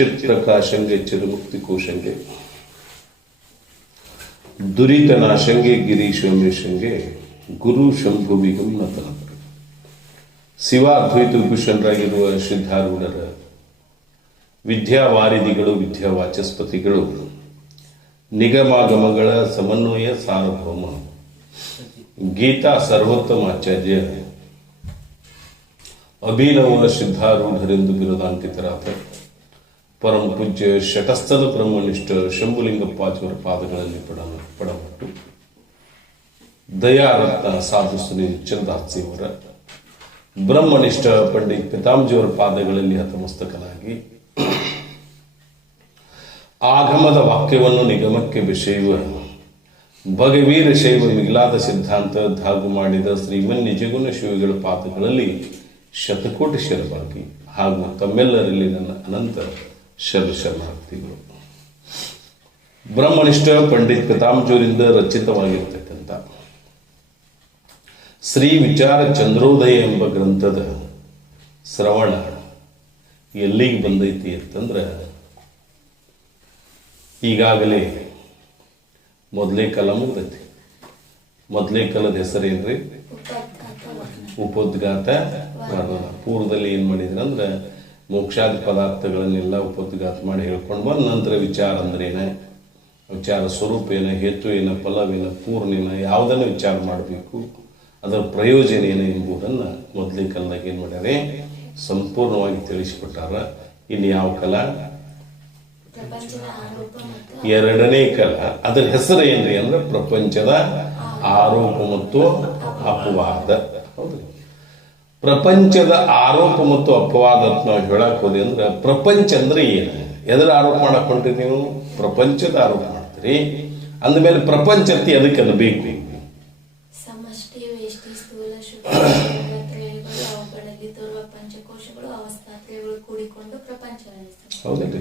ಚಿತ್ ಪ್ರಕಾಶಂಗೆ ಚಿರುಮುಕ್ತಿಕೋಶಂಗೆ ದುರಿತನಾಶಂಗೆ ಗಿರೀಶೋಮೇಶಂಗೆ ಗುರು ಶಂಭುವಿಗಂ ನತನ ಶಿವ ಅದ್ವೈತ ವಿಭೂಷಣರಾಗಿರುವ ಸಿದ್ಧಾರೂಢರ ವಿದ್ಯಾವಾರಿಧಿಗಳು ವಿದ್ಯಾವಾಚಸ್ಪತಿಗಳು ನಿಗಮಾಗಮಗಳ ಸಮನ್ವಯ ಸಾರ್ವಭೌಮ ಗೀತಾ ಸರ್ವೋತ್ತಮಾಚಾರ್ಯ ಅಭಿನವ ಸಿದ್ಧಾರೂಢರೆಂದು ಬಿರುದಾಂಕಿತರಾದ ಪರಮ ಪೂಜ್ಯ ಶಟಸ್ಥಲ ಬ್ರಹ್ಮನಿಷ್ಠ ಶಂಭುಲಿಂಗಪ್ಪಾಜಿಯವರ ಪಾದಗಳಲ್ಲಿ ಪಡಮಟ್ಟು ದಯಾರತ್ನ ಸಾಧು ಸುನೀಲ್ ಚಂದಾಸಿಯವರ ಬ್ರಹ್ಮನಿಷ್ಠ ಪಂಡಿತ್ ಪಿತಾಂಜಿಯವರ ಪಾದಗಳಲ್ಲಿ ಹತಮಸ್ತಕನಾಗಿ ಆಗಮದ ವಾಕ್ಯವನ್ನು ನಿಗಮಕ್ಕೆ ಬೆಸೆಯುವ ಭಗವೀರ ಶೈವ ಮಿಗಿಲಾದ ಸಿದ್ಧಾಂತ ಧಾಗು ಮಾಡಿದ ಶ್ರೀಮನ್ ನಿಜಗುಣ ಶಿವಗಳ ಪಾದಗಳಲ್ಲಿ ಶತಕೋಟಿ ಶರಣಾರ್ಥಿ ಹಾಗೂ ತಮ್ಮೆಲ್ಲರಲ್ಲಿ ನನ್ನ ಅನಂತ ಶರಣಾರ್ಥಿಗಳು. ಬ್ರಹ್ಮನಿಷ್ಠ ಪಂಡಿತ್ ಪಿತಾಂಜಿಯವರಿಂದ ರಚಿತವಾಗಿರ್ತಕ್ಕಂಥ ಶ್ರೀ ವಿಚಾರ ಚಂದ್ರೋದಯ ಎಂಬ ಗ್ರಂಥದ ಶ್ರವಣ ಎಲ್ಲಿಗೆ ಬಂದೈತಿ ಅಂತಂದ್ರೆ ಈಗಾಗಲೇ ಮೊದಲೇ ಕಾಲ ಮುಗ್ದೈತಿ. ಮೊದಲೇ ಕಾಲದ ಹೆಸರೇನ್ರಿ? ಉಪೋದ್ಘಾತ ವರ್ಣನ. ಪೂರ್ವದಲ್ಲಿ ಏನ್ ಮಾಡಿದ್ರು ಅಂದ್ರೆ ಮೋಕ್ಷಾದಿ ಪದಾರ್ಥಗಳನ್ನೆಲ್ಲ ಉಪೋದ್ಘಾತ ಮಾಡಿ ಹೇಳ್ಕೊಂಡು ಬಂದ ನಂತರ ವಿಚಾರ ಅಂದ್ರೇನ, ವಿಚಾರ ಸ್ವರೂಪ ಏನ, ಹೇತು ಏನ, ಫಲವೇನ, ಪೂರ್ಣೇನ, ಯಾವುದನ್ನು ವಿಚಾರ ಮಾಡಬೇಕು, ಅದರ ಪ್ರಯೋಜನ ಏನು ಎಂಬುದನ್ನು ಮೊದಲೇ ಕಾಲದಾಗ ಏನ್ ಮಾಡ್ಯಾರೆ ಸಂಪೂರ್ಣವಾಗಿ ತಿಳಿಸಿಕೊಟ್ಟಾರ. ಇನ್ನು ಯಾವ ಕಾಲ? ಎರಡನೇ ಕಾಲ. ಅದರ ಹೆಸರು ಏನ್ರಿ ಅಂದ್ರೆ ಪ್ರಪಂಚದ ಆರೋಪ ಮತ್ತು ಅಪವಾದ. ಹೌದ್ರಿ, ಪ್ರಪಂಚದ ಆರೋಪ ಮತ್ತು ಅಪವಾದ ಅಂತ ನಾವು ಹೇಳಕ್ ಹೋದ್ವಿ ಅಂದ್ರೆ ಪ್ರಪಂಚ ಅಂದ್ರೆ ಏನು? ಎದರ ಆರೋಪ ಮಾಡಕ್ ಹೊಂಟ್ರಿ ನೀವು? ಪ್ರಪಂಚದ ಆರೋಪ ಮಾಡ್ತೀರಿ. ಅಂದಮೇಲೆ ಪ್ರಪಂಚ ಅಂತ ಎದಕ್ಕೆ ಅದು ಬೇಕು? ಹೌದಲ್ರಿ,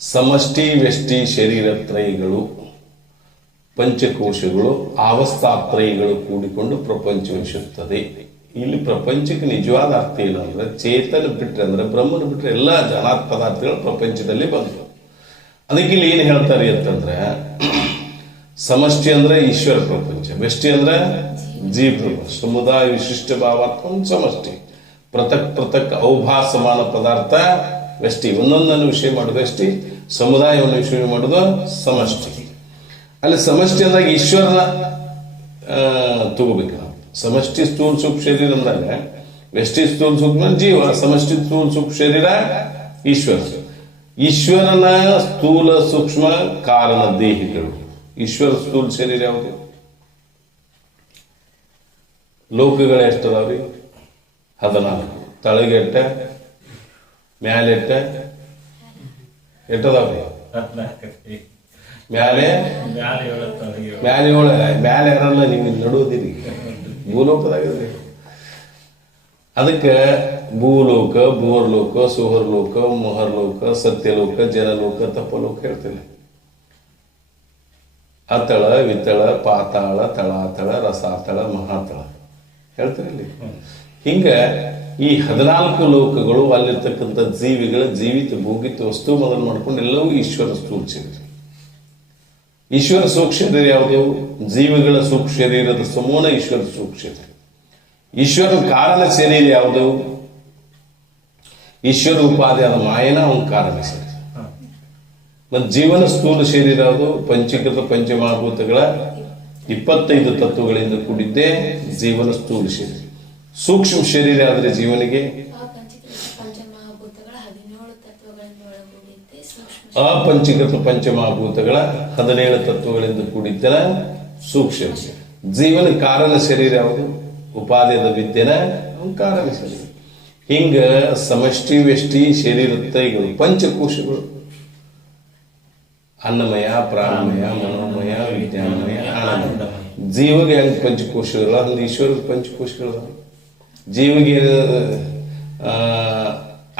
ಸಮಷ್ಟಿ ವ್ಯಷ್ಟಿ ಶರೀರತ್ರಯಗಳು ಪಂಚಕೋಶಗಳು ಅವಸ್ಥಾತ್ರಯಗಳು ಕೂಡಿಕೊಂಡು ಪ್ರಪಂಚವಿಸುತ್ತದೆ. ಇಲ್ಲಿ ಪ್ರಪಂಚಕ್ಕೆ ನಿಜವಾದ ಅರ್ಥ ಏನಂದ್ರೆ ಚೇತನ ಬಿಟ್ರೆ ಅಂದ್ರೆ ಬ್ರಹ್ಮನ ಬಿಟ್ರೆ ಎಲ್ಲ ಜನಾತ್ ಪದಾರ್ಥಗಳು ಪ್ರಪಂಚದಲ್ಲಿ ಬಂದವು. ಅದಕ್ಕೆ ಇಲ್ಲಿ ಏನ್ ಹೇಳ್ತಾರೆ ಅಂತಂದ್ರೆ ಸಮಷ್ಟಿ ಅಂದ್ರೆ ಈಶ್ವರ ಪ್ರಪಂಚ, ವ್ಯಷ್ಟಿ ಅಂದ್ರೆ ಜೀವ ಪ್ರಪಂಚ, ಸಮುದಾಯ ವಿಶಿಷ್ಟ ಭಾವಾತ್ಮ ಸಮಷ್ಟಿ, ಪೃಥಕ್ ಪೃಥಕ್ ಔಭಾಸಮಾನ ಪದಾರ್ಥ ವ್ಯಷ್ಟಿ, ಒಂದೊಂದನ್ನು ವಿಷಯ ಮಾಡೋದು ವ್ಯಷ್ಟಿ, ಸಮುದಾಯವನ್ನು ವಿಷಯ ಮಾಡೋದು ಸಮಷ್ಟಿ. ಅಲ್ಲಿ ಸಮಷ್ಟಿ ಅಂದಾಗ ಈಶ್ವರನ ತಗೋಬೇಕು ನಾವು. ಸಮಷ್ಟಿ ಸ್ಥೂಲ ಸೂಕ್ಷ್ಮ ಶರೀರ ಅಂದಾಗ ವ್ಯಷ್ಟಿ ಸ್ಥೂಲ ಸೂಕ್ಷ್ಮ ಜೀವ, ಸಮಷ್ಟಿ ಸ್ಥೂಲ ಸೂಕ್ಷ್ಮ ಶರೀರ ಈಶ್ವರ. ಈಶ್ವರನ ಸ್ಥೂಲ ಸೂಕ್ಷ್ಮ ಕಾರಣ ದೇಹಿಗಳು. ಈಶ್ವರ ಸ್ಥೂಲ ಶರೀರ ಯಾವುದು? ಲೋಕಗಳ ಎಷ್ಟದಾವ್ರಿ? 14. ತಳಗೆಟ್ಟ ಮ್ಯಾಲೆಟ್ಟ ಎಟ್ಟದಾವ್ರಿ? ಮ್ಯಾಲೆ ಮ್ಯಾಲೆ ಯಾರಲ್ಲ ನೀವು ನಡುವುದಿರಿ ಭೂಲೋಕದಾಗಿದ್ರಿ. ಅದಕ್ಕೆ ಭೂಲೋಕ, ಭೂರ್ಲೋಕ, ಸುಹರ್ಲೋಕ, ಮೊಹರ್ಲೋಕ, ಸತ್ಯಲೋಕ, ಜನಲೋಕ, ತಪಲೋಕ ಹೇಳ್ತೀನಿ. ಅತಳ, ವಿತಳ, ಪಾತಾಳ, ತಳಾತಳ, ರಸಾತಳ, ಮಹಾತಳ ಹೇಳ್ತೀರಲ್ಲಿ. ಹಿಂಗ ಈ 14 ಲೋಕಗಳು ಅಲ್ಲಿರ್ತಕ್ಕಂಥ ಜೀವಿಗಳ ಜೀವಿತ ಭೋಗಿತ ವಸ್ತು ಮೊದಲು ಮಾಡ್ಕೊಂಡು ಎಲ್ಲವೂ ಈಶ್ವರ ಸ್ಥೂಲ ಶರೀರ. ಈಶ್ವರ ಸೂಕ್ಷ್ಮ ಶರೀರ ಯಾವುದು? ಜೀವಿಗಳ ಸೂಕ್ಷ್ಮ ಶರೀರದ ಸಮೂಹ ಈಶ್ವರ ಸೂಕ್ಷ್ಮ ಶರೀರ. ಈಶ್ವರ ಕಾರಣ ಶರೀರ ಯಾವುದು? ಈಶ್ವರ ಉಪಾಧಿಯಾದ ಮಾಯನ ಅವನ ಕಾರಣ ಶರೀರ. ಮತ್ತು ಜೀವನ ಸ್ಥೂಲ ಶರೀರ ಯಾವುದು? ಪಂಚೀಕೃತ ಪಂಚಮಹಾಭೂತಗಳ 25 ತತ್ವಗಳಿಂದ ಕೂಡಿದ್ದೇ ಜೀವನ ಸ್ಥೂಲ ಶರೀರ. ಸೂಕ್ಷ್ಮ ಶರೀರ ಆದ್ರೆ ಜೀವನಿಗೆ ಅಪಂಚೀಕೃತ ಪಂಚಮಹಾಭೂತಗಳ 17 ತತ್ವಗಳಿಂದ ಕೂಡಿದ್ದನ ಸೂಕ್ಷ್ಮ. ಜೀವನ ಕಾರಣ ಶರೀರ ಯಾವುದು? ಉಪಾದೇಯದ ವಿದ್ಯೆನ ಕಾರಣ ಶರೀರ. ಹಿಂಗ ಸಮಷ್ಟಿ ವ್ಯಷ್ಟಿ ಶರೀರತ್ರಯಗಳು ಪಂಚಕೋಶಗಳು: ಅನ್ನಮಯ, ಪ್ರಾಣಮಯ, ಮನೋಮಯ, ವಿಜ್ಞಾನಮಯ, ಆನಂದಮಯ. ಜೀವಗೆ ಹೆಂಗ್ ಪಂಚಕೋಶಗಳು ಅಂದ್ರೆ ಈಶ್ವರದ ಪಂಚಕೋಶಗಳು. ಜೀವಿಗೆ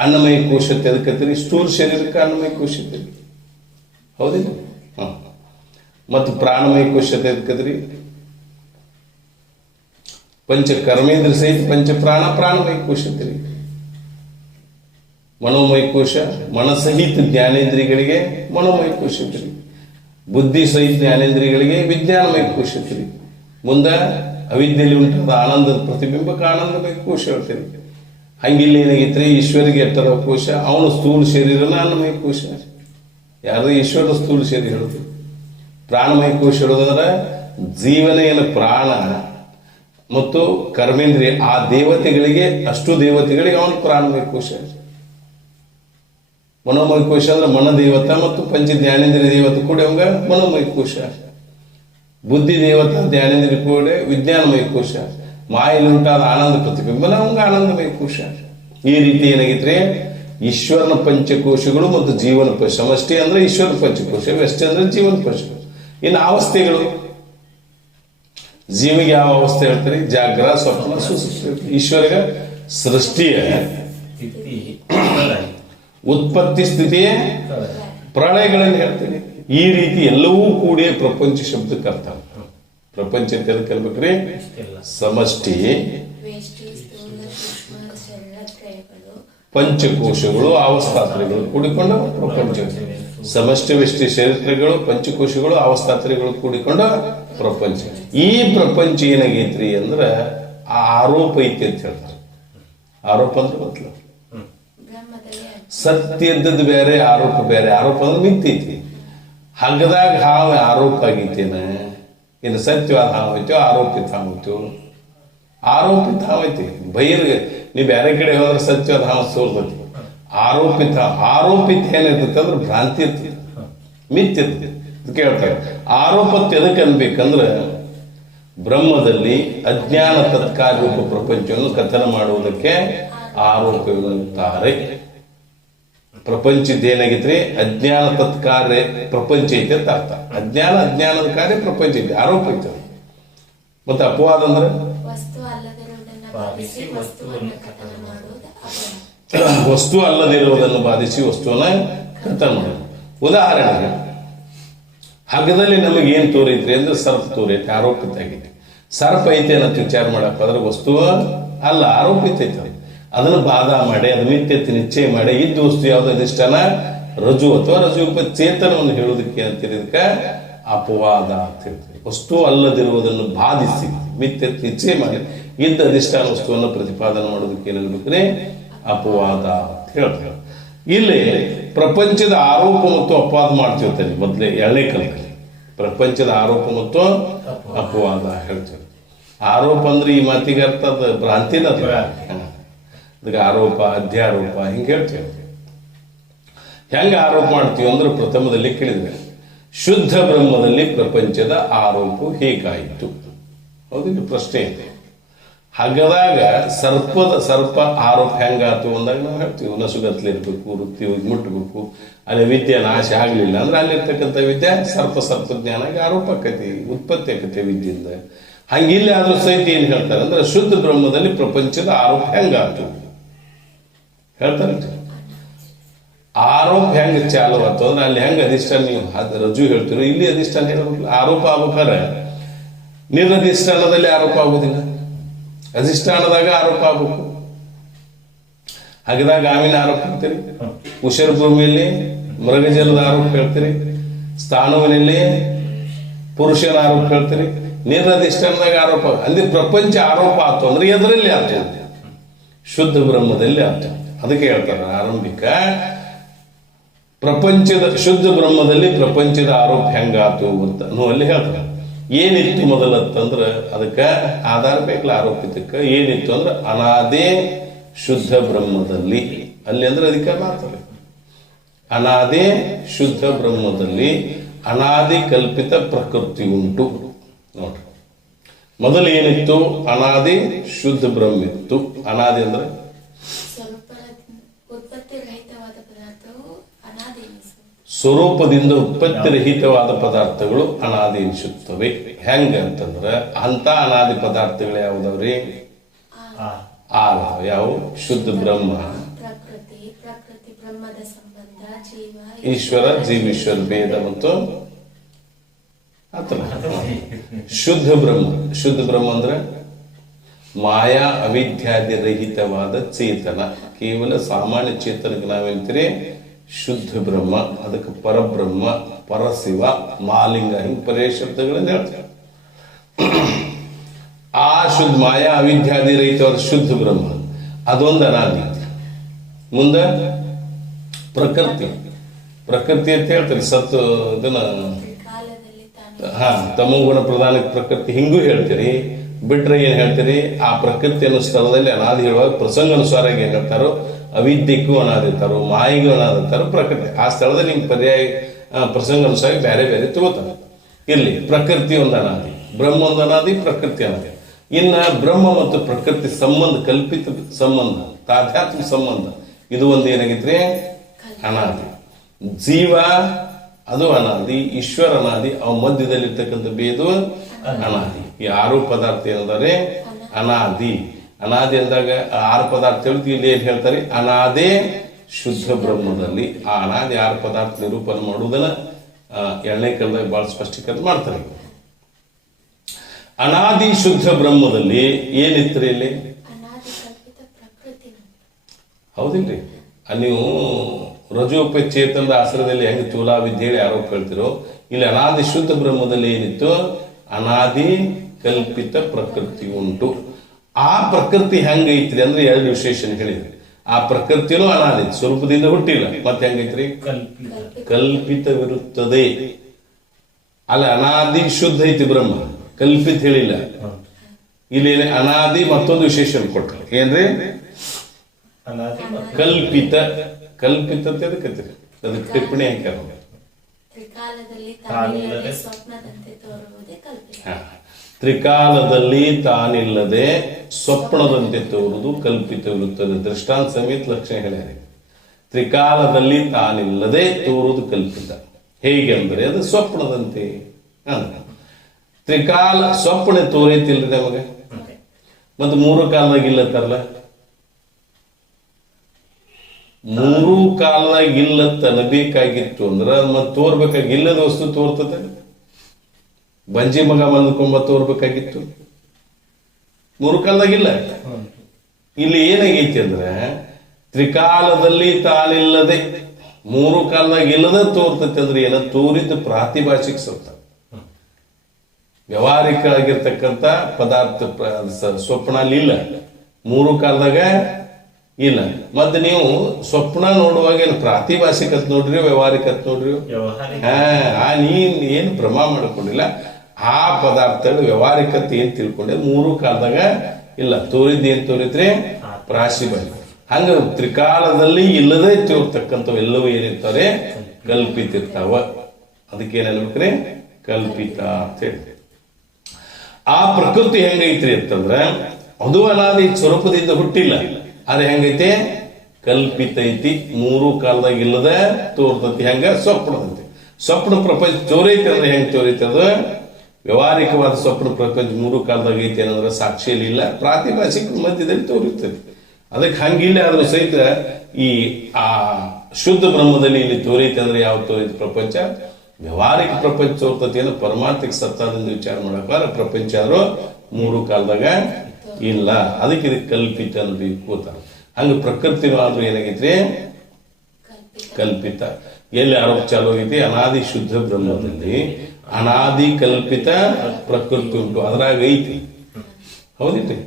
ಅನ್ನಮಯ ಕೋಶ ತೆದಕತ್ತೀರಿ, ಸ್ಥೂಲ ಶರೀರಕ್ಕೆ ಅನ್ನಮಯ ಕೋಶ ಇದ್ದೀರಿ. ಹೌದಿಲ್ಲ? ಮತ್ತು ಪ್ರಾಣಮಯ ಕೋಶ ತೆದಕತ್ತೀರಿ, ಪಂಚ ಕರ್ಮೇಂದ್ರ ಸಹಿತ ಪಂಚ ಪ್ರಾಣಮಯ ಕೋಶ ಇದ್ದೀರಿ. ಮನೋಮಯ ಕೋಶ, ಮನಸಹಿತ ಜ್ಞಾನೇಂದ್ರಿಯಗಳಿಗೆ ಮನೋಮಯ ಕೋಶ ಇದ್ರಿ, ಬುದ್ಧಿ ಸಹಿತ ಜ್ಞಾನೇಂದ್ರಿಯಗಳಿಗೆ ವಿಜ್ಞಾನಮಯ ಕೋಶ ಇದ್ರಿ. ಮುಂದೆ ಅವಿದ್ಯೆಯಲ್ಲಿ ಉಂಟಾದ ಆನಂದದ ಪ್ರತಿಬಿಂಬಕ್ಕೆ ಆನಂದಮಯ ಕೋಶ ಹೇಳ್ತೀರಿ. ಹಂಗಿಲ್ಲ ಏನಾಗಿತ್ರಿ, ಈಶ್ವರಿಗೆ ಎಟ್ಟದ ಕೋಶ, ಅವನು ಸ್ಥೂಲ ಶರೀರನ ಅನ್ನಮಯ ಕೋಶ. ಯಾರು ಈಶ್ವರ ಸ್ಥೂಲ ಶರೀರ ಹೇಳುದು. ಪ್ರಾಣಮಯ ಕೋಶ ಹೇಳೋದಂದ್ರೆ ಜೀವನ ಏನು ಪ್ರಾಣ ಮತ್ತು ಕರ್ಮೇಂದ್ರಿಯ ಆ ದೇವತೆಗಳಿಗೆ, ಅಷ್ಟು ದೇವತೆಗಳಿಗೆ ಅವನು ಪ್ರಾಣಮಯ ಕೋಶ. ಮನೋಮಯ ಕೋಶ ಅಂದ್ರೆ ಮನದೇವತ ಮತ್ತು ಪಂಚ ಜ್ಞಾನೇಂದ್ರಿಯ ದೇವತೆ ಕೂಡ ಅವಂಗ ಮನೋಮಯ ಕೋಶ. ಬುದ್ಧಿ ದೇವತ ಜ್ಞಾನೇಂದ್ರಿಯ ಕೂಡ ವಿಜ್ಞಾನಮಯ ಕೋಶ. ಮಾಯಲ್ಲಿ ಉಂಟಾದ ಆನಂದ ಪ್ರತಿಬಿಂಬನ ಅವಂಗ ಆನಂದಮಯ ಕೋಶ. ಈ ರೀತಿ ಏನಾಗಿತ್ರಿ, ಈಶ್ವರನ ಪಂಚಕೋಶಗಳು ಮತ್ತು ಜೀವನ ಕೋಶ. ಸಮಷ್ಟಿ ಅಂದ್ರೆ ಈಶ್ವರ ಪಂಚಕೋಶ, ವ್ಯಷ್ಟಿ ಅಂದ್ರೆ ಜೀವನ ಕೋಶಗಳು. ಇನ್ನು ಅವಸ್ಥೆಗಳು, ಜೀವಿಗೆ ಯಾವ ಅವಸ್ಥೆ ಹೇಳ್ತಾರೆ? ಜಾಗ್ರ, ಸ್ವಪ್ನ, ಸುಷುಪ್ತಿ. ಈಶ್ವರಿಗೆ ಸೃಷ್ಟಿಯ ಉತ್ಪತ್ತಿ ಸ್ಥಿತಿಯ ಪ್ರಳಯಗಳನ್ನು ಹೇಳ್ತೀನಿ. ಈ ರೀತಿ ಎಲ್ಲವೂ ಕೂಡಿ ಪ್ರಪಂಚ ಶಬ್ದಕ್ಕೆ ಅರ್ಥ. ಪ್ರಪಂಚ ಅಂತ ಎದಕ್ಕೆ ಅನ್ಬೇಕ್ರಿ? ಸಮಷ್ಟಿ, ಪಂಚಕೋಶಗಳು, ಅವಸ್ಥಾತ್ರಗಳು ಕೂಡಿಕೊಂಡು ಪ್ರಪಂಚ. ಸಮಷ್ಟಿ ವ್ಯಷ್ಟಿ ಶರೀರಗಳು, ಪಂಚಕೋಶಗಳು, ಅವಸ್ಥಾತ್ರಗಳು ಕೂಡಿಕೊಂಡು ಪ್ರಪಂಚ. ಈ ಪ್ರಪಂಚ ಏನಾಗೈತ್ರಿ ಅಂದ್ರೆ ಆರೋಪ ಐತಿ ಅಂತ ಹೇಳ್ತಾರೆ. ಆರೋಪ ಅಂದ್ರೆ ಗೊತ್ತಲ್ಲ, ಸತ್ಯದ್ದು ಬೇರೆ, ಆರೋಪ ಬೇರೆ. ಆರೋಪ ಅಂದ್ರೆ ಮಿಥ್ಯೈತಿ. ಹಗ್ಗದಾಗ ಹಾವು ಆರೋಪ ಆಗೈತೇನ? ಇನ್ನು ಸತ್ಯವಾದ ಹಾವು ಐತೋ, ಆರೋಪಿತ ಹಾವು ಐತೋ? ಆರೋಪಿತ ಹಾವು ಐತಿ. ಬೈರ್ಗೆ ನೀವು ಬೇರೆ ಕಡೆ ಹೋದ್ರೆ ಸತ್ಯವಾದ ಹಾವು ಸೋರ್ತೈತಿ. ಆರೋಪಿತ ಏನಿರ್ತೈತೆ ಅಂದ್ರೆ ಭ್ರಾಂತಿ ಇರ್ತದೆ, ಮಿಥ್ಯ ಇರ್ತದೆ. ಅದಕ್ಕೆ ಹೇಳ್ತಾರೆ ಆರೋಪತ್ ಎದಕ್ಕೆ ಅನ್ಬೇಕಂದ್ರೆ ಬ್ರಹ್ಮದಲ್ಲಿ ಅಜ್ಞಾನ ತತ್ಕಾಲ ರೂಪ ಪ್ರಪಂಚವನ್ನು ಕಥನ ಮಾಡುವುದಕ್ಕೆ ಆರೋಪವಿರುತ್ತಾರೆ. ಪ್ರಪಂಚದ ಏನಾಗಿತ್ರಿ? ಅಜ್ಞಾನ ತತ್ಕಾರ್ಯ ಪ್ರಪಂಚ ಐತೆ ಅಂತ ಅರ್ಥ. ಅಜ್ಞಾನದ ಕಾರ್ಯ ಪ್ರಪಂಚ ಐತೆ, ಆರೋಪ ಐತೆ. ಮತ್ತೆ ಅಪವಾದ ಅಂದ್ರೆ ವಸ್ತು ಅಲ್ಲದಿರುವುದನ್ನು ಬಾಧಿಸಿ ವಸ್ತುವನ್ನ ಕಥನ ಮಾಡೋದು. ಉದಾಹರಣೆಗೆ ಹಗ್ಗದಲ್ಲಿ ನಮಗೆ ಏನ್ ತೋರೈತ್ರಿ ಅಂದ್ರೆ ಸರ್ಪ ತೋರೈತೆ, ಆರೋಪಿತ ಆಗೈತೆ. ಸರ್ಪ ಐತೆ ಅನ್ನೋ ವಿಚಾರ ಮಾಡಕ್ ಹೋದ್ರೆ ವಸ್ತು ಅಲ್ಲ, ಆರೋಪಿತ ಐತೆ. ಅದನ್ನು ಬಾಧ ಮಾಡಿ, ಅದು ಮಿಥ್ಯತೆ ನಿಶ್ಚಯ ಮಾಡಿ, ಇದ್ದ ವಸ್ತು ಯಾವ್ದು ಅಧಿಷ್ಠಾನ? ರಜು ಅಥವಾ ರಜು ಚೇತನವನ್ನು ಹೇಳುವುದಕ್ಕೆ ಅಂತಿರೋದಕ್ಕೆ ಅಪವಾದ ಅಂತ ಹೇಳ್ತೀವಿ. ವಸ್ತು ಅಲ್ಲದಿರುವುದನ್ನು ಬಾಧಿಸಿ ಮಿಥ್ಯತೆ ನಿಶ್ಚಯ ಮಾಡಿ ಇದ್ದ ಅಧಿಷ್ಠಾನ ವಸ್ತುವನ್ನು ಪ್ರತಿಪಾದನೆ ಮಾಡೋದಕ್ಕೆ ಏನಾಗ್ಬೇಕ್ರಿ? ಅಪವಾದ ಅಂತ ಹೇಳ್ತಾರೆ. ಇಲ್ಲಿ ಪ್ರಪಂಚದ ಆರೋಪ ಮತ್ತು ಅಪವಾದ ಮಾಡ್ತಿರ್ತಾರೆ. ಮೊದಲೇ ಎರಡನೇ ಕಾಲದಲ್ಲಿ ಪ್ರಪಂಚದ ಆರೋಪ ಮತ್ತು ಅಪವಾದ ಹೇಳ್ತೀವಿ. ಆರೋಪ ಅಂದ್ರೆ ಈ ಮಾತಿಗೆ ಅರ್ಥ ಅದ ಭ್ರಾಂತಿನ, ಅದಕ್ಕೆ ಆರೋಪ, ಅಧ್ಯಾರೋಪ ಹಿಂಗೆ ಹೇಳ್ತೀವಿ. ಹೆಂಗ ಆರೋಪ ಮಾಡ್ತೀವಿ ಅಂದ್ರೆ ಪ್ರಥಮದಲ್ಲಿ ಕೇಳಿದ್ರೆ ಶುದ್ಧ ಬ್ರಹ್ಮದಲ್ಲಿ ಪ್ರಪಂಚದ ಆರೋಪ ಹೇಗಾಯಿತು? ಹೌದಿಲ್ಲ ಪ್ರಶ್ನೆ ಇದೆ. ಹಗ್ಗದಾಗ ಸರ್ಪ ಆರೋಪ ಹೆಂಗಾತು ಅಂದಾಗ ನಾವು ಹೇಳ್ತೀವಿ ನಸುಗತ್ಲೆ ಇರ್ಬೇಕು, ವೃತ್ತಿ ಮುಟ್ಟಬೇಕು, ಅಲ್ಲಿ ವಿದ್ಯೆ ನಾಶ ಆಗ್ಲಿಲ್ಲ ಅಂದ್ರೆ ಅಲ್ಲಿರ್ತಕ್ಕಂಥ ವಿದ್ಯೆ ಸರ್ಪ ಜ್ಞಾನ ಆರೋಪ ಆಕತಿ, ಉತ್ಪತ್ತಿ ಆಕತಿ ವಿದ್ಯೆಯಿಂದ. ಹಂಗಿಲ್ಲ ಆದ್ರೂ ಸಹಿತ ಏನ್ ಹೇಳ್ತಾರೆ ಅಂದ್ರೆ ಶುದ್ಧ ಬ್ರಹ್ಮದಲ್ಲಿ ಪ್ರಪಂಚದ ಆರೋಪ ಹೆಂಗಾತು ಹೇಳ್ತಾರೆ. ಆರೋಪ ಹೆಂಗ ಚಾಲು ಆಯ್ತು ಅಂದ್ರೆ ಅಲ್ಲಿ ಹೆಂಗ ಅಧಿಷ್ಠಾನ ನೀವು ರಜು ಹೇಳ್ತೀರೋ ಇಲ್ಲಿ ಅಧಿಷ್ಠಾನ ಹೇಳ್ಬೇಕು. ಆರೋಪ ಆಗ್ಬೇಕಾದ್ರೆ ನಿರಧಿಷ್ಠಾನದಲ್ಲಿ ಆರೋಪ ಆಗುದಿಲ್ಲ, ಅಧಿಷ್ಠಾನದಾಗ ಆರೋಪ ಆಗ್ಬೇಕು. ಹಗದಾಗ ಆವಿನ ಆರೋಪ ಹೇಳ್ತೀರಿ, ಉಷರ ಭೂಮಿಯಲ್ಲಿ ಮೃಗಜಲದ ಆರೋಪ ಹೇಳ್ತೀರಿ, ಸ್ಥಾನವಿನಲ್ಲಿ ಪುರುಷನ ಆರೋಪ ಹೇಳ್ತೀರಿ, ನಿರಧಿಷ್ಠಾನದಾಗ ಆರೋಪ. ಅಂದ್ರೆ ಪ್ರಪಂಚ ಆರೋಪ ಆಯ್ತು ಅಂದ್ರೆ ಎದರಲ್ಲಿ ಆಯ್ತು? ಶುದ್ಧ ಬ್ರಹ್ಮದಲ್ಲಿ ಆಯ್ತು. ಅದಕ್ಕೆ ಹೇಳ್ತಾರೆ ಆರಂಭಿಕ ಶುದ್ಧ ಬ್ರಹ್ಮದಲ್ಲಿ ಪ್ರಪಂಚದ ಆರೋಪ ಹೆಂಗಾತು ಅಂತ ಅಲ್ಲಿ ಹೇಳ್ತಾರೆ. ಏನಿತ್ತು ಮೊದಲತ್ತಂದ್ರ ಅದಕ್ಕೆ ಆಧಾರ ಬೇಕಲ್ಲ ಆರೋಪಿತಕ್ಕ. ಏನಿತ್ತು ಅಂದ್ರೆ ಅನಾದೇ ಶುದ್ಧ ಬ್ರಹ್ಮದಲ್ಲಿ, ಅಲ್ಲಿ ಅಂದ್ರೆ ಅದಕ್ಕೆ ಮಾಡ್ತಾರೆ ಅನಾದೇ ಶುದ್ಧ ಬ್ರಹ್ಮದಲ್ಲಿ ಅನಾದಿ ಕಲ್ಪಿತ ಪ್ರಕೃತಿ ಉಂಟು. ನೋಡ್ರಿ, ಮೊದಲು ಏನಿತ್ತು? ಅನಾದಿ ಶುದ್ಧ ಬ್ರಹ್ಮ ಇತ್ತು. ಅನಾದಿ ಅಂದ್ರೆ ಸ್ವರೂಪದಿಂದ ಉತ್ಪತ್ತಿ ರಹಿತವಾದ ಪದಾರ್ಥಗಳು ಅನಾದಿ ಎನಿಸುತ್ತವೆ. ಹೆಂಗ ಅಂತಂದ್ರ ಅಂತ ಅನಾದಿ ಪದಾರ್ಥಗಳು ಯಾವ್ದವ್ರಿ? ಯಾವ? ಶುದ್ಧ ಬ್ರಹ್ಮ, ಈಶ್ವರ, ಜೀವೇಶ್ವರ ಭೇದ ಮತ್ತು ಶುದ್ಧ ಬ್ರಹ್ಮ. ಶುದ್ಧ ಬ್ರಹ್ಮ ಅಂದ್ರೆ ಮಾಯಾ ಅವಿದ್ಯಾದಿ ರಹಿತವಾದ ಚೇತನ. ಕೇವಲ ಸಾಮಾನ್ಯ ಚೇತನಕ್ಕೆ ನಾವೇಂತೀರಿ ಶುದ್ಧ ಬ್ರಹ್ಮ, ಅದಕ್ಕೆ ಪರಬ್ರಹ್ಮ, ಪರಶಿವ, ಮಾಲಿಂಗ, ಹಿಂಗ್ ಪರ್ಯಾಯ ಶಬ್ದಗಳನ್ನ ಹೇಳ್ತಾರೆ. ಆ ಶುದ್ಧ ಮಾಯಾ ಅವಿದ್ಯಾದಿ ರಹಿತವಾದ ಶುದ್ಧ ಬ್ರಹ್ಮ ಅದೊಂದು ಅನಾದಿ. ಮುಂದ ಪ್ರಕೃತಿ ಅಂತ ಹೇಳ್ತಾರೆ. ಸತ್ತು ಇದನ್ನ ತಮೋಗುಣ ಪ್ರಧಾನ ಪ್ರಕೃತಿ ಹಿಂಗೂ ಹೇಳ್ತೀರಿ. ಬಿಟ್ರೆ ಏನ್ ಹೇಳ್ತೀರಿ, ಆ ಪ್ರಕೃತಿ ಅನ್ನೋ ಸ್ಥಳದಲ್ಲಿ ಅನಾದಿ ಹೇಳುವಾಗ ಪ್ರಸಂಗ ಅನುಸಾರ ಏನ್ ಹೇಳ್ತಾರೋ ಅವಿದ್ಯಕ್ಕೂ ಅನಾದಿ ಇರ್ತಾರೋ, ಮಾಯಿಗೂ ಅನಾದಿ ಇರ್ತಾರೋ ಪ್ರಕೃತಿ. ಆ ಸ್ಥಳದಲ್ಲಿ ಹಿಂಗ್ ಪರ್ಯಾಯ ಪ್ರಸಂಗ ಅನುಸಾರ ಬೇರೆ ಬೇರೆ ತಗೋತಾರೆ. ಇರ್ಲಿ, ಪ್ರಕೃತಿ ಒಂದು ಅನಾದಿ, ಬ್ರಹ್ಮ ಒಂದು ಅನಾದಿ, ಪ್ರಕೃತಿ ಅನಾದಿ. ಇನ್ನ ಬ್ರಹ್ಮ ಮತ್ತು ಪ್ರಕೃತಿ ಸಂಬಂಧ, ಕಲ್ಪಿತ ಸಂಬಂಧ, ತಾಧ್ಯಾತ್ಮ ಸಂಬಂಧ, ಇದು ಒಂದು ಏನಾಗಿತ್ರಿ ಅನಾದಿ. ಜೀವ ಅದು ಅನಾದಿ, ಈಶ್ವರ ಅನಾದಿ, ಅವ ಮಧ್ಯದಲ್ಲಿರ್ತಕ್ಕಂಥ ಬೇದು ಅನಾದಿ. ಈ 6 ಪದಾರ್ಥ ಏನಂದ್ರೆ ಅನಾದಿ. ಅನಾದಿ ಅಂದಾಗ 6 ಪದಾರ್ಥ ಹೇಳ್ತೀವಿ. ಇಲ್ಲಿ ಏನ್ ಹೇಳ್ತಾರೆ, ಅನಾದೇ ಶುದ್ಧ ಬ್ರಹ್ಮದಲ್ಲಿ ಆ ಅನಾದಿ 6 ಪದಾರ್ಥ ನಿರೂಪಣೆ ಮಾಡುವುದನ್ನ 2ನೇ ಕಾಲದಾಗ ಬಹಳ ಸ್ಪಷ್ಟೀಕರಣ ಮಾಡ್ತಾರೆ. ಅನಾದಿ ಶುದ್ಧ ಬ್ರಹ್ಮದಲ್ಲಿ ಏನಿತ್ರಿ ಇಲ್ಲಿ? ಹೌದಿಲ್ರಿ? ನೀವು ರಜೋಪಚೇತನದ ಆಶ್ರಯದಲ್ಲಿ ಹೆಂಗೆ ಚೂಲಾ ವಿದ್ಯೆ ಹೇಳಿ ಆರೋಪ ಹೇಳ್ತಿರೋ, ಇಲ್ಲಿ ಅನಾದಿ ಶುದ್ಧ ಬ್ರಹ್ಮದಲ್ಲಿ ಏನಿತ್ತು? ಅನಾದಿ ಕಲ್ಪಿತ ಪ್ರಕೃತಿ ಉಂಟು. ಆ ಪ್ರಕೃತಿ ಹೆಂಗೈತ್ರಿ ಅಂದ್ರೆ 2 ವಿಶೇಷಣ ಹೇಳಿದ್ರಿ. ಆ ಪ್ರಕೃತಿನೂ ಅನಾದಿ, ಸ್ವರೂಪದಿಂದ ಹುಟ್ಟಿಲ್ಲ. ಮತ್ತೆ ಹೆಂಗೈತ್ರಿ? ಕಲ್ಪಿತವಿರುತ್ತದೆ. ಅಲ್ಲ, ಅನಾದಿ ಶುದ್ಧ ಐತಿ ಬ್ರಹ್ಮ, ಕಲ್ಪಿತ ಹೇಳಿಲ್ಲ. ಇಲ್ಲಿ ಅನಾದಿ ಮತ್ತೊಂದು ವಿಶೇಷಣ ಕೊಟ್ಟ. ಏನ್ರಿ? ಕಲ್ಪಿತ. ಕಲ್ಪಿತತೆ ಅದಕ್ಕೆ ಅದಕ್ಕೆ ಟಿಪ್ಪಣಿ ಹಾಕ್ಯಾರ. ತ್ರಿಕಾಲದಲ್ಲಿ ತಾನಿಲ್ಲದೆ ಸ್ವಪ್ನದಂತೆ ತೋರುವುದು ಕಲ್ಪಿತವಿರುತ್ತದೆ. ದೃಷ್ಟಾಂತ ಸಮೇತ ಲಕ್ಷಣ ಹೇಳ್ಯಾರ. ತ್ರಿಕಾಲದಲ್ಲಿ ತಾನಿಲ್ಲದೆ ತೋರುವುದು ಕಲ್ಪಿತ. ಹೇಗೆ ಅಂದ್ರೆ ಅದು ಸ್ವಪ್ನದಂತೆ. ತ್ರಿಕಾಲ ಸ್ವಪ್ನ ತೋರೈತಿಲ್ರಿ ನಮಗೆ. ಮತ್ತೆ 3 ಕಾಲದಾಗ ಇಲ್ಲತ್ತಾರಲ್ಲ, 3 ಕಾಲದಾಗ ಇಲ್ಲತ್ತ ಅನ್ನಬೇಕಾಗಿತ್ತು ಅಂದ್ರ ಮತ್ತೆ ತೋರ್ಬೇಕಾಗಿ ಇಲ್ಲದ ವಸ್ತು ತೋರ್ತದೆ. ಬಂಜಿ ಮಗ ಬಂದ್ಕೊಂಬ ತೋರ್ಬೇಕಾಗಿತ್ತು, 3 ಕಾಲದಾಗ ಇಲ್ಲ. ಇಲ್ಲಿ ಏನಾಗೈತಿ ಅಂದ್ರೆ ತ್ರಿಕಾಲದಲ್ಲಿ ತಾನಿಲ್ಲದೆ 3 ಕಾಲದಾಗ ಇಲ್ಲದ ತೋರ್ತೈತಿ ಅಂದ್ರೆ ಏನ? ತೋರಿದ ಪ್ರಾತಿಭಾಷಿಕ ಸತ್ತ, ವ್ಯವಹಾರಿಕ ಆಗಿರ್ತಕ್ಕಂಥ ಪದಾರ್ಥ ಸ್ವಪ್ನ ಅಲ್ಲಿ ಇಲ್ಲ, 3 ಕಾಲದಾಗ ಇಲ್ಲ. ಮತ್ತೆ ನೀವು ಸ್ವಪ್ನ ನೋಡುವಾಗ ಏನು ಪ್ರಾತಿಭಾಷಿಕತ್ ನೋಡ್ರಿ, ವ್ಯವಹಾರಿಕತ್ ನೋಡ್ರಿ? ನೀನ್ ಏನು ಭ್ರಮ ಮಾಡ್ಕೊಂಡಿಲ್ಲ. ಆ ಪದಾರ್ಥಗಳು ವ್ಯವಹಾರಿಕತೆ ಏನ್ ತಿಳ್ಕೊಂಡೆ, 3 ಕಾಲದಾಗ ಇಲ್ಲ. ತೋರಿದ್ ಏನ್ ತೋರಿದ್ರಿ? ಪ್ರಾತಿಭಾಷಿಕ. ಹಂಗ ತ್ರಿಕಾಲದಲ್ಲಿ ಇಲ್ಲದೆ ತೋರ್ತಕ್ಕಂಥವು ಎಲ್ಲವೂ ಏನಿರ್ತಾರೆ? ಕಲ್ಪಿತ ಇರ್ತಾವ. ಅದಕ್ಕೆ ಏನ್ಬೇಕ್ರಿ? ಕಲ್ಪಿತ ಅಂತ ಹೇಳಿ. ಆ ಪ್ರಕೃತಿ ಹೆಂಗೈತ್ರಿ ಅಂತಂದ್ರ ಅದು ಅನಾದಿ ಸ್ವರೂಪದಿಂದ ಹುಟ್ಟಿಲ್ಲ. ಅದೇ ಹೆಂಗೈತಿ? ಕಲ್ಪಿತ ಐತಿ. 3 ಕಾಲದಾಗ ಇಲ್ಲದ ತೋರ್ತೈತಿ. ಹೆಂಗ? ಸ್ವಪ್ನದಂತೆ. ಸ್ವಪ್ನ ಪ್ರಪಂಚ ತೋರೈತಿ ಅಂದ್ರೆ ಹೆಂಗ್ ತೋರೈತಿ? ಅದು ವ್ಯವಹಾರಿಕವಾದ ಸ್ವಪ್ನ ಪ್ರಪಂಚ 3 ಕಾಲದಾಗ ಐತಿ ಅನ್ನೋದ್ರ ಸಾಕ್ಷಿಯಲ್ಲಿ ಇಲ್ಲ, ಪ್ರಾತಿಭಾಷಿಕ ಮಧ್ಯದಲ್ಲಿ ತೋರಿರ್ತೈತಿ. ಅದಕ್ಕೆ ಹಂಗಿಲ್ಲ. ಆದ್ರೂ ಸಹಿತ ಈ ಆ ಶುದ್ಧ ಬ್ರಹ್ಮದಲ್ಲಿ ಇಲ್ಲಿ ತೋರೈತಿ ಅಂದ್ರೆ ಯಾವ ತೋರೈತಿ? ಪ್ರಪಂಚ ವ್ಯವಹಾರಿಕ ಪ್ರಪಂಚ ತೋರ್ತೈತಿ. ಏನೋ ಪರಮಾರ್ಥಿಕ ಸತ್ತಾದಿಂದ ವಿಚಾರ ಮಾಡಕ್ಕಾರ ಪ್ರಪಂಚ ಆದ್ರೂ 3 ಕಾಲದಾಗ ಇಲ್ಲ. ಅದಕ್ಕೆ ಇದಕ್ಕೆ ಕಲ್ಪಿತ ಅನ್ಬೇಕು ಅಂತಾರ. ಹಂಗ ಪ್ರಕೃತಿನೂ ಆದ್ರೂ ಏನಾಗೈತ್ರಿ? ಕಲ್ಪಿತ. ಎಲ್ಲಿ ಆರೋಪ ಚಾಲು ಆಗೈತಿ? ಅನಾದಿ ಶುದ್ಧ ಬ್ರಹ್ಮದಲ್ಲಿ ಅನಾದಿ ಕಲ್ಪಿತ ಪ್ರಕೃತಿ ಉಂಟು, ಅದ್ರಾಗ ಐತಿ. ಹೌದಿಲ್ರಿ?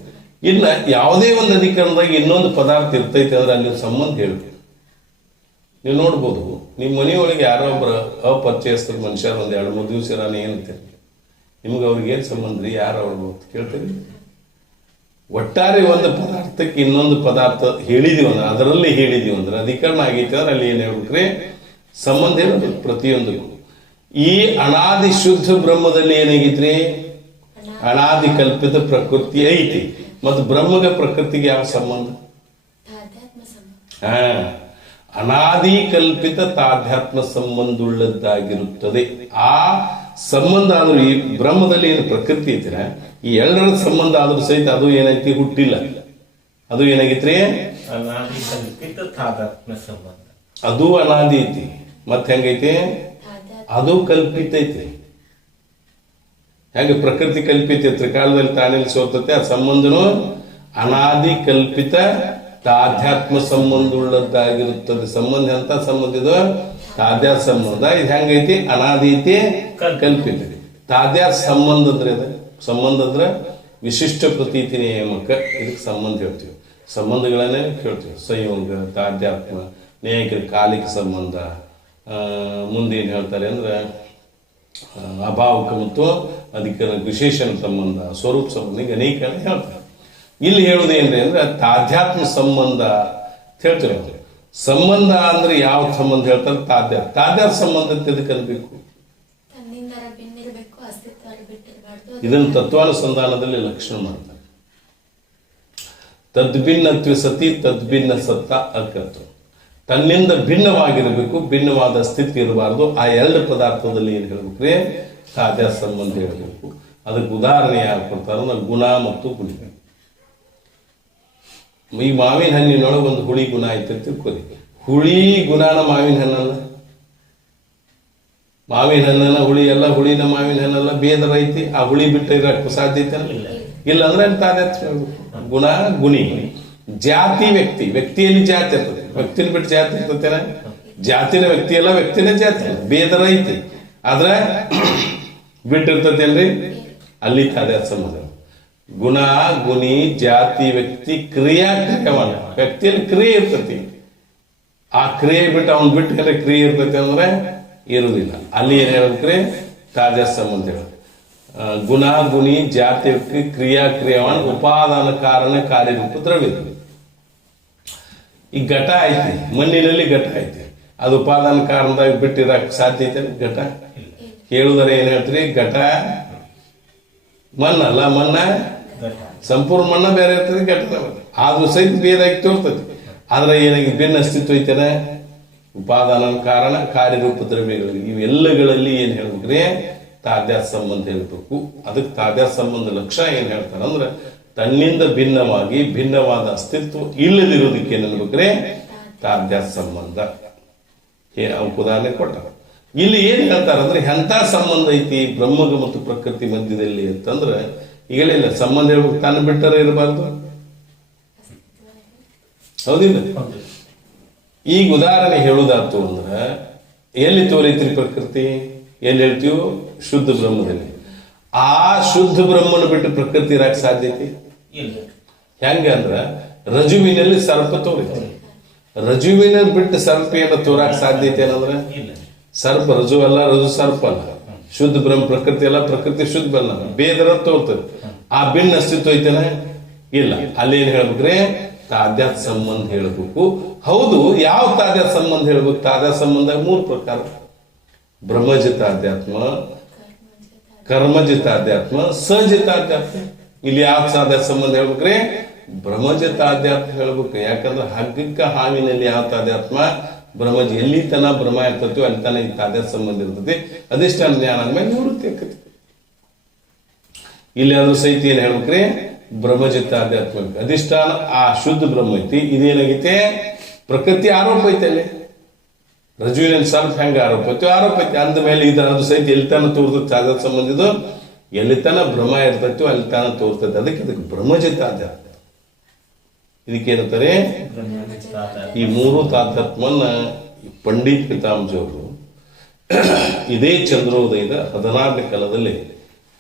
ಇನ್ನ ಯಾವುದೇ ಒಂದು ಅಧಿಕರಣದಾಗ ಇನ್ನೊಂದು ಪದಾರ್ಥ ಇರ್ತೈತಿ ಅಂದ್ರೆ ಅಲ್ಲಿ ಸಂಬಂಧ ಹೇಳ್ಬೇಕು. ನೀವು ನೋಡ್ಬೋದು, ನಿಮ್ಮ ಮನೆಯೊಳಗೆ ಯಾರೋ ಒಬ್ಬರ ಅಪರಿಚಯಸ್ಥರ ಮನುಷ್ಯರ ಒಂದ್ 2-3 ದಿವಸ ನಾನು ಏನಂತೇನೆ, ನಿಮ್ಗೆ ಅವ್ರಿಗೆ ಏನ್ ಸಂಬಂಧ ರೀ, ಯಾರು ಅವ್ರು ಕೇಳ್ತೀರಿ? ಒಟ್ಟಾರೆ ಒಂದು ಪದಾರ್ಥಕ್ಕೆ ಇನ್ನೊಂದು ಪದಾರ್ಥ ಹೇಳಿದೀವಲ್ಲ, ಅದರಲ್ಲಿ ಹೇಳಿದೀವಿ ಅಂದ್ರೆ ಅಧಿಕರಣ ಆಗೈತಿ ಅಂದ್ರೆ ಅಲ್ಲಿ ಏನ್ ಹೇಳ್ಬೇಕ್ರಿ? ಸಂಬಂಧ ಇರೋದು ಪ್ರತಿಯೊಂದಕ್ಕೂ. ಈ ಅನಾದಿ ಶುದ್ಧ ಬ್ರಹ್ಮದಲ್ಲಿ ಏನಾಗೈತ್ರಿ? ಅನಾದಿ ಕಲ್ಪಿತ ಪ್ರಕೃತಿ ಐತಿ. ಮತ್ತು ಬ್ರಹ್ಮಗ ಪ್ರಕೃತಿಗೆ ಯಾವ ಸಂಬಂಧ? ಅನಾದಿ ಕಲ್ಪಿತ ತಾಧ್ಯಾತ್ಮ ಸಂಬಂಧುಳ್ಳದ್ದಾಗಿರುತ್ತದೆ. ಆ ಸಂಬಂಧ ಆದ್ರೂ ಈ ಬ್ರಹ್ಮದಲ್ಲಿ ಏನು ಪ್ರಕೃತಿ ಐತಿರ, ಈ 2ರ ಸಂಬಂಧ ಆದ್ರೂ ಸಹಿತ ಅದು ಏನೈತಿ? ಹುಟ್ಟಿಲ್ಲ. ಅದು ಏನಾಗೈತ್ರಿ? ಅನಾದಿ ಕಲ್ಪಿತ ತಾದಾತ್ಮ್ಯ ಸಂಬಂಧ. ಅದು ಅನಾದಿ ಐತಿ. ಮತ್ತೆ ಹೆಂಗೈತಿ? ಅದು ಕಲ್ಪಿತ ಐತಿ. ಹೆಂಗೆ ಪ್ರಕೃತಿ ಕಲ್ಪಿತ ತ್ರಿಕಾಲದಲ್ಲಿ ತಾನಿಲ್ಲಿ ಸೋರ್ತತೆ ಆ ಸಂಬಂಧನು ಅನಾದಿ ಕಲ್ಪಿತ ತಾಧ್ಯಾತ್ಮ ಸಂಬಂಧ ಉಳ್ಳದ್ದಾಗಿರುತ್ತದೆ. ಸಂಬಂಧ ಎಂತ ಸಂಬಂಧ ಇದು? ತಾಧ್ಯಾತ್ ಸಂಬಂಧ. ಇದು ಹೆಂಗೈತಿ? ಅನಾದಿ ಐತಿ, ಕಲ್ಪಿತ. ತಾಧ್ಯಾತ್ ಸಂಬಂಧ ಅಂದ್ರೆ ಸಂಬಂಧ ಅಂದ್ರೆ ವಿಶಿಷ್ಟ ಪ್ರತೀತಿ ನೇಮಕ. ಇದಕ್ಕೆ ಸಂಬಂಧ ಹೇಳ್ತೀವಿ. ಸಂಬಂಧಗಳನ್ನೇ ಕೇಳ್ತೀವಿ. ಸಂಯೋಗ, ತಾಧ್ಯಾತ್ಮ, ನೇಯಕ ಕಾಲಿಕ ಸಂಬಂಧ. ಮುಂದೇನು ಹೇಳ್ತಾರೆ ಅಂದ್ರೆ ಅಭಾವಕ ಮತ್ತು ಅದಕ್ಕೆ ವಿಶೇಷಣ ಸಂಬಂಧ, ಸ್ವರೂಪ ಸಂಬಂಧ, ಈಗ ಅನೇಕ ಹೇಳ್ತಾರೆ. ಇಲ್ಲಿ ಹೇಳುವುದೇನ್ರಿ ಅಂದ್ರೆ ತಾಧ್ಯಾತ್ಮ ಸಂಬಂಧ ಅಂತ ಹೇಳ್ತೀವಿ. ಸಂಬಂಧ ಅಂದ್ರೆ ಯಾವ ಸಂಬಂಧ ಹೇಳ್ತಾರೆ? ತಾಧ್ಯಾತ್ಮ ಸಂಬಂಧ ಅಂತ ಎದಕ್ಕೆ ಅನ್ಬೇಕು? ಇದನ್ನು ತತ್ವಾನುಸಂಧಾನದಲ್ಲಿ ಲಕ್ಷಣ ಮಾಡ್ತಾರೆ. ತದ್ಭಿನ್ನತ್ವ ಸತಿ ತದ್ಭಿನ್ನ ಸತ್ತ ಅಕತ್ವ. ತನ್ನಿಂದ ಭಿನ್ನವಾಗಿರಬೇಕು, ಭಿನ್ನವಾದ ಸ್ಥಿತಿ ಇರಬಾರ್ದು. ಆ ಎರಡು ಪದಾರ್ಥದಲ್ಲಿ ಏನು ಹೇಳ್ಬೇಕ್ರಿ? ತಾಧ್ಯಾತ್ಮ ಸಂಬಂಧ ಹೇಳಬೇಕು. ಅದಕ್ಕೆ ಉದಾಹರಣೆ ಯಾರು ಕೊಡ್ತಾರ? ಗುಣ ಮತ್ತು ಗುಣಿ. ಈ ಮಾವಿನ ಹಣ್ಣಿನೊಳಗೆ ಒಂದು ಹುಳಿ ಗುಣ ಐತೆ ತಿಳ್ಕೊರಿ. ಹುಳಿ ಗುಣನ ಮಾವಿನ ಹಣ್ಣಲ್ಲ, ಮಾವಿನ ಹಣ್ಣನ ಹುಳಿ ಎಲ್ಲ, ಹುಳಿನ ಮಾವಿನ ಹಣ್ಣಲ್ಲ, ಬೇದರ ಐತಿ. ಆ ಹುಳಿ ಬಿಟ್ಟು ಇರಕ್ಕೆ ಸಾಧ್ಯತೆ ಇಲ್ಲ ಅಂದ್ರೆ ತಾಧ್ಯಾತ್ಮ ಗುಣ ಗುಣಿ. ಜಾತಿ ವ್ಯಕ್ತಿ, ವ್ಯಕ್ತಿಯಲ್ಲಿ ಜಾತಿ ಇರ್ತದೆ, ವ್ಯಕ್ತಿನ ಬಿಟ್ಟು ಜಾತಿ ಇರ್ತೇನೆ. ಜಾತಿನ ವ್ಯಕ್ತಿ ಅಲ್ಲ, ವ್ಯಕ್ತಿನ ಜಾತಿ. ಬೇದರ ಐತಿ ಆದ್ರೆ ಬಿಟ್ಟಿರ್ತೇನ್ರಿ, ಅಲ್ಲಿ ತಾಧ್ಯಾತ್ಮ ಸಂಬಂಧ. ಗುಣ ಗುಣಿ ಜಾತಿ ವ್ಯಕ್ತಿ ಕ್ರಿಯಾ ಕ್ರಿಯಮಾನ. ವ್ಯಕ್ತಿಯಲ್ಲಿ ಕ್ರಿಯೆ ಇರ್ತತಿ, ಆ ಕ್ರಿಯೆ ಬಿಟ್ಟು ಅವ್ನ್ ಬಿಟ್ಟು ಕ್ರಿಯೆ ಇರ್ತೈತಿ ಅಂದ್ರೆ ಇರುವುದಿಲ್ಲ. ಅಲ್ಲಿ ಏನ್ ಹೇಳ್ಬೇಕ್ರಿ? ತಾಧ್ಯಾತ್ಮ ಸಂಬಂಧ ಹೇಳ. ಗುಣ ಗುಣಿ ಜಾತಿ ವ್ಯಕ್ತಿ ಕ್ರಿಯಾ ಕ್ರಿಯಮಾನ ಉಪಾದಾನ ಕಾರಣ ಕಾರ್ಯರೂಪ ದ್ರವ್ಯ. ಈ ಘಟ ಐತಿ, ಮಣ್ಣಿನಲ್ಲಿ ಘಟ ಐತಿ, ಅದು ಉಪಾದಾನ ಕಾರಣದಾಗ ಬಿಟ್ಟಿರಕ್ ಸಾಧ್ಯ ಐತೆ? ಘಟ ಕೇಳುದರೆ ಏನ್ ಹೇಳ್ತೀರಿ? ಘಟ ಮಣ್ಣಲ್ಲ, ಮಣ್ಣ ಸಂಪೂರ್ಣ ಮಣ್ಣ ಬೇರೆ ಇರ್ತದೆ, ಘಟ ಆದ್ರೂ ಸಹಿತ ಬೇರಾಗಿ ತೋರ್ತದೆ. ಆದ್ರೆ ಏನಾಗಿ ಭಿನ್ನ ಅಸ್ತಿತ್ವ ಐತೇನೆ? ಉಪಾದಾನ ಕಾರಣ ಕಾರ್ಯರೂಪ ದ್ರವ್ಯಗಳು. ಇವೆಲ್ಲಗಳಲ್ಲಿ ಏನ್ ಹೇಳ್ಬೇಕ್ರಿ? ತಾಧ್ಯಾತ್ಮ ಸಂಬಂಧ ಹೇಳ್ಬೇಕು. ಅದಕ್ಕೆ ತಾಧ್ಯಾತ್ಮ ಸಂಬಂಧ ಲಕ್ಷಣ ಏನ್ ಹೇಳ್ತಾರ ಅಂದ್ರೆ ತನ್ನಿಂದ ಭಿನ್ನವಾಗಿ ಭಿನ್ನವಾದ ಅಸ್ತಿತ್ವ ಇಲ್ಲದಿರೋದಕ್ಕೆ ಏನ್ ಅನ್ಬೇಕ್ರಿ? ತಾಧ್ಯಾತ್ಮ ಸಂಬಂಧ. ಅವಕ್ಕೆ ಉದಾಹರಣೆ ಕೊಟ್ಟ. ಇಲ್ಲಿ ಏನ್ ಹೇಳ್ತಾರ ಅಂದ್ರೆ ಎಂತ ಸಂಬಂಧ ಐತಿ ಬ್ರಹ್ಮಗ ಮತ್ತು ಪ್ರಕೃತಿ ಮಧ್ಯದಲ್ಲಿ ಅಂತಂದ್ರೆ ಈಗಲಿಲ್ಲ ಸಂಬಂಧ ಹೇಳ್ಬೇಕು. ತಾನು ಬಿಟ್ಟರೆ ಇರಬಾರ್ದು, ಹೌದಿಲ್ಲ? ಈಗ ಉದಾಹರಣೆ ಹೇಳುದಾತು ಅಂದ್ರೆ ಎಲ್ಲಿ ತೋರೈತ್ರಿ ಪ್ರಕೃತಿ? ಎಲ್ಲಿ ಹೇಳ್ತೀವಿ? ಶುದ್ಧ ಬ್ರಹ್ಮದಲ್ಲಿ. ಆ ಶುದ್ಧ ಬ್ರಹ್ಮನ ಬಿಟ್ಟು ಪ್ರಕೃತಿ ಇರಕ್ ಸಾಧ್ಯತೆ ಹೆಂಗ ಅಂದ್ರ ರಜುವಿನಲ್ಲಿ ಸರ್ಪ ತೋರೈತಿ. ರಜುವಿನ ಬಿಟ್ಟು ಸರ್ಪ ಏನ ತೋರಾಕ್ ಸಾಧ್ಯತೆ ಏನಂದ್ರ ಸರ್ಪ ರಜು ಅಲ್ಲ, ರಜು ಸರ್ಪ ಅಲ್ಲ. ಶುದ್ಧ ಬ್ರಹ್ಮ ಪ್ರಕೃತಿ ಅಲ್ಲ, ಪ್ರಕೃತಿ ಶುದ್ಧ ಬಲ್ಲ, ಬೇದರ ತೋರ್ತದೆ. ಆ ಭಿನ್ನ ಅಸ್ತಿತ್ವ ಐತೇನ? ಇಲ್ಲ. ಅಲ್ಲಿ ಏನ್ ಹೇಳ್ಬೇಕ್ರಿ? ತಾಧ್ಯಾತ್ಮ ಸಂಬಂಧ ಹೇಳ್ಬೇಕು. ಹೌದು, ಯಾವ ತಾಧ್ಯಾತ್ಮ ಸಂಬಂಧ ಹೇಳ್ಬೇಕು? ತಾಧ್ಯಾತ್ಮ ಸಂಬಂಧ 3 ಪ್ರಕಾರ: ಬ್ರಹ್ಮಜಿತಾಧ್ಯಾತ್ಮ, ಕರ್ಮಜಿತಾಧ್ಯಾತ್ಮ, ಸಜಿತಾಧ್ಯಾತ್ಮ. ಇಲ್ಲಿ ಯಾವ ತಾಧ್ಯಾತ್ಮ ಸಂಬಂಧ ಹೇಳ್ಬೇಕ್ರಿ? ಬ್ರಹ್ಮಜಿತಾಧ್ಯಾತ್ಮ ಹೇಳ್ಬೇಕು. ಯಾಕಂದ್ರೆ ಹಗ್ಗಕ್ಕ ಹಾವಿನಲ್ಲಿ ಯಾವ ತಾಧ್ಯಾತ್ಮ? ಬ್ರಹ್ಮಜಿ. ಎಲ್ಲಿ ತನ ಬ್ರಹ್ಮ ಇರ್ತೈತಿ ಅಲ್ಲಿ ತನ ಈ ತಾಧ್ಯಾತ್ಮ ಸಂಬಂಧ ಇರ್ತೈತಿ. ಅಧಿಷ್ಠಾನ ಜ್ಞಾನ ಆದ್ಮೇಲೆ ನಿವೃತ್ತಿ ಆಕತಿ. ಇಲ್ಲಿ ಆದ್ರೂ ಸಹಿತ ಏನ್ ಹೇಳ್ಬೇಕ್ರಿ? ಬ್ರಹ್ಮಜಿತ ಅಧ್ಯಾತ್ಮ. ಅಧಿಷ್ಠಾನ ಆ ಶುದ್ಧ ಬ್ರಹ್ಮ ಐತಿ. ಇದೇನಾಗೈತೆ? ಪ್ರಕೃತಿ ಆರೋಪ ಐತೆ. ಅಲ್ಲಿ ರಜುವಿನಲ್ಲಿ ಸ್ವಲ್ಪ ಹೆಂಗ ಆರೋಪ ಐತಿ? ಆರೋಪ ಐತಿ. ಅಂದ ಮೇಲೆ ಇದು ಸಹಿತ ಎಲ್ಲಿ ತಾನ ತೋರ್ತೈತಿ ತಾಧ್ಯಾತ್ಮ ಸಂಬಂಧಿದು. ಎಲ್ಲಿ ತನ ಬ್ರಹ್ಮ ಇರ್ತೈತಿ ಅಲ್ಲಿ ತಾನ ತೋರ್ತೈತಿ. ಅದಕ್ಕೆ ಬ್ರಹ್ಮಜಿತ ಅಧ್ಯಾತ್ಮ. ಇದಕ್ಕೇನಂತಾರೆ? ಈ 3 ತಾಧ್ಯಾತ್ಮನ್ನ ಪಂಡಿತ್ ಪಿತಾಂಬಜವರು ಇದೇ ಚಂದ್ರೋದಯದ 16ನೇ ಕಾಲದಲ್ಲಿ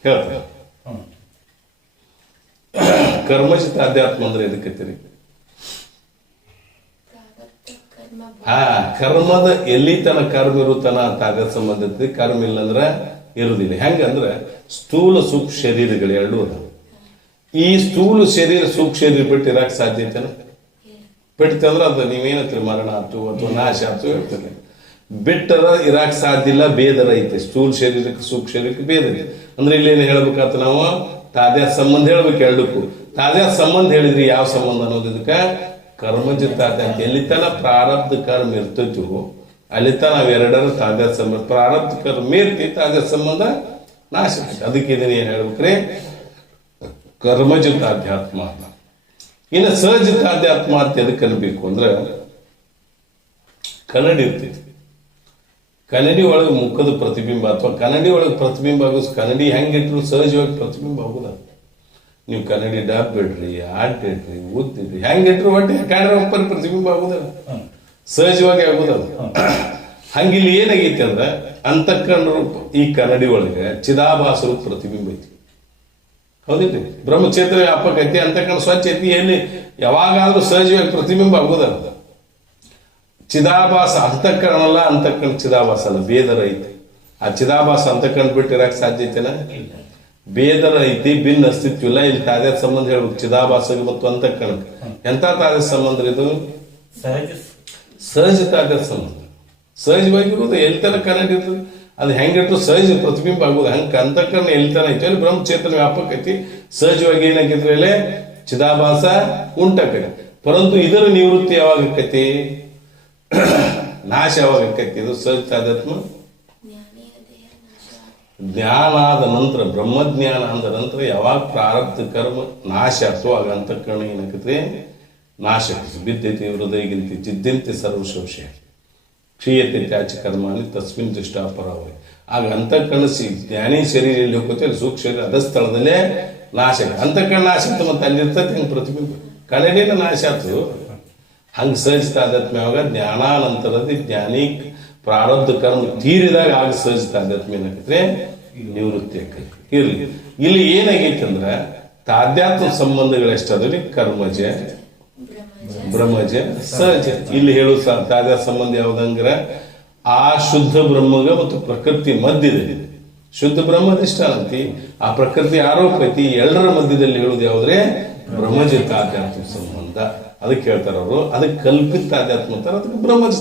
ಹೇಳ್ತಾರೆ. ಕರ್ಮಜಿತ ಅಧ್ಯಾತ್ಮ ಅಂದ್ರೆ ಎದಕ್ಕೆ? ಕರ್ಮದ ಎಲ್ಲಿ ತನ ಕರ್ಮ ಇರುತ್ತಾನ ತಾಧ್ಯಾತ್ಮ ಸಂಬಂಧ ಇರ್ತದೆ. ಕರ್ಮ ಇಲ್ಲ ಅಂದ್ರ ಇರುವುದಿಲ್ಲ. ಹೆಂಗಂದ್ರ ಸ್ಥೂಲ ಸೂಕ್ಷ್ಮ ಶರೀರಗಳು ಎರಡೂ ಅದಾವ. ಈ ಸ್ಥೂಲ ಶರೀರ ಸೂಕ್ಷ್ಮ ಶರೀರ ಬಿಟ್ಟು ಇರಕ್ ಸಾಧ್ಯತೆನ? ಬಿಡ್ತಂದ್ರ ಅದು ನೀವೇನತ್ರಿ ಮರಣ ಆತು ಅಥವಾ ನಾಶ ಆತು ಇರ್ತದೆ. ಬಿಟ್ಟರ ಇರಾಕ್ ಸಾಧ್ಯ ಇಲ್ಲ, ಬೇದರ ಐತೆ. ಸ್ಥೂಲ ಶರೀರಕ್ಕೆ ಸೂಕ್ಷ್ಮ ಶರೀರಕ್ಕೆ ಬೇದ ಐತೆ. ಅಂದ್ರೆ ಇಲ್ಲಿ ಏನ್ ಹೇಳ್ಬೇಕಾತ ನಾವು? ತಾಧ್ಯಾತ್ಮ ಸಂಬಂಧ ಹೇಳ್ಬೇಕು ಎರಡಕ್ಕೂ. ತಾಧ್ಯಾತ್ಮ ಸಂಬಂಧ ಹೇಳಿದ್ರಿ ಯಾವ ಸಂಬಂಧ ಅನ್ನೋದು ಇದಕ್ಕ ಕರ್ಮಜಿತ ಅಧ್ಯಾತ್ಮ. ಎಲ್ಲಿ ತನ ಪ್ರಾರಬ್ಧ ಕರ್ಮ ಇರ್ತೈತಿವು ಅಲ್ಲಿ ತನ ನಾವೆರಡರ ತಾಧ್ಯಾತ್ಮ ಸಂಬಂಧ. ಪ್ರಾರಬ್ಧ ಕರ್ಮ ಮೀರ್ತಿ ತಾಧ್ಯಾತ್ಮ ಸಂಬಂಧ ನಾಶ. ಅದಕ್ಕೆ ಇದನ್ನ ಏನ್ ಹೇಳ್ಬೇಕ್ರಿ? ಕರ್ಮಜಿತ ಅಧ್ಯಾತ್ಮ ಅಂತ. ಇನ್ನು ಸಹಜಿತ ಅಧ್ಯಾತ್ಮ ಅಂತ ಎದಕ್ಕೆ ಅನ್ಬೇಕು ಅಂದ್ರೆ ಕನ್ನಡಿ ಇರ್ತೈತಿ. ಕನ್ನಡಿ ಒಳಗೆ ಮುಖದ ಪ್ರತಿಬಿಂಬ ಅಥವಾ ಕನ್ನಡಿ ಒಳಗೆ ಪ್ರತಿಬಿಂಬ ಆಗೋದು ಕನ್ನಡಿ ಹೆಂಗಿಟ್ರು ಸಹಜವಾಗಿ ಪ್ರತಿಬಿಂಬ ಆಗುದ. ನೀವು ಕನ್ನಡಿ ಡಬ್ ಬಿಡ್ರಿ, ಆಡ್ಬಿಡ್ರಿ, ಓದ್ತಿಡ್ರಿ, ಹೆಂಗಿಟ್ರು ಒಟ್ಟು ಯಾಕಂದ್ರೆ ಒಪ್ಪರ್ ಪ್ರತಿಬಿಂಬ ಆಗುದಲ್ಲ, ಸಹಜವಾಗಿ ಆಗುದಲ್ಲ. ಹಂಗಿಲ್ಲಿ ಏನಾಗೈತಿ ಅಂದ್ರೆ ಅಂತಃಕರಣ ರೂಪ ಈ ಕನ್ನಡಿ ಒಳಗೆ ಚಿದಾಭಾಸ ರೂಪ ಪ್ರತಿಬಿಂಬ ಐತಿ. ಹೌದಿಲ್ರಿ? ಬ್ರಹ್ಮಚೇತನ ವ್ಯಾಪಕ ಐತಿ, ಅಂತಃಕರಣ ಸ್ವಚ್ಛ ಐತಿ. ಎಲ್ಲಿ ಯಾವಾಗಾದ್ರೂ ಸಹಜವಾಗಿ ಪ್ರತಿಬಿಂಬ ಆಗುದಲ್ಲ. ಚಿದಾಭಾಸ ಅಂತಃಕರಣ ಅಲ್ಲ, ಅಂತಃಕರಣ ಚಿದಾಭಾಸ ಅಲ್ಲ, ಬೇದರ ಐತಿ. ಆ ಚಿದಾಭಾಸ ಅಂತಃಕರಣ ಬಿಟ್ಟಿರಕ್ ಸಾಧ್ಯ ಐತೆನ? ಬೇದರ ಐತಿ, ಭಿನ್ನ ಅಸ್ತಿತ್ವ ಇಲ್ಲ. ಇಲ್ಲಿ ತಾದ್ಯ ಸಂಬಂಧ ಹೇಳ್ಬೇಕು ಚಿದಾಭಾಸ ಮತ್ತು ಅಂತಃಕರಣ. ಎಂತ ತಾದ್ಯ ಸಂಬಂಧ ಇದು? ಸಹಜ ತಾದ್ಯ ಸಂಬಂಧ. ಸಹಜವಾಗಿರುವುದು ಎಲ್ಲಿ ತನ ಕನ್ನಡ ಇರ್ತದೆ, ಅದು ಹೆಂಗಿಟ್ಟು ಸಹಜ ಪ್ರತಿಬಿಂಬ ಆಗುದು. ಹಂಗ ಅಂತಃಕರಣ ಎಲ್ಲಿ ತನ ಐತಿ ಅಲ್ಲಿ ಬ್ರಹ್ಮಚೇತನ ವ್ಯಾಪಕ ಐತಿ. ಸಹಜವಾಗಿ ಏನಾಗಿದ್ರೆ ಇಲ್ಲಿ ಚಿದಾಭಾಸ ಉಂಟಾಕೈತಿ. ಪರಂತು ಇದರ ನಿವೃತ್ತಿ ಯಾವಾಗ ಆಕೈತಿ? ನಾಶ ಯಾವಾಗ ಆಕೈತಿ? ಇದು ಸಹಜ ತಾದಾತ್ಮ ಜ್ಞಾನ ಆದ ನಂತರ, ಬ್ರಹ್ಮಜ್ಞಾನ ಆದ ನಂತರ ಯಾವಾಗ ಪ್ರಾರಬ್ಧ ಕರ್ಮ ನಾಶ ಆಯ್ತು ಆಗ ಅಂತಃಕರಣ ಏನಾಕೈತಿ? ನಾಶ ಆಕೈತಿ. ಬಿದ್ದೈತಿ ಹೃದಯಗಿಂತಿ ಚಿದ್ದಂತೆ ಸರ್ವಶೋಷ ಕ್ಷೀಯತೆ ತ್ಯಾಚ ಕರ್ಮಾನಿ ತಸ್ಮಿನ್ ದುಷ್ಟಾಪರಾವ. ಆಗ ಅಂತಃಕರಣ ಜ್ಞಾನಿ ಶರೀರಲ್ಲಿ ಹೋಗ್ಕೋತಿ, ಅಲ್ಲಿ ಸೂಕ್ಷ್ಮ ಶರೀರ ಅದ ಸ್ಥಳದಲ್ಲೇ ನಾಶ ಆಗ ಅಂತಃಕರಣ ನಾಶ ಆಯ್ತು. ಮತ್ತೆ ಅಲ್ಲಿರ್ತೈತಿ ಹಂಗೆ ಪ್ರತಿಬಿಂಬ ಕನ್ನಡಿನ ನಾಶ ಆಯ್ತು. ಹಂಗೆ ಸಹಜ ತಾದಾತ್ಮ್ಯ ಯಾವಾಗ? ಜ್ಞಾನಾನಂತರದ ಜ್ಞಾನಿ ಪ್ರಾರಬ್ಧ ಕರ್ಮ ತೀರಿದಾಗ ಆಗ ಸಹಜ ತಾದಾತ್ಮ್ಯ ಏನಾಕೈತ್ರಿ? ನಿವೃತ್ತಿ ಆಕೈತಿ. ಇರ್ಲಿ, ಇಲ್ಲಿ ಏನಾಗೈತಿ ಅಂದ್ರ ತಾಧ್ಯಾತ್ಮ ಸಂಬಂಧಗಳು ಎಷ್ಟಾದ್ರಿ? ಕರ್ಮಜ, ಬ್ರಹ್ಮಜ, ಸಹಜ. ಇಲ್ಲಿ ಹೇಳು ತಾದ್ಯ ಸಂಬಂಧ ಯಾವ್ದಂಗ್ರ ಆ ಶುದ್ಧ ಬ್ರಹ್ಮಗ ಮತ್ತು ಪ್ರಕೃತಿ ಮಧ್ಯದಲ್ಲಿ ಶುದ್ಧ ಬ್ರಹ್ಮಧಿಷ್ಠಾನಂತಿ, ಆ ಪ್ರಕೃತಿ ಆರೋಪ ಐತಿ. ಎಲ್ಲರ ಮಧ್ಯದಲ್ಲಿ ಹೇಳುದು ಯಾವ್ದ್ರೆ? ಬ್ರಹ್ಮಜ ತಾಧ್ಯಾತ್ಮ ಸಂಬಂಧ. ಅದಕ್ಕೆ ಹೇಳ್ತಾರ ಅವರು, ಅದಕ್ಕೆ ಕಲ್ಪಿತ ತಾಧ್ಯಾತ್ಮ ಅಂತಾರ, ಅದಕ್ಕೆ ಬ್ರಹ್ಮಜ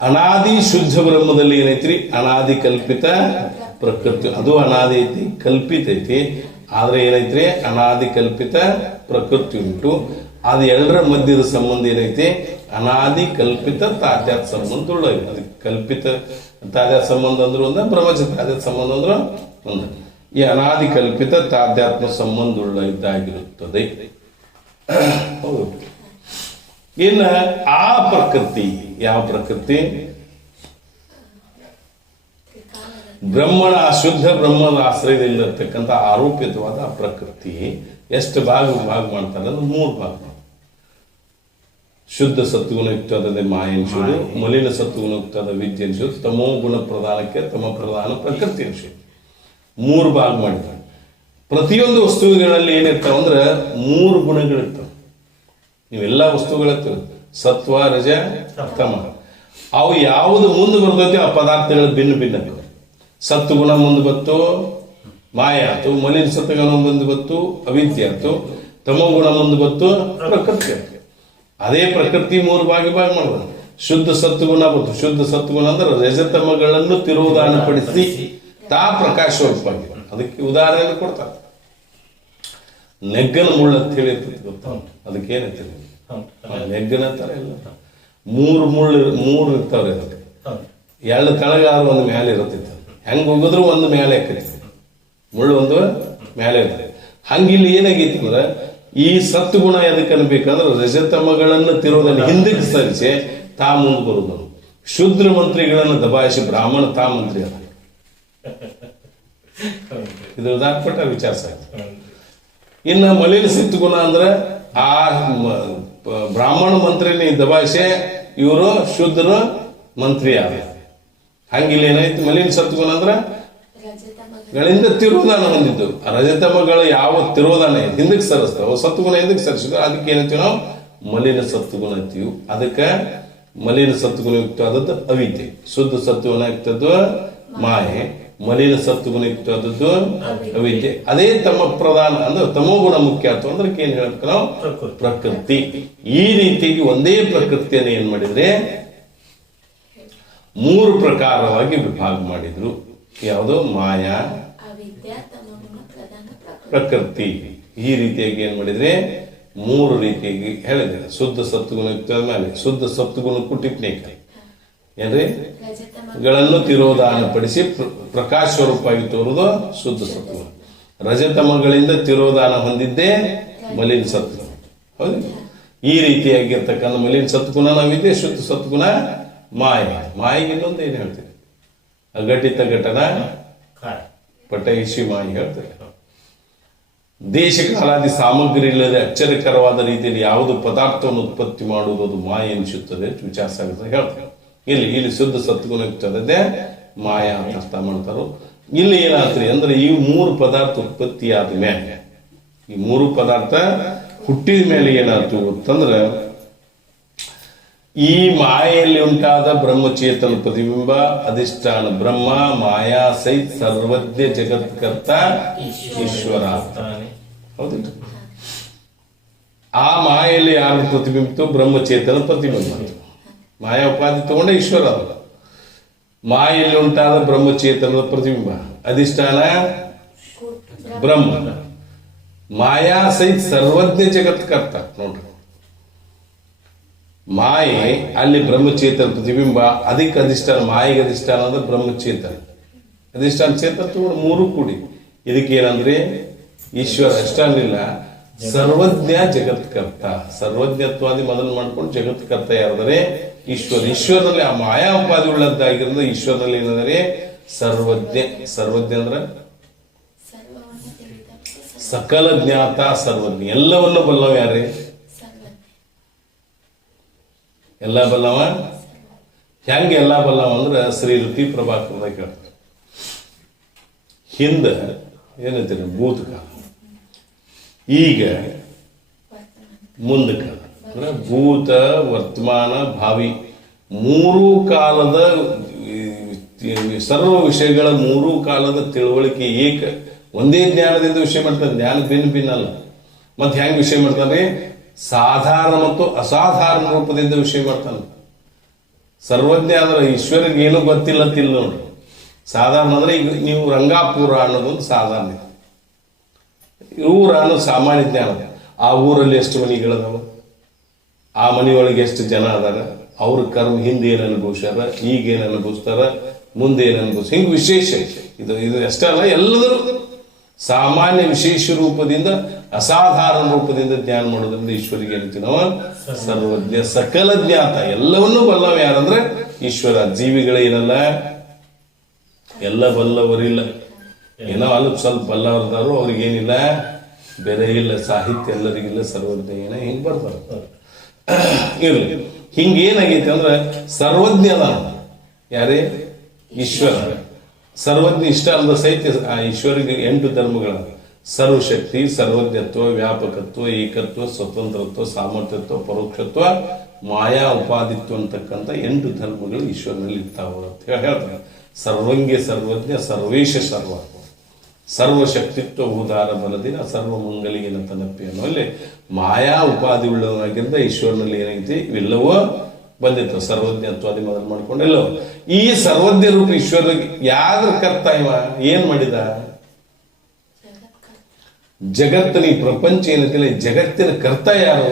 ಅನಾದಿ ಶುದ್ಧ ಬ್ರಹ್ಮದಲ್ಲಿ ಏನೈತ್ರಿ? ಅನಾದಿ ಕಲ್ಪಿತ ಪ್ರಕೃತಿ, ಅದು ಅನಾದಿ ಐತಿ, ಕಲ್ಪಿತ ಐತಿ. ಆದ್ರೆ ಏನೈತ್ರಿ? ಅನಾದಿ ಕಲ್ಪಿತ ಪ್ರಕೃತಿ ಉಂಟು. ಅದು ಎಲ್ಲರ ಮಧ್ಯದ ಸಂಬಂಧ ಏನೈತಿ? ಅನಾದಿ ಕಲ್ಪಿತ ತಾಧ್ಯಾತ್ಮ ಸಂಬಂಧ ಉಳ್ಳೈತಿ. ಅದಕ್ಕೆ ಕಲ್ಪಿತ ತಾಧ್ಯಾತ್ಮ ಸಂಬಂಧ ಅಂದ್ರು ಒಂದ, ಬ್ರಹ್ಮಜ ತಾಧ್ಯಾತ್ಮ ಸಂಬಂಧ ಅಂದ್ರು ಒಂದ. ಈ ಅನಾದಿ ಕಲ್ಪಿತ ತಾಧ್ಯಾತ್ಮ ಸಂಬಂಧ ಉಳ್ಳ ಇದ್ದಾಗಿರುತ್ತದೆ. ಹೌದು. ಇನ್ನ ಆ ಪ್ರಕೃತಿ ಯಾವ ಪ್ರಕೃತಿ? ಬ್ರಹ್ಮಣ ಶುದ್ಧ ಬ್ರಹ್ಮನ ಆಶ್ರಯದಲ್ಲಿರತಕ್ಕಂಥ ಆರೋಪಿತವಾದ ಆ ಪ್ರಕೃತಿ ಎಷ್ಟು ಭಾಗ ಮಾಡ್ತಾರೆ ಅಂದ್ರೆ 3 ಭಾಗ. ಶುದ್ಧ ಸತ್ವಗುಣಯುಕ್ತವಾದ ಮಾಯ ಅನ್ಸೋದು, ಮಲಿನ ಸತ್ವಗುಣಯುಕ್ತವಾದ ವಿದ್ಯೆ ಅನ್ಸೋದು, ತಮೋ ಗುಣ ಪ್ರಧಾನಕ್ಕೆ ತಮ ಪ್ರಧಾನ ಪ್ರಕೃತಿ ಅನ್ಸೋದು. 3 ಭಾಗ ಮಾಡಿದ್ದಾರೆ. ಪ್ರತಿಯೊಂದು ವಸ್ತುಗಳಲ್ಲಿ ಏನಿರ್ತಾವ ಅಂದ್ರೆ 3 ಗುಣಗಳಿರ್ತಾವ. ನೀವೆಲ್ಲಾ ವಸ್ತುಗಳಿರ್ತಾವ, ಸತ್ವ, ರಜ, ತಮ. ಅವು ಯಾವುದು ಮುಂದೆ ಬರ್ತೈತಿ ಆ ಪದಾರ್ಥಗಳು ಭಿನ್ನ ಭಿನ್ನ. ಸತ್ವಗುಣ ಮುಂದೆ ಬತ್ತು ಮಾಯ ಆಯ್ತು, ಮಲಿನ ಸತ್ವಗುಣ ಮುಂದೆ ಬತ್ತು ಅವಿದ್ಯೆ ಆಯ್ತು, ತಮೋಗುಣ ಮುಂದೆ ಬತ್ತು ಪ್ರಕೃತಿ ಆಯ್ತು. ಅದೇ ಪ್ರಕೃತಿ 3 ಭಾಗ ಮಾಡೋದು. ಶುದ್ಧ ಸತ್ವಗುಣ ಬಂತು. ಶುದ್ಧ ಸತ್ವಗುಣ ಅಂದ್ರೆ ರಜತಮಗಳನ್ನು ತಿರೋಧಾನಪಡಿಸಿ ತಾ ಪ್ರಕಾಶವಾಗಿದೆ. ಅದಕ್ಕೆ ಉದಾಹರಣೆ ಕೊಡ್ತಾರೆ. ನೆಗ್ಗನ ಮುಳ್ಳು ಅಂತ ಹೇಳಿ ಗೊತ್ತ? ಅದಕ್ಕೆ ಏನಂತೀರಿ? ನೆಗ್ಗನ ಅಂತಾರೆ. ಎಲ್ಲ 3 ಮುಳ್ಳು ಇರ್ತಾವ್ರಿ. ಅದಕ್ಕೆ 2 ತಳಗಾದ್ರೂ ಒಂದು ಮೇಲೆ ಇರುತ್ತಿತ್ತು. ಹೆಂಗ್ ಹೋಗಿದ್ರು ಒಂದು ಮೇಲೆ ಹಾಕೈತಿ, ಮುಳ್ಳು ಒಂದು ಮೇಲೆ ಇರ್ತದೆ. ಹಂಗಿಲ್ಲಿ ಏನಾಗೈತಿ ಅಂದ್ರೆ ಈ ಸತ್ಗುಣ ಎದಕ್ಕೆ ಅನ್ಬೇಕಂದ್ರೆ ರಜತಮಗಳನ್ನು ತಿರೋದಲ್ಲಿ ಹಿಂದಕ್ಕೆ ಸರಿಸಿ ತಾ ಮುಂದೆ ಬರುವುದು. ಶೂದ್ರ ಮಂತ್ರಿಗಳನ್ನು ದಬಾಯಿಸಿ ಬ್ರಾಹ್ಮಣ ತಾ ಮಂತ್ರಿ ಅದ. ಇದು ಉದಾಹರಣೆ ವಿಚಾರ ಸಾಧ್ಯ. ಇನ್ನು ಮಲಿನ ಸತ್ಗುಣ ಅಂದ್ರೆ ಆ ಬ್ರಾಹ್ಮಣ ಮಂತ್ರಿನಿ ದಬಾಯಿಸಿ ಇವರು ಶೂದ್ರ ಮಂತ್ರಿ ಆದ. ಹಂಗಿಲ್ಲ ಏನೈತಿ? ಮಲಿನ ಸತ್ಗುಣ ಅಂದ್ರ ಗಳಿಂದ ತಿರೋಧಾನ ಹೊಂದಿದ್ದು. ರಜತಮಗಳು ಯಾವ ತಿರೋಧಾನ ಹಿಂದಕ್ಕೆ ಸರಿಸ್ತಾವ, ಸತ್ಗುಣ ಹಿಂದಕ್ಕೆ ಸರಿಸಿದ್ರು. ಅದಕ್ಕೆ ಏನಂತೀವಿ ನಾವು? ಮಲಿನ ಸತ್ಗುಣ ಅಂತೀವಿ. ಅದಕ್ಕೆ ಮಲಿನ ಸತ್ಗುಣಯುಕ್ತ ಆದದ್ದು ಅವಿದ್ಯೆ, ಶುದ್ಧ ಸತ್ವಗುಣಯುಕ್ತದ್ದು ಮಾಯೆ, ಮಲಿನ ಸತ್ವಗುಣಯುಕ್ತವಾದದ್ದು ಅವಿದ್ಯೆ. ಅದೇ ತಮ ಪ್ರಧಾನ ಅಂದ್ರೆ ತಮೋಗುಣ ಮುಖ್ಯ ಆಯ್ತು ಅಂದ್ರೆ ಏನ್ ಹೇಳ್ಬೇಕು ನಾವು? ಪ್ರಕೃತಿ. ಈ ರೀತಿಯಾಗಿ ಒಂದೇ ಪ್ರಕೃತಿಯನ್ನು ಏನ್ ಮಾಡಿದ್ರೆ 3 ಪ್ರಕಾರವಾಗಿ ವಿಭಾಗ ಮಾಡಿದ್ರು. ಯಾವುದು? ಮಾಯಾ, ಪ್ರಕೃತಿ. ಈ ರೀತಿಯಾಗಿ ಏನ್ ಮಾಡಿದ್ರೆ 3 ರೀತಿಯಾಗಿ ಹೇಳಿದ್ರೆ. ಶುದ್ಧ ಸತ್ವಗುಣಯುಕ್ತ ಮೇಲೆ ಶುದ್ಧ ಸತ್ವಗುಣಕ್ಕೂ ಟಿಪ್ಪಣಿ ಏನ್ರಿ? ಗಳನ್ನು ತಿರೋಧಾನ ಪಡಿಸಿ ಪ್ರಕಾಶ ಸ್ವರೂಪವಾಗಿ ತೋರುವುದು ಶುದ್ಧ ಸತ್ವಗುಣ. ರಜತಮಗಳಿಂದ ತಿರೋಧಾನ ಹೊಂದಿದ್ದೇ ಮಲಿನ ಸತ್ವ. ಹೌದು. ಈ ರೀತಿಯಾಗಿರ್ತಕ್ಕಂಥ ಮಲಿನ ಸತ್ಗುಣ ನಾವಿದೆ, ಶುದ್ಧ ಸತ್ಗುಣ ಮಾಯ. ಮಾಯಿಗೆ ಇನ್ನೊಂದು ಏನು ಹೇಳ್ತೀರಿ? ಅಘಟಿತ ಘಟನ ಕಾಯ. ಪಟೈಷಿ ಮಾಯಿ ಹೇಳ್ತಾರೆ. ದೇಶ ಕಾಲಾದಿ ಸಾಮಗ್ರಿ ಇಲ್ಲದೆ ಅಚ್ಚರಿಕರವಾದ ರೀತಿಯಲ್ಲಿ ಯಾವುದು ಪದಾರ್ಥವನ್ನು ಉತ್ಪತ್ತಿ ಮಾಡುವುದು ಅದು ಮಾಯ ಎನಿಸುತ್ತದೆ ವಿಚಾರಸಾಗರ ಹೇಳ್ತಾರೆ. ಇಲ್ಲಿ ಶುದ್ಧ ಸತ್ಗುಣ ಇರ್ತದೆ ಮಾಯ ಅಂತ ಅರ್ಥ ಮಾಡ್ತಾರೋ. ಇಲ್ಲಿ ಏನಾಗ್ತದೆ ಅಂದ್ರೆ ಈ ಮೂರು ಪದಾರ್ಥ ಉತ್ಪತ್ತಿ ಆದ ಮೇಲೆ, ಈ ಮೂರು ಪದಾರ್ಥ ಹುಟ್ಟಿದ ಮೇಲೆ ಏನಾಯ್ತು ಅಂತಂದ್ರೆ ಈ ಮಾಯೆಯಲ್ಲಿ ಉಂಟಾದ ಬ್ರಹ್ಮಚೇತನ ಪ್ರತಿಬಿಂಬ ಅಧಿಷ್ಠಾನ ಬ್ರಹ್ಮ ಮಾಯಾ ಸಹಿತ ಸರ್ವಜ್ಞ ಜಗತ್ಕರ್ತ ಈಶ್ವರ. ಹೌದಿಲ್ಲ? ಆ ಮಾಯೆಯಲ್ಲಿ ಯಾರು ಪ್ರತಿಬಿಂಬಿತು? ಬ್ರಹ್ಮಚೇತನ ಪ್ರತಿಬಿಂಬ. ಮಾಯಾ ಉಪಾಧಿ ತಗೊಂಡೆ ಈಶ್ವರ ಅಲ್ಲ. ಮಾಯೆಯಲ್ಲಿ ಉಂಟಾದ ಬ್ರಹ್ಮಚೇತನದ ಪ್ರತಿಬಿಂಬ ಅಧಿಷ್ಠಾನ ಬ್ರಹ್ಮ ಮಾಯಾ ಸಹಿತ ಸರ್ವಜ್ಞ ಜಗತ್ಕರ್ತ. ನೋಡ್ರಿ, ಮಾಯೆ ಅಲ್ಲಿ ಬ್ರಹ್ಮಚೇತನ ಪ್ರತಿಬಿಂಬ, ಅದಕ್ಕೆ ಅಧಿಷ್ಠಾನ. ಮಾಯೆಗೆ ಅಧಿಷ್ಠಾನ ಅಂದ್ರೆ ಬ್ರಹ್ಮಚೇತನ, ಅಧಿಷ್ಠಾನ ಚೇತನ ತಗೊಂಡು ಮೂರು ಕೂಡಿ ಇದಕ್ಕೆ ಏನಂದ್ರೆ ಈಶ್ವರ. ಅಷ್ಟಾನಿಲ್ಲ, ಸರ್ವಜ್ಞ ಜಗತ್ಕರ್ತ. ಸರ್ವಜ್ಞತ್ವಾದಿ ಮೊದಲು ಮಾಡ್ಕೊಂಡು ಜಗತ್ಕರ್ತ ಯಾರಾದರೆ ಈಶ್ವರ. ಈಶ್ವರನಲ್ಲಿ ಆ ಮಾಯಾ ಉಪಾಧಿ ಉಳ್ಳದ್ದಾಗಿರೋದು ಈಶ್ವರನಲ್ಲಿ ಏನಂದ್ರೆ ಸರ್ವಜ್ಞ. ಸರ್ವಜ್ಞ ಅಂದ್ರೆ ಸಕಲ ಜ್ಞಾತ ಸರ್ವಜ್ಞ. ಎಲ್ಲವನ್ನು ಬಲ್ಲವ ಯಾರೇ? ಎಲ್ಲ ಬಲ್ಲವ. ಹೆಂಗೆ ಎಲ್ಲ ಬಲ್ಲವ ಅಂದ್ರೆ ಶ್ರೀ ಋತಿ ಪ್ರಭಾಕರದಾಗ ಹೇಳ್ತಾರೆ. ಹಿಂದ ಏನಂತೀರಿ ಭೂತಕಾಲ, ಈಗ ಮುಂದ ಕಾಲ ಅಂದ್ರೆ ಭೂತ ವರ್ತಮಾನ ಭಾವಿ ಮೂರು ಕಾಲದ ಸರ್ವ ವಿಷಯಗಳ ಮೂರು ಕಾಲದ ತಿಳುವಳಿಕೆ ಏಕ ಒಂದೇ ಜ್ಞಾನದಿಂದ ವಿಷಯ ಮಾಡ್ತಾರೆ. ಜ್ಞಾನ ಭಿನ್ನ ಭಿನ್ನ ಅಲ್ಲ. ಮತ್ತೆ ಹೆಂಗ್ ವಿಷಯ ಮಾಡ್ತಾನೆ? ಸಾಧಾರಣ ಮತ್ತು ಅಸಾಧಾರಣ ರೂಪದಿಂದ ವಿಷಯ ಮಾಡ್ತಾನೆ. ಸರ್ವಜ್ಞ ಅಂದ್ರೆ ಈಶ್ವರಿಗೆ ಏನು ಗೊತ್ತಿಲ್ಲ ತಿಲ್ಲ ನೋಡ್ರಿ. ಸಾಧಾರಣ ಅಂದ್ರೆ ಈಗ ನೀವು ರಂಗಾಪುರ ಅನ್ನೋದೊಂದು ಸಾಧಾರಣ. ಊರ ಅನ್ನೋದು ಸಾಮಾನ್ಯ ಜ್ಞಾನ. ಆ ಊರಲ್ಲಿ ಎಷ್ಟು ಮನೆಗಳದಾವ, ಆ ಮನೆಯೊಳಗೆ ಎಷ್ಟು ಜನ ಅದಾರ, ಅವ್ರ ಕರ್ಮ ಹಿಂದೆ ಏನ್ ಅನುಭವಿಸ್ಯಾರ, ಈಗ ಏನ್ ಅನುಭವಿಸ್ತಾರ, ಮುಂದೆ ಏನ್ ಅನುಭವಿಸ್, ಹಿಂಗ್ ವಿಶೇಷ. ಇದು ಅಷ್ಟೇ ಅಲ್ಲ, ಎಲ್ಲದರೂ ಸಾಮಾನ್ಯ ವಿಶೇಷ ರೂಪದಿಂದ ಅಸಾಧಾರಣ ರೂಪದಿಂದ ಜ್ಞಾನ ಮಾಡೋದ್ರಿಂದ ಈಶ್ವರಿಗೆ ಏನಂತೀವಿ ನಾವು? ಸರ್ವಜ್ಞ ಸಕಲ ಜ್ಞಾತ. ಎಲ್ಲವನ್ನೂ ಬಲ್ಲವ ಯಾರಂದ್ರೆ ಈಶ್ವರ. ಜೀವಿಗಳೇನಲ್ಲ, ಎಲ್ಲ ಬಲ್ಲವರಿಲ್ಲ. ಏನೋ ಅಲ್ಪ ಸ್ವಲ್ಪ ಬಲ್ಲವರದಾರು, ಅವ್ರಿಗೇನಿಲ್ಲ ಬೆಲೆ ಇಲ್ಲ. ಸಾಹಿತ್ಯ ಎಲ್ಲರಿಗಿಲ್ಲ, ಸರ್ವಜ್ಞ ಏನ ಹಿಂಗ್ ಬರ್ತಾರೆ. ಇರ್ಲಿ, ಹಿಂಗೇನಾಗೈತೆ ಅಂದ್ರೆ ಸರ್ವಜ್ಞದ ಯಾರೇ? ಈಶ್ವರ. ಸರ್ವಜ್ಞ ಇಷ್ಟ ಅಲ್ಲದ ಸಹಿತ ಆ ಈಶ್ವರಿಗೆ 8 ಧರ್ಮಗಳ ಸರ್ವಶಕ್ತಿ, ಸರ್ವಜ್ಞತ್ವ, ವ್ಯಾಪಕತ್ವ, ಏಕತ್ವ, ಸ್ವತಂತ್ರತ್ವ, ಸಾಮರ್ಥ್ಯತ್ವ, ಪರೋಕ್ಷತ್ವ, ಮಾಯಾ ಉಪಾದಿತ್ವ ಅಂತಕ್ಕಂಥ 8 ಧರ್ಮಗಳು ಈಶ್ವರನಲ್ಲಿ ಇರ್ತಾವ ಅಂತ ಹೇಳ್ತಾರೆ. ಸರ್ವಂಗೆ ಸರ್ವಜ್ಞ ಸರ್ವೇಶ ಸರ್ವ ಸರ್ವಶಕ್ತಿತ್ವ ಉದಾರ ಬಲದಿನ ಸರ್ವ ಮಂಗಲಿಗಿನ ತನಪ್ಪಿ ಅನ್ನೋಲ್ಲಿ ಮಾಯಾ ಉಪಾಧಿ ಉಳ್ಳವನಾಗಿದ್ದ ಈಶ್ವರನಲ್ಲಿ ಏನೈತಿ ಇವೆಲ್ಲವೂ ಬಂದಿತ್ತು. ಸರ್ವಜ್ಞತ್ವಾದಿ ಮೊದಲು ಮಾಡ್ಕೊಂಡೆಲ್ಲೋ ಈ ಸರ್ವಜ್ಞ ರೂಪ ಈಶ್ವರಿಗೆ ಯಾರ ಕರ್ತ ಇವ? ಏನ್ ಮಾಡಿದ? ಜಗತ್ತಿನ ಈ ಪ್ರಪಂಚ ಏನಂತಿಲ್ಲ, ಜಗತ್ತಿನ ಕರ್ತ ಯಾರು?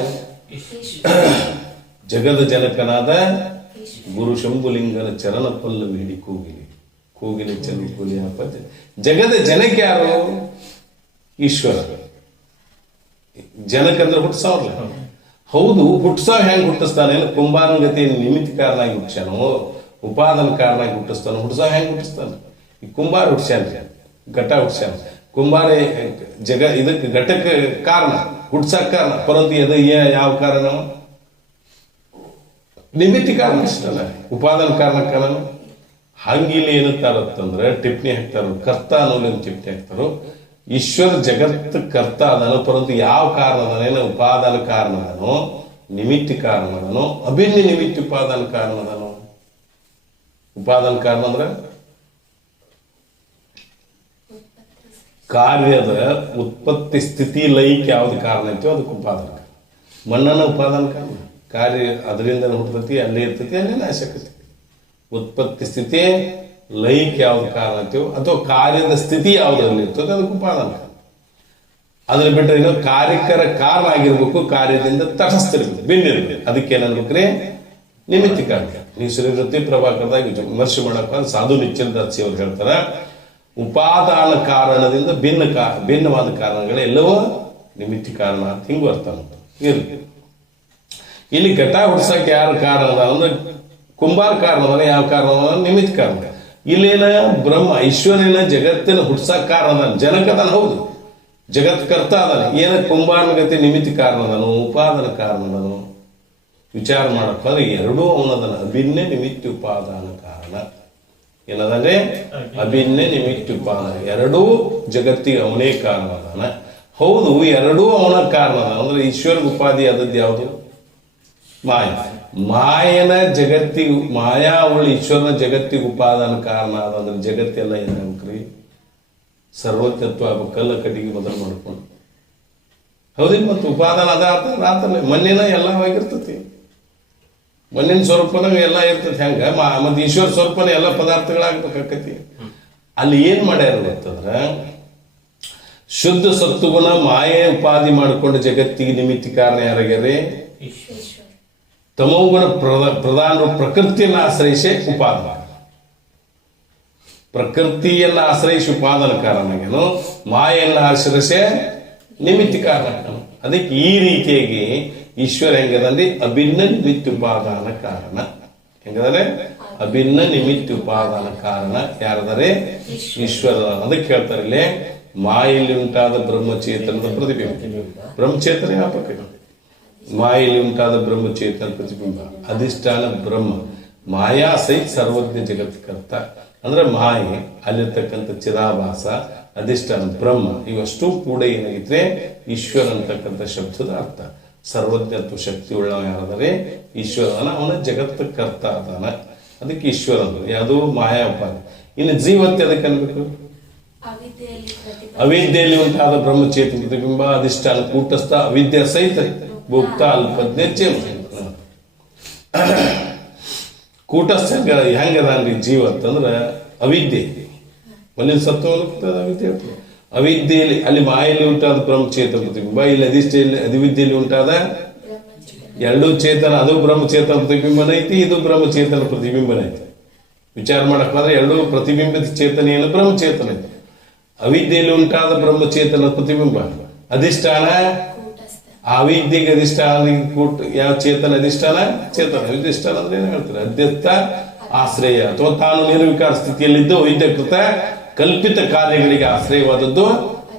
ಜಗದ ಜನಕನಾದ ಗುರು ಶಂಭುಲಿಂಗನ ಚರಣ ಪಲ್ಲವಿ ಹಿಡಿ ಕೂಗಿಲಿ ಕೂಗಿಲಿ ಚಲಿ ಕೂಲಿ ಅಪ್ಪ. ಜಗದ ಜನಕ್ಕೆ ಯಾರು? ಈಶ್ವರ. ಜನಕಂದ್ರೆ ಹುಟ್ಟಿಸವ್ರಲ್ಲ. ಹೌದು, ಹುಟ್ಟಿಸೋ ಹೆಂಗ್ ಹುಟ್ಟಿಸ್ತಾನೆ? ಕುಂಭಾರಗತಿ ನಿಮಿತ್ತ ಕಾರಣ ಹುಟ್ಟಿಸ್ಯಾನೋ, ಉಪಾದನ ಕಾರಣ ಹುಟ್ಟಿಸ್ತಾನೋ? ಹುಟ್ಟಿಸೋ ಹೆಂಗ್ ಹುಟ್ಟಿಸ್ತಾನೆ? ಈ ಕುಂಭಾರ ಹುಟ್ಟಿಸ್ಯಾನ, ಘಟ ಹುಟ್ಟಿಸ್ಯಾನ. ಕುಂಭಾರ ಇದಕ್ಕೆ ಘಟಕ್ಕೆ ಕಾರಣ, ಹುಟ್ಟಿಸಕ್ ಕಾರಣ. ಪರಂತು ಅದು ಯಾವ ಕಾರಣ? ನಿಮಿತ್ತ ಕಾರಣ ಇಷ್ಟಲ್ಲ, ಉಪಾದನ ಕಾರಣ ಕಾರಣ. ಹಂಗಿಲ್ಲಿ ಏನಂತಾರತ್ತಂದ್ರೆ ಟಿಪ್ಪಣಿ ಹಾಕ್ತಾರೋ, ಕರ್ತ ಅನ್ನೋದು ಟಿಪ್ಪಣಿ ಹಾಕ್ತಾರೋ. ಈಶ್ವರ ಜಗತ್ ಕರ್ತ ಅದನ್ನು, ಪರಂತು ಯಾವ ಕಾರಣ ಅದಾನೇನೋ? ಉಪಾದಾನ ಕಾರಣ ಅದನೋ, ನಿಮಿತ್ತ ಕಾರಣ ಅದನೋ, ಅಭಿನ್ನ ನಿಮಿತ್ತ ಉಪಾದಾನ ಕಾರಣ ಅದನೋ? ಉಪಾದಾನ ಕಾರಣ ಅಂದ್ರೆ ಕಾರ್ಯದ ಉತ್ಪತ್ತಿ ಸ್ಥಿತಿ ಲೈಕ್ ಯಾವ್ದು ಕಾರಣ ಐತೋ ಅದಕ್ಕೆ ಉಪಾದಾನ. ಮಣ್ಣನ ಉಪಾದಾನ ಕಾರಣ. ಕಾರ್ಯ ಅದರಿಂದ ಹುಟ್ಟತೈತಿ, ಅಲ್ಲೇ ಇರ್ತೈತಿ, ಅಲ್ಲೇ ನಾಶ ಆಕೈತಿ. ಉತ್ಪತ್ತಿ ಸ್ಥಿತಿ ಲೈಕ್ ಯಾವ್ದು ಕಾರಣ ಐತೋ ಅಥವಾ ಕಾರ್ಯದ ಸ್ಥಿತಿ ಯಾವ್ದ್ರಲ್ಲಿ ಇರ್ತದೆ ಅದಕ್ಕೆ ಉಪಾದಾನ. ಅದ್ರ ಬಿಟ್ಟರೆ ಏನೋ ಕಾರ್ಯಕರ ಕಾರಣ ಆಗಿರ್ಬೇಕು, ಕಾರ್ಯದಿಂದ ತಟಸ್ಥಿರ್ಬೇಕು, ಭಿನ್ನಿರ್ಬೇಕು. ಅದಕ್ಕೆ ಏನನ್ಬೇಕ್ರಿ? ನಿಮಿತ್ತ ಕಾರಣ. ನೀವು ಶ್ರೀ ವೃತ್ತಿ ಪ್ರಭಾಕರದಾಗ ವಿಮರ್ಶೆ ಮಾಡಕ್ಕ ಸಾಧು ನಿಶ್ಚಲ ದಾಸಿ ಅವ್ರು ಹೇಳ್ತಾರ, ಉಪಾದಾನ ಕಾರಣದಿಂದ ಭಿನ್ನವಾದ ಕಾರಣಗಳೆಲ್ಲವೂ ನಿಮಿತ್ತ ಕಾರಣ ಅಂತ ಹಿಂಗೂ ಅರ್ಥ ಇರ್ಲಿ. ಇಲ್ಲಿ ಘಟ ಹುಡ್ಸಕ್ಕೆ ಯಾರು ಕಾರಣ ಅದ ಅಂದ್ರೆ ಕುಂಬಾರ ಕಾರಣದಾನ, ಯಾವ ಕಾರಣದಾನ? ನಿಮಿತ್ತ ಕಾರಣ. ಇಲ್ಲೇನ ಬ್ರಹ್ಮ ಈಶ್ವರನ ಜಗತ್ತಿನ ಹುಟ್ಸಕ್ ಕಾರಣ ಜನಕದಾನ, ಹೌದು ಜಗತ್ ಕರ್ತ ಅದಾನ. ಏನ ಕುಂಬಾರನ ಗತಿ ನಿಮಿತ್ತ ಕಾರಣದನು, ಉಪಾದಾನ ಕಾರಣದನು. ವಿಚಾರ ಮಾಡಪ್ಪ ಅಂದ್ರೆ ಎರಡೂ ಅವನದನ, ಅಭಿನ್ನ ನಿಮಿತ್ತ ಉಪಾದಾನ ಕಾರಣ. ಏನದಂದ್ರೆ ಅಭಿನ್ನ ನಿಮಿತ್ತ ಉಪಾದಾನ, ಎರಡೂ ಜಗತ್ತಿಗೆ ಅವನೇ ಕಾರಣ ಅದಾನ. ಹೌದು, ಎರಡೂ ಅವನ ಕಾರಣ ಅಂದ್ರೆ ಈಶ್ವರ ಉಪಾಧಿ ಆದದ್ದು ಯಾವುದು? ಮಾಯ. ಮಾಯನ ಜಗತ್ತಿಗೆ, ಮಾಯಾ ಅವಳು ಈಶ್ವರನ ಜಗತ್ತಿಗೆ ಉಪಾದಾನ ಕಾರಣ ಅದಂದ್ರೆ ಜಗತ್ತೆಲ್ಲ ಏನಾಗ್ಬೇಕ್ರಿ? ಸರ್ವಜ್ಞತ್ವ ಆಗ್ಬೇಕು, ಕಲ್ಲ ಕಟ್ಟಿಗೆ ಮೊದಲು ಮಾಡ್ಕೊಂಡು. ಹೌದಿಲ್ಲ? ಮತ್ತು ಉಪಾದಾನ ಅದ ಆತಲ್ಲ. ಮಣ್ಣಿನ ಎಲ್ಲ ಆಗಿರ್ತತಿ, ಮಣ್ಣಿನ ಸ್ವರೂಪನ ಎಲ್ಲ ಇರ್ತತಿ. ಹೆಂಗ ಮತ್ತೆ ಈಶ್ವರ ಸ್ವರೂಪನ ಎಲ್ಲ ಪದಾರ್ಥಗಳಾಗ್ಬೇಕಾಕತಿ. ಅಲ್ಲಿ ಏನ್ ಮಾಡ್ಯಾರ ಗೊತ್ತಂದ್ರ, ಶುದ್ಧ ಸತ್ವಗುಣ ಮಾಯೆ ಉಪಾಧಿ ಮಾಡಿಕೊಂಡು ಜಗತ್ತಿಗೆ ನಿಮಿತ್ತ ಕಾರಣ ಯಾರಾಗ್ಯಾರಿ? ತಮೋಗುಣ ಪ್ರಧಾನ ಪ್ರಕೃತಿಯನ್ನು ಆಶ್ರಯಿಸಿ ಉಪಾದಾನ, ಪ್ರಕೃತಿಯನ್ನು ಆಶ್ರಯಿಸಿ ಉಪಾದಾನ ಕಾರಣಗೇನು, ಮಾಯೆಯನ್ನು ಆಶ್ರಯಿಸಿ ನಿಮಿತ್ತ ಕಾರಣ. ಅದಕ್ಕೆ ಈ ರೀತಿಯಾಗಿ ಈಶ್ವರ ಹೆಂಗದಲ್ಲಿ ಅಭಿನ್ನ ನಿಮಿತ್ತ ಉಪಾದಾನ ಕಾರಣ. ಹೆಂಗದರೆ ಅಭಿನ್ನ ನಿಮಿತ್ತ ಉಪಾದಾನ ಕಾರಣ ಯಾರದರೆ? ಈಶ್ವರ. ಅದಕ್ಕೆ ಹೇಳ್ತಾರೆ ಇಲ್ಲಿ, ಮಾಯಲ್ಲಿ ಉಂಟಾದ ಬ್ರಹ್ಮಚೇತನದ ಪ್ರತಿಬಿಂಬ. ಬ್ರಹ್ಮಚೇತನ ವ್ಯಾಪಕ, ಮಾಯಲ್ಲಿ ಉಂಟಾದ ಬ್ರಹ್ಮಚೇತನ ಪ್ರತಿಬಿಂಬ, ಅಧಿಷ್ಠಾನ ಬ್ರಹ್ಮ, ಮಾಯಾ ಸಹಿತ ಸರ್ವಜ್ಞ ಜಗತ್ಕರ್ತ. ಅಂದ್ರೆ ಮಾಯೆ, ಅಲ್ಲಿರ್ತಕ್ಕಂಥ ಚಿರಾಭಾಸ, ಅಧಿಷ್ಠಾನ ಬ್ರಹ್ಮ, ಇವಷ್ಟು ಕೂಡ ಏನಾಗಿದ್ರೆ ಈಶ್ವರ ಅಂತಕ್ಕಂಥ ಶಬ್ದದ ಅರ್ಥ. ಸರ್ವಜ್ಞತ್ವ ಶಕ್ತಿ ಉಳ್ಳವ ಯಾರಾದರೆ ಈಶ್ವರನ, ಅವನ ಜಗತ್ತ ಕರ್ತ ಅದಾನ. ಅದಕ್ಕೆ ಈಶ್ವರ ಅಂದ್ರೆ ಯಾವುದು? ಮಾಯಾ ಉಪಾಧಿ. ಇನ್ನು ಜೀವತ್ತೆ ಅದಕ್ಕೆ ಅನ್ಬೇಕು, ಅವಿದ್ಯೆಯಲ್ಲಿ ಉಂಟಾದ ಬ್ರಹ್ಮಚೇತನ ಪ್ರತಿಬಿಂಬ, ಅಧಿಷ್ಠಾನ ಕೂಟಸ್ಥ, ಅವಿದ್ಯೆ ಸಹಿತ ಭೋಕ್ತ ಅಲ್ಪಜ್ಞ ಚೇಮ. ಕೂಟಸ್ಥ ಹೆಂಗದಾನ್ರಿ ಜೀವ ಅಂತಂದ್ರ ಅವಿದ್ಯೆ, ಮಲ್ಲಿನ ಸತ್ವ ಅವಿದ್ಯೆ. ಅವಿದ್ಯೆಯಲ್ಲಿ ಅಲ್ಲಿ ಮಾಯಲ್ಲಿ ಉಂಟಾದ ಬ್ರಹ್ಮಚೇತನ ಪ್ರತಿಬಿಂಬ, ಇಲ್ಲಿ ಅಧಿವಿದ್ಯೆಯಲ್ಲಿ ಉಂಟಾದ ಎರಡೂ ಚೇತನ, ಅದು ಬ್ರಹ್ಮಚೇತನ ಪ್ರತಿಬಿಂಬನ ಐತಿ, ಇದು ಬ್ರಹ್ಮಚೇತನ ಪ್ರತಿಬಿಂಬನ ಐತಿ. ವಿಚಾರ ಮಾಡಕ್ ಹೋದ್ರೆ ಎರಡೂ ಪ್ರತಿಬಿಂಬಿತ ಚೇತನ ಏನು? ಬ್ರಹ್ಮಚೇತನ ಐತಿ. ಅವಿದ್ಯೆಯಲ್ಲಿ ಉಂಟಾದ ಬ್ರಹ್ಮಚೇತನ ಪ್ರತಿಬಿಂಬ, ಅಧಿಷ್ಠಾನ ಅವಿದ್ಯೆಗೆ ಅಧಿಷ್ಠಾನ ಯಾವ ಚೇತನ? ಅಧಿಷ್ಠಾನ ಚೇತನ. ಅಧಿಷ್ಠಾನ ಅಂದ್ರೆ ಏನ್ ಹೇಳ್ತಾರೆ? ಅಧ್ಯಸ್ಥ ಆಶ್ರಯ, ಅಥವಾ ತಾನು ನಿರ್ವಿಕಾರ ಸ್ಥಿತಿಯಲ್ಲಿದ್ದು ಅವಿದ್ಯಕೃತ ಕಲ್ಪಿತ ಕಾರ್ಯಗಳಿಗೆ ಆಶ್ರಯವಾದದ್ದು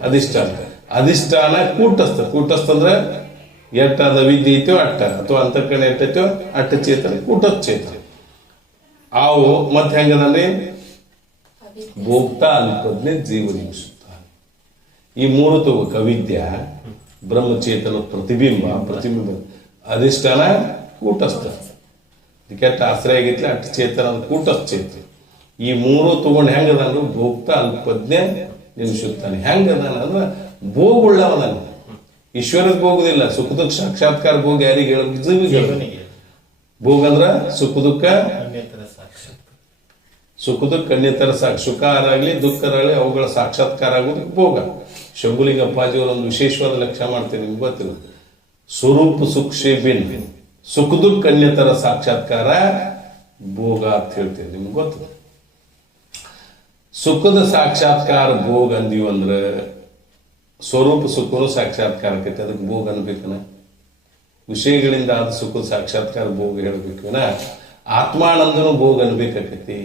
ಅಧಿಷ್ಠಾನ. ಅಧಿಷ್ಠಾನ ಕೂಟಸ್ಥ. ಕೂಟಸ್ಥ ಅಂದ್ರೆ ಎಟ್ಟಾದ ವಿದ್ಯೆ ಐತೋ ಅಟ್ಟ, ಅಥವಾ ಅಂತಃಕರಣ ಎಟ್ಟೈತೋ ಅಟ್ಟ ಚೇತನ, ಕೂಟಸ್ಥ ಚೇತನ. ಅವು ಮತ್ತೆ ಹೆಂಗದಲ್ಲಿ ಭೋಕ್ತ ಅಲ್ಪಜ್ಞ ಜೀವ ನಿಮಿಸುತ್ತಾನೆ. ಈ ಮೂರು ತಗೋಬೇಕು, ಅವಿದ್ಯ, ಬ್ರಹ್ಮಚೇತನ ಪ್ರತಿಬಿಂಬ, ಅಧಿಷ್ಠಾನ ಕೂಟಸ್ಥ. ಕೆಟ್ಟ ಆಶ್ರಯ ಆಗೈತಿ ಅಟ್ಟ ಚೇತನ, ಕೂಟಸ್ಥ ಚೇತನ. ಈ ಮೂರು ತಗೊಂಡು ಹೆಂಗದಾನು? ಭೋಕ್ತ ಅಲ್ಪಜ್ಞ ನಿಮಿಸುತ್ತಾನೆ. ಹೆಂಗದಾನ ಅಂದ್ರೆ ಭೋಗುಳ್ಳವದಾನ. ಈಶ್ವರಕ್ಕೆ ಭೋಗುದಿಲ್ಲ, ಸುಖ ದುಃಖ ಸಾಕ್ಷಾತ್ಕಾರ ಭೋಗ ಯಾರಿಗೆ ಹೇಳ? ಭೋಗ ಅಂದ್ರ ಸುಖ ದುಃಖ, ಸುಖ ದುಃಖ ಅನ್ಯತರ ಸುಖರಾಗ್ಲಿ ದುಃಖರಾಗ್ಲಿ ಅವುಗಳ ಸಾಕ್ಷಾತ್ಕಾರ ಆಗೋದಕ್ಕೆ ಭೋಗ. ಶಂಭುಲಿಂಗ ಅಪ್ಪಾಜಿಯವರು ಒಂದು ವಿಶೇಷವಾದ ಲಕ್ಷ್ಯ ಮಾಡ್ತೀನಿ, ನಿಮ್ಗೆ ಗೊತ್ತಿಲ್ಲ. ಸ್ವರೂಪ ಸುಖೇ ಬಿನ್ ಸುಖ ದುಃಖ ಅನ್ಯತರ ಸಾಕ್ಷಾತ್ಕಾರ ಭೋಗ ಅಂತ ಹೇಳ್ತೀನಿ, ನಿಮ್ಗೆ ಗೊತ್ತಿಲ್ಲ. ಸುಖದ ಸಾಕ್ಷಾತ್ಕಾರ ಭೋಗ ಅಂದೀವಿ ಅಂದ್ರ ಸ್ವರೂಪ ಸುಖನು ಸಾಕ್ಷಾತ್ಕಾರ ಆಕೈತಿ, ಅದಕ್ಕೆ ಭೋಗ ಅನ್ಬೇಕನ. ವಿಷಯಗಳಿಂದ ಆದ ಸುಖದ ಸಾಕ್ಷಾತ್ಕಾರ ಭೋಗ ಹೇಳ್ಬೇಕನ. ಆತ್ಮಾನಂದನು ಭೋಗ ಅನ್ಬೇಕಾಕೈತಿ.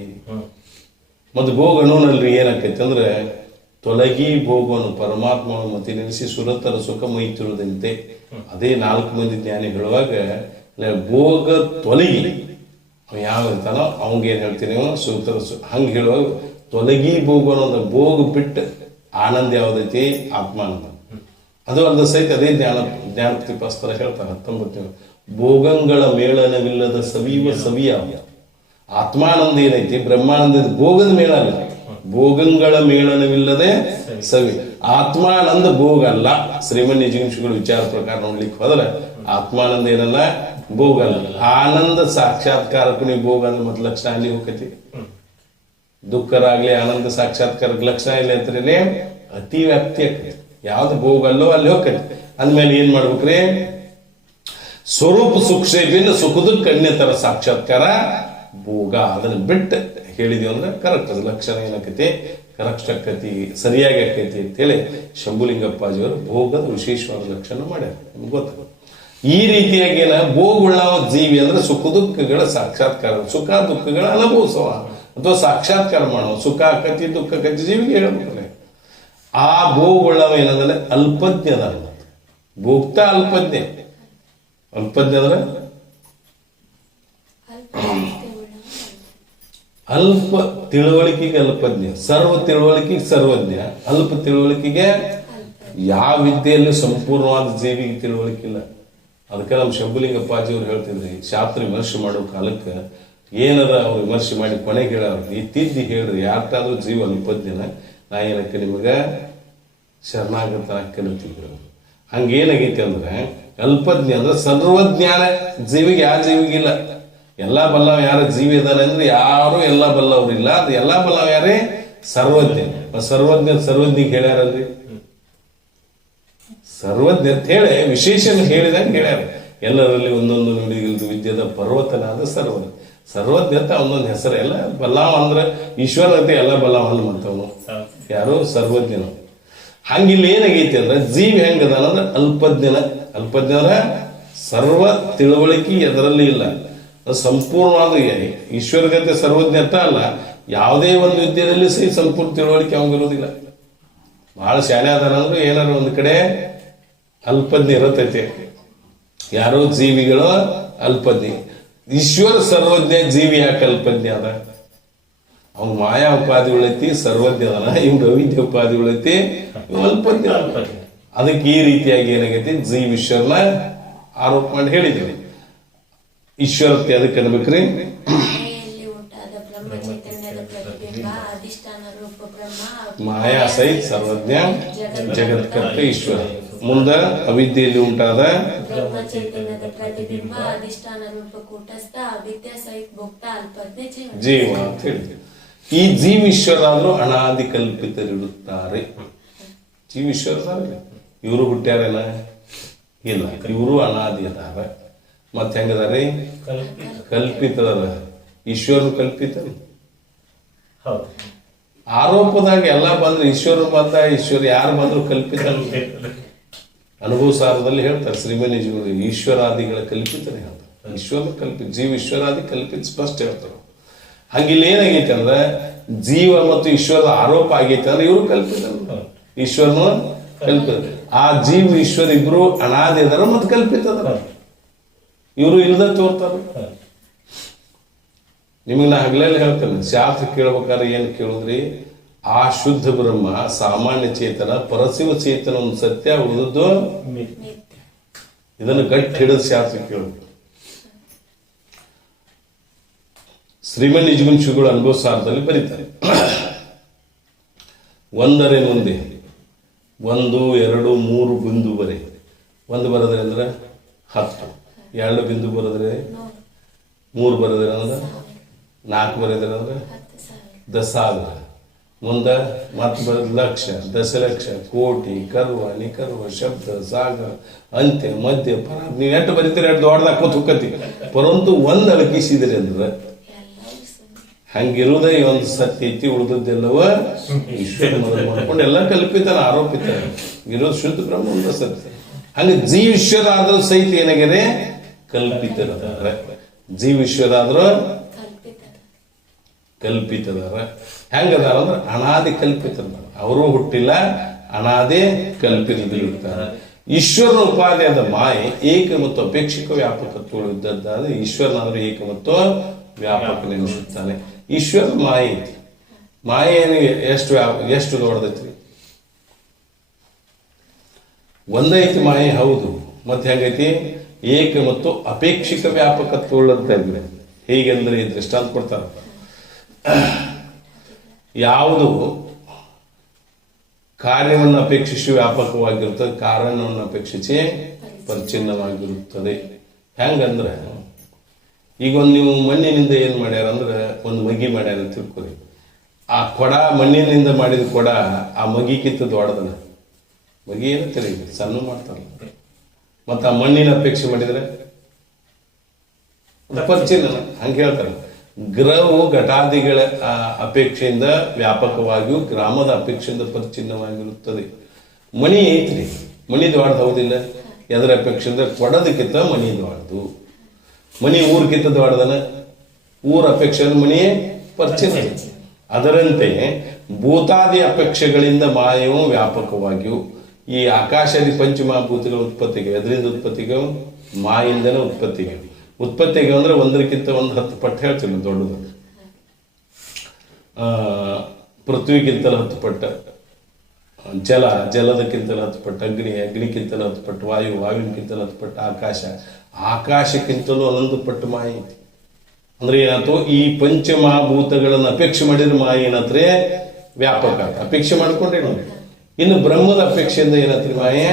ಮತ್ತು ಭೋಗ ಅನ್ನೋನಲ್ರಿ ಏನಾಕೈತಿ ಅಂದ್ರೆ ತೊಲಗಿ ಭೋಗವನ್ನು ಪರಮಾತ್ಮವನ್ನು ಮತಿ ನಿಲ್ಲಿಸಿ ಸುರತರ ಸುಖ ಮೈತಿರುವುದಂತೆ. ಅದೇ 4 ಮಂದಿ ಜ್ಞಾನಿ ಹೇಳುವಾಗ ಭೋಗ ತೊಲಗಿ ಯಾವ ಇರ್ತಾನೋ ಅವಂಗ ಏನ್ ಹೇಳ್ತೀನಿ ಸುರತರ ಹಂಗ ಹೇಳುವಾಗ ತೊಲಗಿ ಭೋಗ ಅನ್ನೋದು ಭೋಗ ಬಿಟ್ಟು ಆನಂದ ಯಾವ್ದೈತಿ? ಆತ್ಮಾನಂದ. ಅದು ಅರ್ಧ ಸಹಿತ ಅದೇ ಜ್ಞಾನ ಪ್ರತಿಪಾಸ್ತರ ಹೇಳ್ತಾರೆ 19. ಭೋಗಂಗಳ ಮೇಳನವಿಲ್ಲದ ಸವಿಯುವ ಸವಿಯ ಆತ್ಮಾನಂದ ಏನೈತಿ? ಬ್ರಹ್ಮಾನಂದ ಭೋಗದ ಮೇಳ ಅಲ್ಲ, ಭೋಗಂಗಳ ಮೇಳನವಿಲ್ಲದೆ ಸವಿ. ಆತ್ಮಾನಂದ ಭೋಗ ಅಲ್ಲ. ಶ್ರೀಮನ್ಯ ಜಿಂಶುಗಳು ವಿಚಾರ ಪ್ರಕಾರ ನೋಡ್ಲಿಕ್ಕೆ ಹೋದ್ರೆ ಆತ್ಮಾನಂದ ಏನಲ್ಲ, ಭೋಗ ಅಲ್ಲ. ಆನಂದ ಸಾಕ್ಷಾತ್ಕಾರಕ್ಕೂ ನೀವು ಭೋಗ ಅಂದ್ರೆ ಮತ್ತೆ ಲಕ್ಷಣ ಅಲ್ಲಿ ಹೋಗತಿ. ದುಃಖರಾಗ್ಲಿ ಆನಂದ ಸಾಕ್ಷಾತ್ಕಾರಕ್ಕೆ ಲಕ್ಷಣ ಇಲ್ಲ ಅಂತಾರೇನೆ ಅತಿ ವ್ಯಾಪ್ತಿ ಆಕತಿ. ಯಾವ್ದು ಭೋಗ ಅಲ್ಲೋ ಅಲ್ಲಿ ಹೋಗತಿ. ಅಂದ್ಮೇಲೆ ಏನ್ ಮಾಡ್ಬೇಕ್ರಿ? ಸ್ವರೂಪ ಸುಖೇಬಿನ ಸುಖದ ಕನ್ಯತರ ಸಾಕ್ಷಾತ್ಕಾರ ಭೋಗ. ಅದನ್ನ ಬಿಟ್ಟು ಹೇಳಿದೀವಿ ಅಂದ್ರೆ ಕರೆಕ್ಟ್, ಅದು ಲಕ್ಷಣ ಏನಾಕತಿ? ಕರೆಕ್ಟ್ ಆಕತಿ, ಸರಿಯಾಗಿ ಆಕೈತಿ ಅಂತೇಳಿ ಶಂಭುಲಿಂಗಪ್ಪಾಜಿಯವರು ಭೋಗದ ವಿಶೇಷವಾದ ಲಕ್ಷಣ ಮಾಡ್ಯಾರ, ನಿಮ್ಗೆ ಗೊತ್ತ. ಈ ರೀತಿಯಾಗಿ ಏನ ಭೋಗುಳ್ಳವ ಜೀವಿ ಅಂದ್ರೆ ಸುಖ ದುಃಖಗಳ ಸಾಕ್ಷಾತ್ಕಾರ, ಸುಖ ದುಃಖಗಳ ಅನುಭವಿಸುವ ಅಥವಾ ಸಾಕ್ಷಾತ್ಕಾರ ಮಾಡುವ. ಸುಖ ಆಕತಿ ದುಃಖ ಆಕತಿ ಜೀವಿಗೆ ಹೇಳ್ತಾರೆ. ಆ ಭೋಗುಳ್ಳವ ಏನಂದ್ರೆ ಅಲ್ಪಜ್ಞದ, ಭೋಕ್ತ ಅಲ್ಪಜ್ಞ. ಅಲ್ಪಜ್ಞ ಅಂದ್ರೆ ಅಲ್ಪ ತಿಳುವಳಿಕೆಗೆ ಅಲ್ಪಜ್ಞ, ಸರ್ವ ತಿಳುವಳಿಕೆಗೆ ಸರ್ವಜ್ಞ, ಅಲ್ಪ ತಿಳುವಳಿಕೆಗೆ ಯಾವ ವಿದ್ಯೆಯಲ್ಲೂ ಸಂಪೂರ್ಣವಾದ ಜೀವಿಗೆ ತಿಳುವಳಿಕಿಲ್ಲ. ಅದಕ್ಕೆ ನಮ್ಮ ಶಂಭುಲಿಂಗಪ್ಪಾಜಿ ಅವ್ರು ಹೇಳ್ತಿದ್ರಿ, ಶಾಸ್ತ್ರ ವಿಮರ್ಶೆ ಮಾಡೋ ಕಾಲಕ್ಕೆ ಏನಾರ ಅವ್ರು ವಿಮರ್ಶೆ ಮಾಡಿ ಕೊನೆಗೆ ಹೇಳವ್ರಿ, ತಿದ್ದಿ ಹೇಳ್ರಿ, ಯಾರ್ಟಾದ್ರೂ ಜೀವ ಅಲ್ಪಜ್ಞನ ನಾ ಏನಕ್ಕೆ ನಿಮಗೆ ಶರಣಾಗತ ಕಲಿತಿದ್ರು. ಹಂಗೇನಾಗೈತಿ ಅಂದ್ರೆ ಅಲ್ಪಜ್ಞ ಅಂದ್ರೆ ಸರ್ವಜ್ಞಾನ ಜೀವಿಗೆ ಯಾವ ಜೀವಿಗಿಲ್ಲ. ಎಲ್ಲಾ ಬಲ್ಲವ ಯಾರ ಜೀವಿ ಇದಾರೆ ಅಂದ್ರೆ ಯಾರು ಎಲ್ಲಾ ಬಲ್ಲವ್ರಿಲ್ಲ. ಅದು ಎಲ್ಲಾ ಬಲ್ಲವ ಯಾರೇ ಸರ್ವಜ್ಞ. ಸರ್ವಜ್ಞಿಗೆ ಹೇಳ್ಯಾರಲ್ರಿ, ಸರ್ವಜ್ಞ ಅಂತ ಹೇಳಿ ವಿಶೇಷ ಹೇಳಿದಂಗೆ ಹೇಳ್ಯಾರ. ಎಲ್ಲರಲ್ಲಿ ಒಂದೊಂದು ನುಡಿಗಿಲ್ದು ವಿದ್ಯೆದ ಪರ್ವತನಾದ ಸರ್ವಜ್ಞ ಅಂತ ಒಂದೊಂದು ಹೆಸರು. ಎಲ್ಲ ಬಲ್ಲಾವ ಅಂದ್ರೆ ಈಶ್ವರತೆ ಎಲ್ಲ ಬಲ್ಲಾವ ಅಂತವನು ಯಾರು ಸರ್ವಜ್ಞನು. ಹಂಗಿಲ್ಲಿ ಏನಾಗೈತಿ ಅಂದ್ರೆ ಜೀವಿ ಹೆಂಗದಾನ ಅಂದ್ರೆ ಅಲ್ಪಜ್ಞರ ಸರ್ವ ತಿಳುವಳಿಕೆ ಎದರಲ್ಲಿ ಇಲ್ಲ. ಸಂಪೂರ್ಣವಾದ ಈಶ್ವರಗತೆ ಸರ್ವಜ್ಞ ಅಂತ ಅಲ್ಲ, ಯಾವುದೇ ಒಂದು ವಿದ್ಯೆಯಲ್ಲಿ ಸಹ ಸಂಪೂರ್ಣ ತಿಳುವಳಿಕೆ ಅವಂಗಿರೋದಿಲ್ಲ. ಬಹಳ ಶಾಲೆ ಅದಾನ ಅಂದ್ರೆ ಏನಾರ ಒಂದ್ ಕಡೆ ಅಲ್ಪಜ್ಞ ಇರತೈತೆ. ಯಾರೋ ಜೀವಿಗಳು ಅಲ್ಪಜ್ಞ, ಈಶ್ವರ ಸರ್ವಜ್ಞ, ಜೀವಿ ಯಾಕೆ ಅಲ್ಪಜ್ಞ ಅದ? ಅವ್ನ ಮಾಯಾ ಉಪಾಧಿ ಉಳೈತಿ ಸರ್ವಜ್ಞ ಅದಾನ, ಇವ್ನ ಅವಿದ್ಯ ಉಪಾಧಿ ಉಳೈತಿ ಅಲ್ಪಜ್ಞ. ಅದಕ್ಕೆ ಈ ರೀತಿಯಾಗಿ ಏನಾಗೈತಿ ಜೀವ ಈಶ್ವರನ ಆರೋಪ ಮಾಡಿ ಹೇಳಿದ್ದೀವಿ. ಈಶ್ವರತೆ ಅದಕ್ಕೆ ಅನ್ಬೇಕ್ರಿ, ಮಾಯಾ ಸಹಿತ ಸರ್ವಜ್ಞ ಜಗತ್ಕರ್ತ ಈಶ್ವರ. ಮುಂದ ಅವಿದ್ಯೆಯಲ್ಲಿ ಉಂಟಾದ ಜೀವ ಅಂತ ಹೇಳಿದ್ವಿ. ಈ ಜೀವ ಈಶ್ವರ ಆದ್ರೂ ಅನಾದಿ ಕಲ್ಪಿತರಿರುತ್ತಾರೆ. ಜೀವ ಈಶ್ವರ ಇವರು ಹುಟ್ಟ್ಯಾರೇನ? ಇಲ್ಲ, ಇವರು ಅನಾದಿ ಅದಾರ. ಮತ್ತೆ ಹೆಂಗದಾರಿ? ಕಲ್ಪಿತದ. ಈಶ್ವರ ಕಲ್ಪಿತ. ಆರೋಪದಾಗ ಎಲ್ಲ ಬಂದ್ರೆ ಈಶ್ವರ ಬಂದ, ಈಶ್ವರ ಯಾರು ಬಂದ್ರು ಕಲ್ಪಿತ. ಅನುಭವ ಸಾರದಲ್ಲಿ ಹೇಳ್ತಾರೆ ಶ್ರೀಮನಿಜಿಗಳು, ಈಶ್ವರಾದಿಗಳ ಕಲ್ಪಿತನೇ ಹೇಳ್ತಾರೆ. ಈಶ್ವರ ಕಲ್ಪಿತ, ಜೀವ ಈಶ್ವರಾದಿ ಕಲ್ಪಿತ ಸ್ಪಷ್ಟ ಹೇಳ್ತಾರೆ. ಹಂಗಿಲ್ಲಿ ಏನಾಗೈತೆ ಅಂದ್ರೆ ಜೀವ ಮತ್ತು ಈಶ್ವರದ ಆರೋಪ ಆಗೈತೆ ಅಂದ್ರೆ ಇವರು ಕಲ್ಪಿತ, ಈಶ್ವರನು ಕಲ್ಪಿತ. ಆ ಜೀವ ಈಶ್ವರ ಇಬ್ರು ಅನಾದಿ ಅದಾರ ಮತ್ತು ಕಲ್ಪಿತ ಅದಾರ. ಇವರು ಇಲ್ದ ತೋರ್ತಾರ. ನಿಮಗೆ ನಾ ಹಗಲಲ್ಲಿ ಹೇಳ್ತೇನೆ, ಶಾಸ್ತ್ರ ಕೇಳ್ಬೇಕಾದ್ರೆ ಏನ್ ಕೇಳುದ್ರಿ? ಆ ಶುದ್ಧ ಬ್ರಹ್ಮ ಸಾಮಾನ್ಯ ಚೇತನ, ಪರಶಿವ ಚೇತನ ಒಂದು ಸತ್ಯ, ಉಳಿದದ್ದು ಇದನ್ನು ಗಟ್ಟಿ ಹಿಡಿದ ಶಾಸ್ತ್ರ ಕೇಳಬೇಕು. ಶ್ರೀಮನ್ ನಿಜಗುಂಶಿಗಳು ಅನುಭವ ಸಾರದಲ್ಲಿ ಬರೀತಾರೆ, ಒಂದರೆ ಮುಂದೆ 1, 2, 3 ಬಿಂದು ಬರೆ. ಒಂದು ಬರದ್ರೆ ಅಂದ್ರೆ 10, 2 ಬಿಂದು ಬರೆದ್ರೆ 3 ಬರೆದ್ರೆ ಅಂದ್ರೆ 4 ಬರೆದ್ರೆ ಅಂದ್ರೆ 10,000. ಮುಂದ ಮತ್ ಲಕ್ಷ, ದಶಲಕ್ಷ, ಕೋಟಿ, ಕರ್ವ, ನಿಕರ್ವ, ಶಬ್ದ, ಸಾಗರ, ಅಂತ್ಯ, ಮಧ್ಯ, ಪರ. ನೀವು ಎಷ್ಟು ಬರೀತೀರಿ ಎಷ್ಟು ದೊಡ್ಡದಾಕೋತ ಹೋಗತಿ. ಪರಂತು ಒಂದ್ ಅಳಕಿಸಿದ್ರಿ ಅಂದ್ರೆ ಹಂಗಿರುವುದೇ ಒಂದು ಸತ್ಯ ಐತಿ, ಉಳಿದದ್ದೆಲ್ಲವ ಈಶ್ವರ ಮಾಡ್ಕೊಂಡು ಎಲ್ಲ ಕಲ್ಪಿತನ, ಆರೋಪಿತ. ಇರೋದು ಶುದ್ಧ ಬ್ರಹ್ಮ ಒಂದು ಸತ್ಯ. ಹಂಗೆ ಜೀವ ಈಶ್ವರ ಆದ್ರೂ ಸಹಿತ ಏನಾಗಿದೆ? ಕಲ್ಪಿತದಾರ. ಜೀವ ಈಶ್ವರ ಆದ್ರೂ ಕಲ್ಪಿತದಾರ. ಹೆಂಗದಾರ ಅಂದ್ರೆ ಅನಾದಿ ಕಲ್ಪಿತದ. ಅವರು ಹುಟ್ಟಿಲ್ಲ, ಅನಾದಿ ಕಲ್ಪಿತದಲ್ಲಿರ್ತಾರೆ. ಈಶ್ವರನ ಉಪಾಧಿಯಾದ ಮಾಯೆ ಏಕ ಮತ್ತು ಅಪೇಕ್ಷಿಕ ವ್ಯಾಪಕತ್ವಗಳು ಇದ್ದದ್ದಾದ್ರೆ ಈಶ್ವರನಾದ್ರೂ ಏಕ ಮತ್ತು ವ್ಯಾಪಕ ನೆನೆಸುತ್ತಾನೆ. ಈಶ್ವರ ಮಾಯೆ ಐತಿ. ಮಾಯೆ ಎಷ್ಟು ದೊಡ್ಡದೈತಿ? ಒಂದೈತಿ ಮಾಯೆ, ಹೌದು. ಮತ್ತೆ ಹೆಂಗೈತಿ? ಏಕ ಮತ್ತು ಅಪೇಕ್ಷಿಕ ವ್ಯಾಪಕತ್ವಗಳಂತ ಇದ್ರೆ ಹೇಗೆಂದ್ರೆ ಈ ದೃಷ್ಟಾಂತ ಕೊಡ್ತಾರೆ. ಯಾವುದು ಕಾರ್ಯವನ್ನು ಅಪೇಕ್ಷಿಸಿ ವ್ಯಾಪಕವಾಗಿರುತ್ತದೆ, ಕಾರಣವನ್ನು ಅಪೇಕ್ಷಿಸಿ ಪರಿಚ್ಛಿನ್ನವಾಗಿರುತ್ತದೆ. ಹೆಂಗಂದ್ರೆ ಈಗ ನೀವು ಮಣ್ಣಿನಿಂದ ಏನ್ ಮಾಡ್ಯಾರ ಅಂದ್ರೆ ಒಂದು ಮಗಿ ಮಾಡ್ಯಾರ ಅಂತ ತಿಳ್ಕೊರಿ. ಆ ಕೊಡ ಮಣ್ಣಿನಿಂದ ಮಾಡಿದ ಕೊಡ ಆ ಮಗಿಗಿಂತ ದೊಡ್ಡದಲ್ಲ. ಮಗಿ ಏನಂತಾರೆ ಈಗ ಸಣ್ಣ ಮಾಡ್ತಾರಲ್ಲ. ಮತ್ತ ಆ ಮಣ್ಣಿನ ಅಪೇಕ್ಷೆ ಮಾಡಿದ್ರೆ ಪರಿಚ್ಛಿನ್ನ. ಹಂಗೆ ಹೇಳ್ತಾರೆ, ಗ್ರಹವು ಘಟಾದಿಗಳ ಅಪೇಕ್ಷೆಯಿಂದ ವ್ಯಾಪಕವಾಗಿಯೂ ಗ್ರಾಮದ ಅಪೇಕ್ಷೆಯಿಂದ ಪರಿಚ್ಛಿನ್ನವಾಗಿರುತ್ತದೆ. ಮಣಿ ಐತ್ರಿ, ಮಣಿ ದೊಡ್ಡದು ಹೌದಿಲ್ಲ? ಎದರ ಅಪೇಕ್ಷೆ ಅಂದ್ರೆ ಕೊಡೋದಕ್ಕಿಂತ ಮನಿ ದೊಡ್ಡದು, ಮನಿ ಊರ್ಕಿಂತ ದೊಡ್ಡದನ, ಊರ ಅಪೇಕ್ಷೆ ಅಂದ್ರೆ ಮನಿ ಪರಿಚಯ. ಅದರಂತೆ ಭೂತಾದಿ ಅಪೇಕ್ಷೆಗಳಿಂದ ಮಾಯವು ವ್ಯಾಪಕವಾಗಿಯೂ ಈ ಆಕಾಶಾದಿ ಪಂಚಮಹಾಭೂತಗಳ ಉತ್ಪತ್ತಿಗೆ, ಎದರಿಂದ ಉತ್ಪತ್ತಿಗೆ? ಮಾಯಿಂದನೇ ಉತ್ಪತ್ತಿಗೆ ಅಂದ್ರೆ ಒಂದಕ್ಕಿಂತ ಒಂದು 10 ಪಟ್ಟು ಹೇಳ್ತೀನಿ ದೊಡ್ಡದು. ಪೃಥ್ವಿಗಿಂತಲೂ 10 ಪಟ್ಟು, ಜಲದಕ್ಕಿಂತಲೂ 10 ಪಟ್ಟು, ಅಗ್ನಿಕ್ಕಿಂತಲೂ 10 ಪಟ್ಟು, ವಾಯುವಿನಕ್ಕಿಂತಲೂ 10 ಪಟ್ಟು, ಆಕಾಶಕ್ಕಿಂತಲೂ 11 ಪಟ್ಟು ಮಾಯ ಐತಿ. ಅಂದ್ರೆ ಏನಾಯ್ತು, ಈ ಪಂಚಮಹಾಭೂತಗಳನ್ನು ಅಪೇಕ್ಷೆ ಮಾಡಿದ್ರೆ ಮಾಯ ಏನಾತ್ರೆ ವ್ಯಾಪಕ, ಅಪೇಕ್ಷೆ ಮಾಡ್ಕೊಂಡ್ರೆ ನೋಡಿ. ಇನ್ನು ಬ್ರಹ್ಮದ ಅಪೇಕ್ಷೆಯಿಂದ ಏನಾತ್ರಿ ಮಾಯೆ?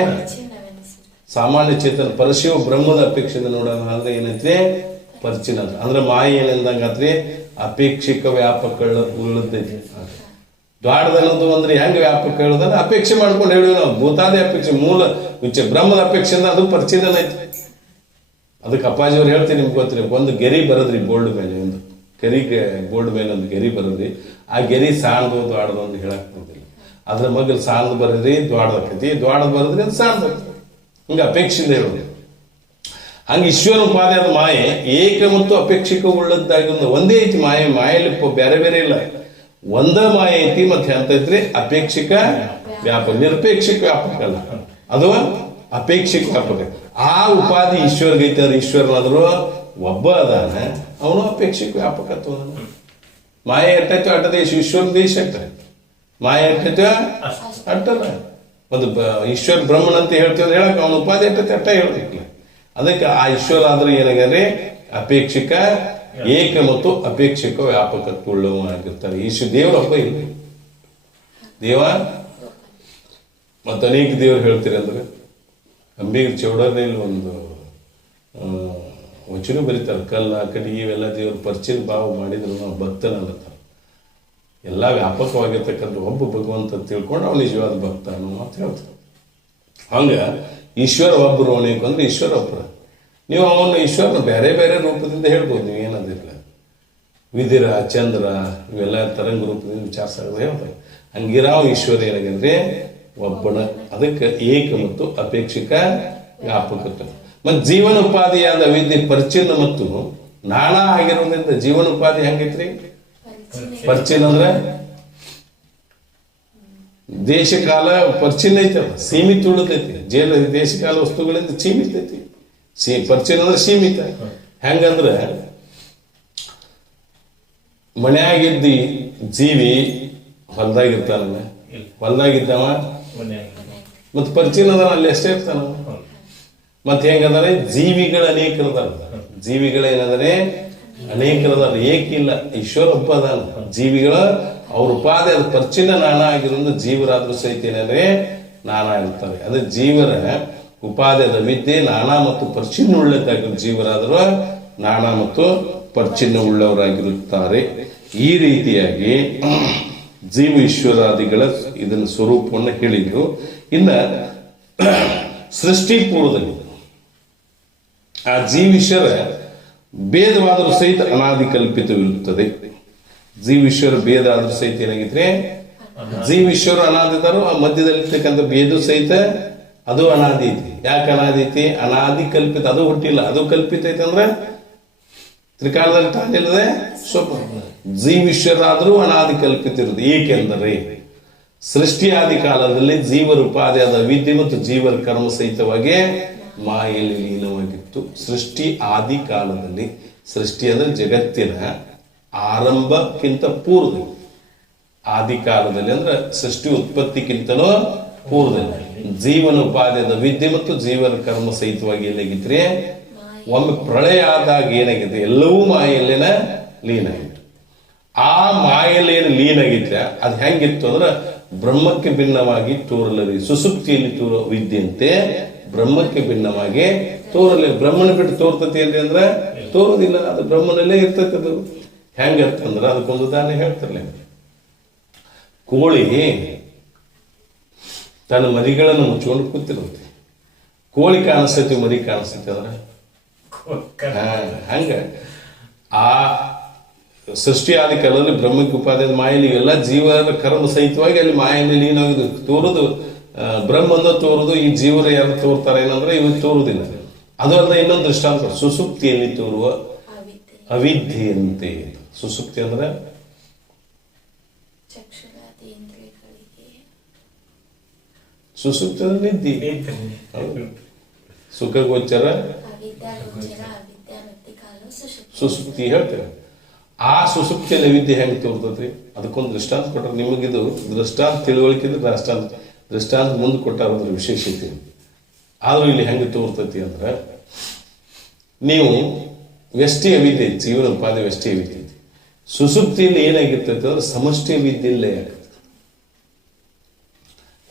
ಸಾಮಾನ್ಯ ಚೇತನ ಪರಶಿವ ಬ್ರಹ್ಮದ ಅಪೇಕ್ಷೆಯಿಂದ ನೋಡೋಣ ಅಂದ್ರೆ ಏನೈತ್ರಿ ಪರಿಚಿನ. ಅಂದ್ರೆ ಮಾಯ ಏನಂದಂಗಾತ್ರಿ ಅಪೇಕ್ಷಿಕ ವ್ಯಾಪಕ ಉಳ್ಳದೈತಿ. ದ್ವಾಡದನ್ನೋದು ಅಂದ್ರೆ ಹೆಂಗ್ ವ್ಯಾಪಕ ಹೇಳೋದನ್ನ ಅಪೇಕ್ಷೆ ಮಾಡ್ಕೊಂಡು ಹೇಳಿವಿ ನಾವು. ಭೂತಾದಿ ಅಪೇಕ್ಷೆ ಮೂಲ ಬ್ರಹ್ಮದ ಅಪೇಕ್ಷೆಯಿಂದ ಅದು ಪರಿಚಿನ ಐತಿ. ಅದಕ್ಕೆ ಅಪ್ಪಾಜಿಯವ್ರು ಹೇಳ್ತೀನಿ, ನಿಮ್ಗೆ ಗೊತ್ತಿರಿ, ಒಂದು ಗೆರಿ ಬರದ್ರಿ ಬೋರ್ಡ್ ಮೇಲೆ, ಒಂದು ಬೋರ್ಡ್ ಮೇಲೆ ಒಂದು ಗೆರಿ ಬರದ್ರಿ. ಆ ಗೆರಿ ಸಾಣದು ದ್ವಾಡದು ಅಂತ ಹೇಳಕ್ ಬರೋದಿಲ್ಲ. ಅದ್ರ ಮಗಲ್ ಸಾಣದು ಬರದ್ರಿ ದ್ವಾಡದಕ್ಕೈತಿ, ದ್ವಾಡದ ಬರದ್ರಿ ಅದು ಸಾಣದೈತಿ. ಹಿಂಗ ಅಪೇಕ್ಷೆಯಿಂದ ಹೇಳೋದು. ಹಂಗ ಈಶ್ವರ ಉಪಾಧಿ ಆದ ಮಾಯೆ ಏಕ ಮತ್ತು ಅಪೇಕ್ಷಿಕ ಉಳ್ಳದ್ದಾಗಿ ಒಂದೇ ಐತಿ. ಮಾಯಲ್ಲಿ ಬೇರೆ ಬೇರೆ ಇಲ್ಲ, ಒಂದ ಮಾಯೆ ಐತಿ. ಮತ್ತೆ ಎಂತ ಐತ್ರಿ? ಅಪೇಕ್ಷಿಕ ವ್ಯಾಪಕ, ನಿರಪೇಕ್ಷಿಕ ವ್ಯಾಪಕ ಅಲ್ಲ, ಅದು ಅಪೇಕ್ಷಿಕ ವ್ಯಾಪಕ. ಆ ಉಪಾಧಿ ಈಶ್ವರ್ಗೈತೆ. ಈಶ್ವರನಾದ್ರು ಒಬ್ಬ ಅದಾನ, ಅವನು ಅಪೇಕ್ಷಿಕ ವ್ಯಾಪಕತ್ವ. ಮಾಯೆ ಎಟ್ಟೈತೋ ಅಟ್ಟ ದೇಶ, ಈಶ್ವರ ದೇಶ ಅಟ್ಟ. ಮಾಯೆ ಎಟ್ಟೈತೋ ಅಟ್ಟಲ್ಲ. ಒಂದು ಈಶ್ವರ ಬ್ರಹ್ಮನ್ ಅಂತ ಹೇಳ್ತೀವಿ ಹೇಳಕ್ ಅವನ ಉಪಾಧಿ ಎಟ್ಟೈತೆ ಅಟ್ಟ ಹೇಳ್ಬೇಕು. ಅದಕ್ಕೆ ಆ ಈಶ್ವರ ಆದ್ರೂ ಏನಾಗ್ಯಾರೆ ಅಪೇಕ್ಷಿಕ ಏಕ ಮತ್ತು ಅಪೇಕ್ಷಿಕ ವ್ಯಾಪಕತ್ವ ಉಳ್ಳವನಾಗಿರ್ತಾರೆ. ದೇವರ ಹಬ್ಬ ಇಲ್ಲ. ದೇವ ಮತ್ತು ಅನೇಕ ದೇವರು ಹೇಳ್ತೀರಿ ಅಂದ್ರೆ ಅಂಬಿಗರ ಚೌಡರಲ್ಲಿ ಒಂದು ವಚನ ಬರೀತಾರೆ, ಕಲ್ಲ ಕಡಿ ಇವೆಲ್ಲ ದೇವ್ರ ಪರಿಚಯ ಭಾವ ಮಾಡಿದ್ರು ನಾವು ಭಕ್ತನಲ್ಲತ್ತ. ಎಲ್ಲ ವ್ಯಾಪಕವಾಗಿರ್ತಕ್ಕಂಥ ಒಬ್ಬ ಭಗವಂತ ತಿಳ್ಕೊಂಡು ಅವ್ನು ನಿಜವಾದ ಭಕ್ತ ಅನ್ನೋ ಅಂತ ಹೇಳ್ತಾರೆ. ಹಂಗ ಈಶ್ವರ ಒಬ್ಬರು ಅವನಿಗೆ ಅಂದ್ರೆ ಈಶ್ವರ ಒಬ್ಬರ. ನೀವು ಅವನು ಈಶ್ವರನ ಬೇರೆ ಬೇರೆ ರೂಪದಿಂದ ಹೇಳ್ಬೋದು, ನೀವು ಏನದಿಲ್ಲ. ವಿಧಿರ, ಚಂದ್ರ ಇವೆಲ್ಲ ತರಂಗ ರೂಪದಿಂದ ವಿಚಾರಿಸೋದು ಹೇಳ್ತಾರೆ. ಹಂಗಿರಾವ್ ಈಶ್ವರ ಏನಾಗಂದ್ರೆ ಒಬ್ಬನ. ಅದಕ್ಕೆ ಏಕ ಮತ್ತು ಅಪೇಕ್ಷಿಕ ವ್ಯಾಪಕತ್ವ. ಮತ್ತು ಜೀವನ ಉಪಾಧಿಯಾದ ವಿದ್ಯೆ ಪರಿಚಿನ್ನ ಮತ್ತು ನಾನಾ ಆಗಿರೋದ್ರಿಂದ ಜೀವನ ಉಪಾಧಿ ಹೆಂಗೈತ್ರಿ? ಪರಿಚಿನ್ನ ಅಂದ್ರೆ ದೇಶಕಾಲ ಪರಿಚಿನ್ನ ಐತೆ, ಸೀಮಿತ ಉಳಿತೈತಿ. ದೇಶಕಾಲ ವಸ್ತುಗಳಿಂದ ಸೀಮಿತ ಐತಿ. ಪರಿಚಿನ್ನ ಅಂದ್ರೆ ಸೀಮಿತ. ಹೆಂಗಂದ್ರೆ ಮನ್ಯಾಗಿದ್ದಿ ಜೀವಿ ಹೊಲ್ದಾಗಿರ್ತಾನ, ಹೊಲ್ದಾಗಿದ್ದವ ಮತ್ ಪರಿಚಯ ಅಲ್ಲಿ ಎಷ್ಟೇ ಇರ್ತಾನ. ಮತ್ ಹೆಂಗಂದ್ರೆ ಜೀವಿಗಳು ಅನೇಕರದಾರ, ಜೀವಿಗಳೇನಂದ್ರೆ ಅನೇಕರದಾರ, ಏಕಿಲ್ಲ. ಈಶ್ವರ ಒಬ್ಬ ಅದಾನ. ಜೀವಿಗಳ ಅವ್ರ ಉಪಾಧಿ ಅದು ಪರಿಚಿನ ನಾನಾ ಆಗಿರೋದು ಜೀವರಾದ್ರೂ ಸಹಿತ ಏನಂದ್ರೆ ನಾನಾ ಇರ್ತಾರೆ. ಅದೇ ಜೀವರ ಉಪಾಧಿ ಅದ ವಿದ್ಯೆ ನಾನಾ ಮತ್ತು ಪರಿಚಿನ್ನ ಉಳ್ಳದ್ದಾಗಿರೋ ಜೀವರಾದರೂ ನಾನಾ ಮತ್ತು ಪರಿಚಿನ್ನ ಉಳ್ಳವರಾಗಿರುತ್ತಾರೆ. ಈ ರೀತಿಯಾಗಿ ಜೀವ ಈಶ್ವರಾದಿಗಳ ಇದನ್ನ ಸ್ವರೂಪವನ್ನು ಹೇಳಿದ್ರು. ಇನ್ನ ಸೃಷ್ಟಿ ಪೂರ್ವದಲ್ಲಿ ಆ ಜೀವೀಶ್ವರ ಭೇದವಾದರೂ ಸಹಿತ ಅನಾದಿ ಕಲ್ಪಿತವಿರುತ್ತದೆ. ಜೀವೀಶ್ವರ ಭೇದ ಆದ್ರೂ ಸಹಿತ ಏನಾಗಿದ್ರೆ ಜೀವೀಶ್ವರ ಅನಾದಿದಾರು, ಆ ಮಧ್ಯದಲ್ಲಿರ್ತಕ್ಕಂಥ ಭೇದ ಸಹಿತ ಅದು ಅನಾದಿ ಐತಿ. ಯಾಕೆ ಅನಾದಿ ಐತಿ? ಅನಾದಿ ಕಲ್ಪಿತ, ಅದು ಹುಟ್ಟಿಲ್ಲ, ಅದು ಕಲ್ಪಿತ ಐತಿ. ಅಂದ್ರೆ ತ್ರಿಕಾಲದಲ್ಲಿ ತಾನಿಲ್ಲದೆ ಸ್ವಲ್ಪ ಜೀವೀಶ್ವರ ಆದ್ರೂ ಅನಾದಿ ಕಲ್ಪಿತ ಇರುವುದು. ಏಕೆಂದರೆ ಸೃಷ್ಟಿಯಾದಿ ಕಾಲದಲ್ಲಿ ಜೀವರ ಉಪಾಧಿಯಾದ ವಿದ್ಯೆ ಮತ್ತು ಜೀವರ ಕರ್ಮ ಸಹಿತವಾಗಿ ಮಾಯೆಯಲ್ಲಿ ಲೀನವಾಗಿತ್ತು. ಸೃಷ್ಟಿ ಆದಿ ಕಾಲದಲ್ಲಿ, ಸೃಷ್ಟಿ ಅಂದ್ರೆ ಜಗತ್ತಿನ ಆರಂಭಕ್ಕಿಂತ ಪೂರ್ವದಲ್ಲಿ, ಆದಿ ಕಾಲದಲ್ಲಿ ಅಂದ್ರೆ ಸೃಷ್ಟಿ ಉತ್ಪತ್ತಿಕ್ಕಿಂತಲೂ ಪೂರ್ವದಲ್ಲಿ ಜೀವನ ಉಪಾಧಿಯಾದ ವಿದ್ಯೆ ಮತ್ತು ಜೀವನ ಕರ್ಮ ಸಹಿತವಾಗಿ ಏನಾಗಿದ್ರೆ ಒಮ್ಮೆ ಪ್ರಳಯ ಆದಾಗ ಏನಾಗಿದೆ, ಎಲ್ಲವೂ ಮಾಯೆಯಲ್ಲೇನ ಲೀನ ಆಗಿತ್ತು. ಆ ಮಾಯೆಯಲ್ಲಿ ಏನು ಲೀನ ಆಗಿದ್ರೆ ಅದು ಹೆಂಗಿತ್ತು ಅಂದ್ರೆ ಬ್ರಹ್ಮಕ್ಕೆ ಭಿನ್ನವಾಗಿ ತೋರಲರಿ. ಸುಸುಪ್ತಿಯಲ್ಲಿ ತೋರೋ ವಿದ್ಯೆಯಂತೆ ಬ್ರಹ್ಮಕ್ಕೆ ಭಿನ್ನವಾಗಿ ತೋರಲಿ. ಬ್ರಹ್ಮನ ಬಿಟ್ಟು ತೋರ್ತತಿ ಏನ್ರಿ ಅಂದ್ರೆ ತೋರೋದಿಲ್ಲ, ಅದು ಬ್ರಹ್ಮನಲ್ಲೇ ಇರ್ತೈತೆ. ಅದು ಹೆಂಗಂತಂದ್ರೆ ಅದಕ್ಕೊಂದು ಉದಾಹರಣೆ ಹೇಳ್ತಾರಲ್ಲ. ಕೋಳಿ ತನ್ನ ಮರಿಗಳನ್ನು ಮುಚ್ಕೊಂಡು ಕೂತಿರುತ್ತೆ. ಕೋಳಿ ಕಾಣಿಸ್ತೈತಿ, ಮರಿ ಕಾಣಿಸ್ತೈತಿ ಅಂದ್ರೆ ಹಂಗ ಆ ಸೃಷ್ಟಿ ಆದಿ ಕಾಲದಲ್ಲಿ ಬ್ರಹ್ಮಕ್ಕೆ ಉಪಾಧ್ಯಾಯ ಮಾಯೆಯಲ್ಲಿ ಎಲ್ಲ ಜೀವನ ಕರ್ಮ ಸಹಿತವಾಗಿ ಅಲ್ಲಿ ಮಾಯೆಯಲ್ಲಿ ಲೀನವಾಗಿ ತೋರುದು ಬ್ರಹ್ಮಂದ ತೋರುದು ಈ ಜೀವರು ಯಾರು ತೋರ್ತಾರೆ ಏನಂದ್ರೆ ಇವು ತೋರುದಿಲ್ಲ. ಅದು ಅಲ್ಲ, ಇನ್ನೊಂದು ದೃಷ್ಟಾಂತ ಸುಸುಪ್ತಿಯಲ್ಲಿ ತೋರುವ ಅವಿದ್ಯೆಯಂತೆ. ಸುಸುಪ್ತಿ ಅಂದ್ರೆ ಸುಸುಪ್ತಿ ಅಂದ್ರೆ ನಿದ್ದೆ, ಸುಖ ಗೋಚರ ಸುಸುಪ್ತಿ ಹೇಳ್ತೇವೆ. ಆ ಸುಸುಪ್ತಿಯಲ್ಲಿ ವಿದ್ಯೆ ಹೆಂಗೆ ತೋರ್ತದ್ರಿ? ಅದಕ್ಕೊಂದು ದೃಷ್ಟಾಂತ ಕೊಟ್ಟರೆ ನಿಮಗಿದು ದೃಷ್ಟಾಂತ ತಿಳುವಳಿಕೆ ದೃಷ್ಟಾಂತ ಮುಂದೆ ಕೊಟ್ಟಾರ ಅದ್ರ ವಿಶೇಷತೆ. ಆದ್ರೂ ಇಲ್ಲಿ ಹೆಂಗೆ ತೋರ್ತತಿ ಅಂದ್ರೆ, ನೀವು ವ್ಯಷ್ಟಿ ಅವಿದ್ಯೆ, ಜೀವನ ಉಪಾಧಿ ವ್ಯಷ್ಟಿ ಅವಿದ್ಯೆ. ಸುಸುಪ್ತಿಯಲ್ಲಿ ಏನಾಗಿರ್ತೈತೆ ಅಂದ್ರೆ ಸಮಷ್ಟಿ ವಿದ್ಯೆಲ್ಲೇ ಆಗತ್ತೆ.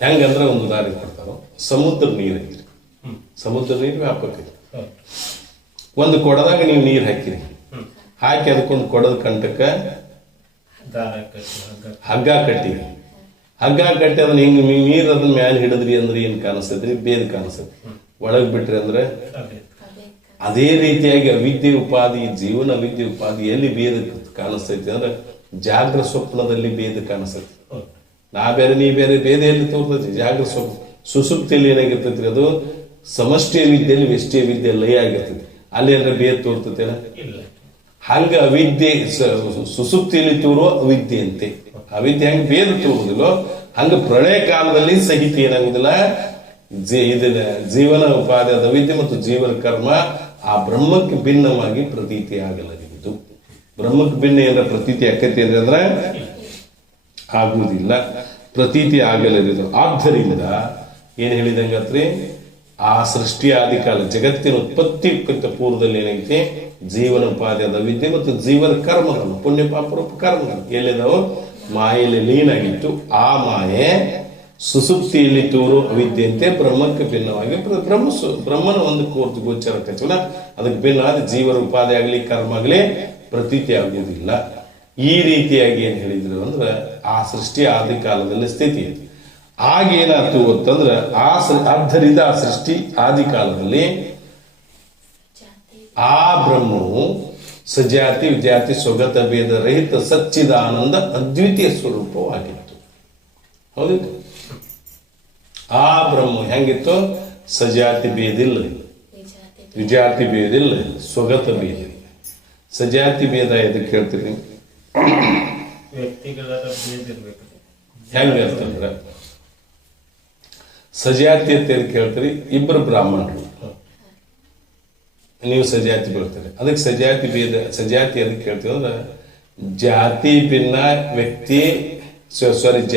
ಹೆಂಗಂದ್ರೆ ಒಂದು ಉದಾಹರಣೆ ಕೊಡ್ತಾರೋ, ಸಮುದ್ರ ನೀರೈತ್ರಿ, ಸಮುದ್ರ ನೀರು ವ್ಯಾಪಕ ಐತಿ. ಒಂದು ಕೊಡದಾಗ ನೀವು ನೀರು ಹಾಕಿರಿ, ಹಾಕಿ ಅದಕ್ಕೊಂದು ಕೊಡದ ಕಂಟಕ ಹಗ್ಗ ಕಟ್ಟಿ ಅದನ್ನ ಹಿಂಗ ನೀರ್ ಅದನ್ನ ಮ್ಯಾಲ ಹಿಡಿದ್ರಿ ಅಂದ್ರೆ ಏನ್ ಕಾಣಿಸ್ತದ್ರಿ? ಬೇದ್ ಕಾಣಿಸ್ತೈತಿ. ಒಳಗ್ ಬಿಟ್ರಿ ಅಂದ್ರೆ ಅದೇ ರೀತಿಯಾಗಿ ಅವಿದ್ಯೆ ಉಪಾಧಿ, ಜೀವನ ಅವಿದ್ಯೆ ಉಪಾಧಿ ಎಲ್ಲಿ ಬೇದ ಕಾಣಿಸ್ತೈತಿ ಅಂದ್ರೆ ಜಾಗ್ರ ಸ್ವಪ್ನದಲ್ಲಿ ಬೇದ ಕಾಣಿಸ್ತೈತಿ. ನಾ ಬೇರೆ ನೀ ಬೇರೆ, ಬೇದ ಎಲ್ಲಿ ತೋರ್ತೈತಿ? ಜಾಗ್ರ ಸ್ವಪ್ನ. ಸುಸುಪ್ತಿಯಲ್ಲಿ ಏನಾಗಿರ್ತೈತಿ? ಅದು ಸಮಷ್ಟಿಯ ವಿದ್ಯೆಯಲ್ಲಿ ವ್ಯಷ್ಟಿಯ ವಿದ್ಯೆ ಲಯ ಆಗಿರ್ತೈತಿ. ಅಲ್ಲಿ ಅಂದ್ರೆ ಬೇದ ತೋರ್ತೈತೇನ? ಹಂಗ ಅವಿದ್ಯೆ ಸುಸುಪ್ತಿಯಲ್ಲಿ ತೋರುವ ಅವಿದ್ಯೆ ಅಂತೆ. ಅವಿದ್ಯೆ ಹಂಗ ಬೇರೆ ತೋರುದಿಲ್ಲೋ ಹಂಗ ಪ್ರಳಯ ಕಾಲದಲ್ಲಿ ಸಹಿತ ಏನಾಗುದಿಲ್ಲ, ಇದನ್ನ ಜೀವನ ಉಪಾಧಿ ಅವಿದ್ಯೆ ಮತ್ತು ಜೀವನ ಕರ್ಮ ಆ ಬ್ರಹ್ಮಕ್ಕೆ ಭಿನ್ನವಾಗಿ ಪ್ರತೀತಿ ಆಗಲಾಗಿದ್ದು. ಬ್ರಹ್ಮಕ್ಕೆ ಭಿನ್ನ ಏನಾರ ಪ್ರತೀತಿ ಆಕತಿ ಅಂದ್ರೆ ಆಗುವುದಿಲ್ಲ, ಪ್ರತೀತಿ ಆಗಲಿದ್ದು. ಆದ್ದರಿಂದ ಏನ್ ಹೇಳಿದಂಗತ್ರಿ, ಆ ಸೃಷ್ಟಿ ಆದಿಕಾಲ ಜಗತ್ತಿನ ಉತ್ಪತ್ತಿಕ್ಕಿಂತ ಪೂರ್ವದಲ್ಲಿ ಏನೈತಿ, ಜೀವನ ಉಪಾಧಿ ವಿದ್ಯೆ ಮತ್ತು ಜೀವನ ಕರ್ಮಗಳು, ಪುಣ್ಯ ಪಾಪರೂಪ ಕರ್ಮಗಳು ಎಲ್ಲಿದಾವು ಮಾಯೆಯಲ್ಲಿ ಲೀನಾಗಿತ್ತು. ಆ ಮಾಯೆ ಸುಸುಪ್ತಿಯಲ್ಲಿ ತೋರು ಅವಿದ್ಯೆಯಂತೆ ಬ್ರಹ್ಮಕ್ಕೆ ಭಿನ್ನವಾಗಿ ಬ್ರಹ್ಮನ ಒಂದು ಕೋರ್ತು ಗೋಚರ ಕಚನ ಅದಕ್ಕೆ ಭಿನ್ನವಾದ ಜೀವನ ಉಪಾಧಿ ಆಗಲಿ ಕರ್ಮ ಆಗಲಿ ಪ್ರತೀತಿ ಆಗುವುದಿಲ್ಲ. ಈ ರೀತಿಯಾಗಿ ಏನ್ ಹೇಳಿದ್ರು ಅಂದ್ರೆ ಆ ಸೃಷ್ಟಿ ಆದಿ ಕಾಲದಲ್ಲಿ ಸ್ಥಿತಿ ಐತಿ. ಆಗೇನಾಯ್ತು ಅಂತಂದ್ರೆ ಆದ್ದರಿಂದ ಆ ಸೃಷ್ಟಿ ಆದಿ ಕಾಲದಲ್ಲಿ ಆ ಬ್ರಹ್ಮವು ಸಜಾತಿ ವಿಜಾತಿ ಸ್ವಗತ ಭೇದ ರಹಿತ ಸಚ್ಚಿದಾನಂದ ಅದ್ವಿತೀಯ ಸ್ವರೂಪವಾಗಿತ್ತು. ಹೌದಿತ್ತು? ಆ ಬ್ರಹ್ಮ ಹೆಂಗಿತ್ತು? ಸಜಾತಿ ಭೇದಿಲ್ಲ, ವಿಜಾತಿ ಭೇದಿಲ್ಲ, ಸ್ವಗತ ಭೇದ. ಸಜಾತಿ ಭೇದ ಎದಕ್ಕೆ ಹೇಳ್ತೀರಿ? ಹೆಂಗಂತಂದ್ರೆ ಸಜಾತಿ ಅಂತ ಎದಕ್ಕೆ ಹೇಳ್ತೀರಿ? ಇಬ್ಬರು ಬ್ರಾಹ್ಮಣರು, ನೀವು ಸಜಾತಿ ಬೀಳ್ತೀರಿ, ಅದಕ್ಕೆ ಸಜಾತಿ ಭೇದ. ಸಜಾತಿ ಅದಕ್ಕೆ ಹೇಳ್ತೀವಿ ಅಂದ್ರೆ ಜಾತಿ ಭಿನ್ನ ವ್ಯಕ್ತಿ,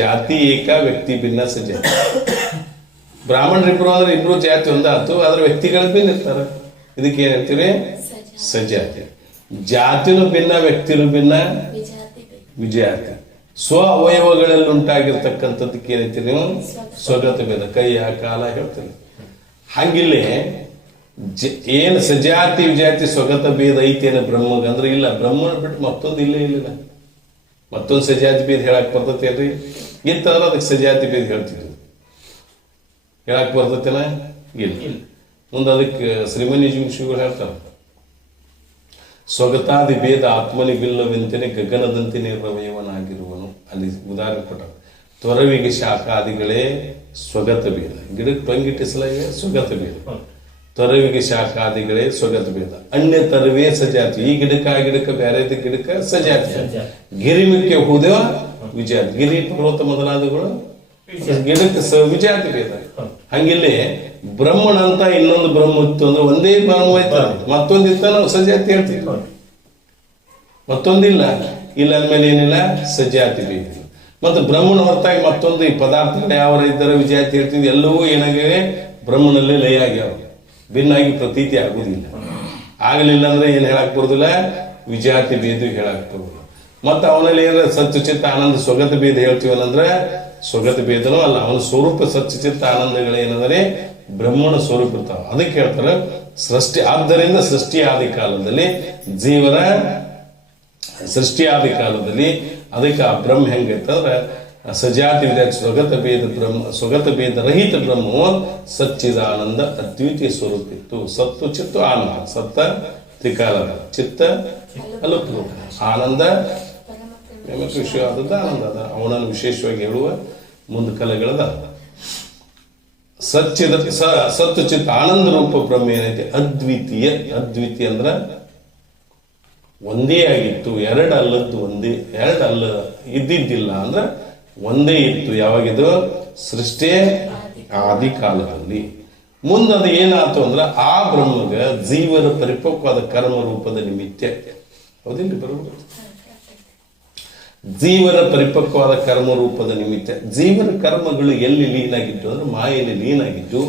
ಜಾತಿ ಏಕ ವ್ಯಕ್ತಿ ಭಿನ್ನ ಸಜಾತಿ. ಬ್ರಾಹ್ಮಣರಿಬ್ರು ಅಂದ್ರೆ ಇಬ್ರು ಜಾತಿ ಒಂದಾತು, ಆದ್ರೆ ವ್ಯಕ್ತಿಗಳು ಭಿನ್ನ ಇರ್ತಾರ. ಇದಕ್ಕೆ ಏನ್ ಹೇಳ್ತೀವಿ? ಸಜಾತಿ. ಜಾತಿನೂ ಭಿನ್ನ, ವ್ಯಕ್ತಿನೂ ಭಿನ್ನ, ವಿಜಾತಿ. ಸ್ವ ಅವಯವಗಳಲ್ಲಿ ಉಂಟಾಗಿರ್ತಕ್ಕಂಥದ್ದಕ್ಕೆ ಏನೈತಿ ನೀವು? ಸ್ವಗತ ಭೇದ. ಕೈಯ ಕಾಲ ಹೇಳ್ತೀವಿ. ಹಂಗಿಲ್ಲಿ ಏನ್ ಸಜಾತಿ ವಿಜಾತಿ ಸ್ವಗತ ಭೇದ ಐತೇನ ಬ್ರಹ್ಮಗ ಅಂದ್ರೆ ಇಲ್ಲ. ಬ್ರಹ್ಮನ ಬಿಟ್ಟು ಮತ್ತೊಂದು ಇಲ್ಲೇ ಇಲ್ಲ. ಮತ್ತೊಂದು ಸಜಾತಿ ಭೇದ ಹೇಳಕ್ ಬರ್ತೈತೇನ್ರಿ? ಇತ್ತಂದ್ರೆ ಅದಕ್ಕೆ ಸಜಾತಿ ಭೇದ ಹೇಳ್ತಿದ್ವಿ. ಹೇಳಕ್ ಬರ್ತೈತೇನ? ಇಲ್ಲ. ಮುಂದೆ ಅದಕ್ಕೆ ಶ್ರೀಮನಿ ಶ್ರೀಗಳು ಹೇಳ್ತಾರ, ಸ್ವಗತಾದಿ ಭೇದ ಆತ್ಮನಿಗಿಲ್ಲವೆಂತನೇ ಗಗನದಂತೆ ನಿರ್ವಯವನಾಗಿರುವನು. ಅಲ್ಲಿ ಉದಾಹರಣೆ ಕೊಟ್ಟ. ತೊರವಿಗೆ ಶಾಖಾದಿಗಳೇ ಸ್ವಗತ ಭೇದ. ಗಿಡಕ್ಕೆ ಟೊಂಗಿಟ್ಟಿಸಲಾಗ ಸ್ವಗತ ಭೇದ. ತೊರವಿಗೆ ಶಾಖಾದಿಗಳೇ ಸ್ವಗತ ಭೇದ. ಅನ್ಯ ತರವೇ ಸಜಾತಿ. ಈ ಗಿಡಕ್ಕೆ ಆ ಗಿಡಕ್ಕೆ ಬೇರೆ ಗಿಡಕ್ಕೆ ಸಜಾತಿ. ಗಿರಿಮಿಕ್ಕೆ ಹೋದೇವ ವಿಜಾತಿ. ಗಿರಿ ಪರ್ವತ ಮೊದಲಾದಗಳು ಗಿಡಕ್ಕೆ ವಿಜಾತಿ ಭೇದ. ಹಂಗಿಲ್ಲಿ ಬ್ರಹ್ಮಣ ಅಂತ ಇನ್ನೊಂದು ಬ್ರಹ್ಮ ಇತ್ತು ಅಂದ್ರೆ ಒಂದೇ ಬ್ರಹ್ಮ ಇತ್ತು, ಮತ್ತೊಂದು ಇತ್ತ ನಾವು ಸಜಾತಿ ಹೇಳ್ತೀವಿ. ಮತ್ತೊಂದಿಲ್ಲ, ಇಲ್ಲ ಅಂದ್ಮೇಲೆ ಏನಿಲ್ಲ, ಸಜಾತಿ ಭೇದ. ಮತ್ತು ಬ್ರಹ್ಮನ ಹೊರತಾಗಿ ಮತ್ತೊಂದು ಈ ಪದಾರ್ಥಗಳು ಯಾವ ಇದ್ದಾರೆ ವಿಜಾತಿ ಹೇಳ್ತೀವಿ. ಎಲ್ಲವೂ ಏನಾಗಿವೆ? ಬ್ರಹ್ಮನಲ್ಲಿ ಲಯ ಆಗ್ಯಾವ, ಭಿನ್ನಾಗಿ ಪ್ರತೀತಿ ಆಗುವುದಿಲ್ಲ. ಆಗಲಿಲ್ಲ ಅಂದ್ರೆ ಏನ್ ಹೇಳಕ್ ಬರುದಿಲ್ಲ? ವಿಜಾತಿ ಭೇದ ಹೇಳಕ್ ಬರುದಿಲ್ಲ. ಮತ್ತೆ ಅವನಲ್ಲಿ ಏನಾರ ಸತ್ಯಚಿತ್ತ ಆನಂದ ಸ್ವಗತ ಭೇದ ಹೇಳ್ತೀವನಂದ್ರೆ ಸ್ವಗತ ಭೇದನೂ ಅಲ್ಲ, ಅವನ ಸ್ವರೂಪ ಸತ್ಯಚಿತ್ತ ಆನಂದಗಳೇನಂದ್ರೆ ಬ್ರಹ್ಮನ ಸ್ವರೂಪ ಇರ್ತಾವ. ಅದಕ್ಕೆ ಹೇಳ್ತಾರೆ ಸೃಷ್ಟಿ. ಆದ್ದರಿಂದ ಸೃಷ್ಟಿ ಆದಿ ಕಾಲದಲ್ಲಿ ಜೀವನ ಸೃಷ್ಟಿ ಆದಿ ಕಾಲದಲ್ಲಿ ಅದಕ್ಕೆ ಆ ಬ್ರಹ್ಮ ಹೆಂಗೈತಂದ್ರೆ ಸಜಾತಿ ವಿಜಾತಿ ಸ್ವಗತ ಭೇದ ಬ್ರಹ್ಮ, ಸ್ವಗತ ಭೇದ ರಹಿತ ಬ್ರಹ್ಮವು ಸಚ್ಚಿದಾನಂದ ಅದ್ವಿತೀಯ ಸ್ವರೂಪ ಇತ್ತು. ಸತ್ತು ಚಿತ್ತು ಆನಂದ. ಸತ್ತ ತ್ರಿಕಾಲ, ಚಿತ್ತ ಅಲುಪ, ಆನಂದ ವಿಷಯವಾದದ್ದು ಆನಂದ ಅದ. ಅವನನ್ನು ವಿಶೇಷವಾಗಿ ಹೇಳುವ ಮುಂದೆ ಕಲೆಗಳದ. ಸತ್ತು ಚಿತ್ ಆನಂದ ರೂಪ ಬ್ರಹ್ಮ ಏನೈತಿ ಅದ್ವಿತೀಯ. ಅದ್ವಿತೀಯ ಅಂದ್ರ ಒಂದೇ ಆಗಿತ್ತು, ಎರಡಲ್ಲದ್ದು ಒಂದೇ, ಎರಡಲ್ಲ ಇದ್ದಿದ್ದಿಲ್ಲ ಅಂದ್ರ ಒಂದೇ ಇತ್ತು. ಯಾವಾಗಿದು? ಸೃಷ್ಟಿ ಆದಿ ಕಾಲದಲ್ಲಿ. ಮುಂದದು ಏನಾಯ್ತು ಅಂದ್ರ ಆ ಬ್ರಹ್ಮಗ ಜೀವನ ಪರಿಪಕ್ವಾದ ಕರ್ಮ ರೂಪದ ನಿಮಿತ್ತ. ಹೌದಿಲ್ಲ? ಬರೋದು ಜೀವನ ಪರಿಪಕ್ವಾದ ಕರ್ಮ ರೂಪದ ನಿಮಿತ್ತ. ಜೀವನ ಕರ್ಮಗಳು ಎಲ್ಲಿ ಲೀನಾಗಿದ್ದು ಅಂದ್ರೆ ಮಾಯಲ್ಲಿ ಲೀನಾಗಿದ್ದು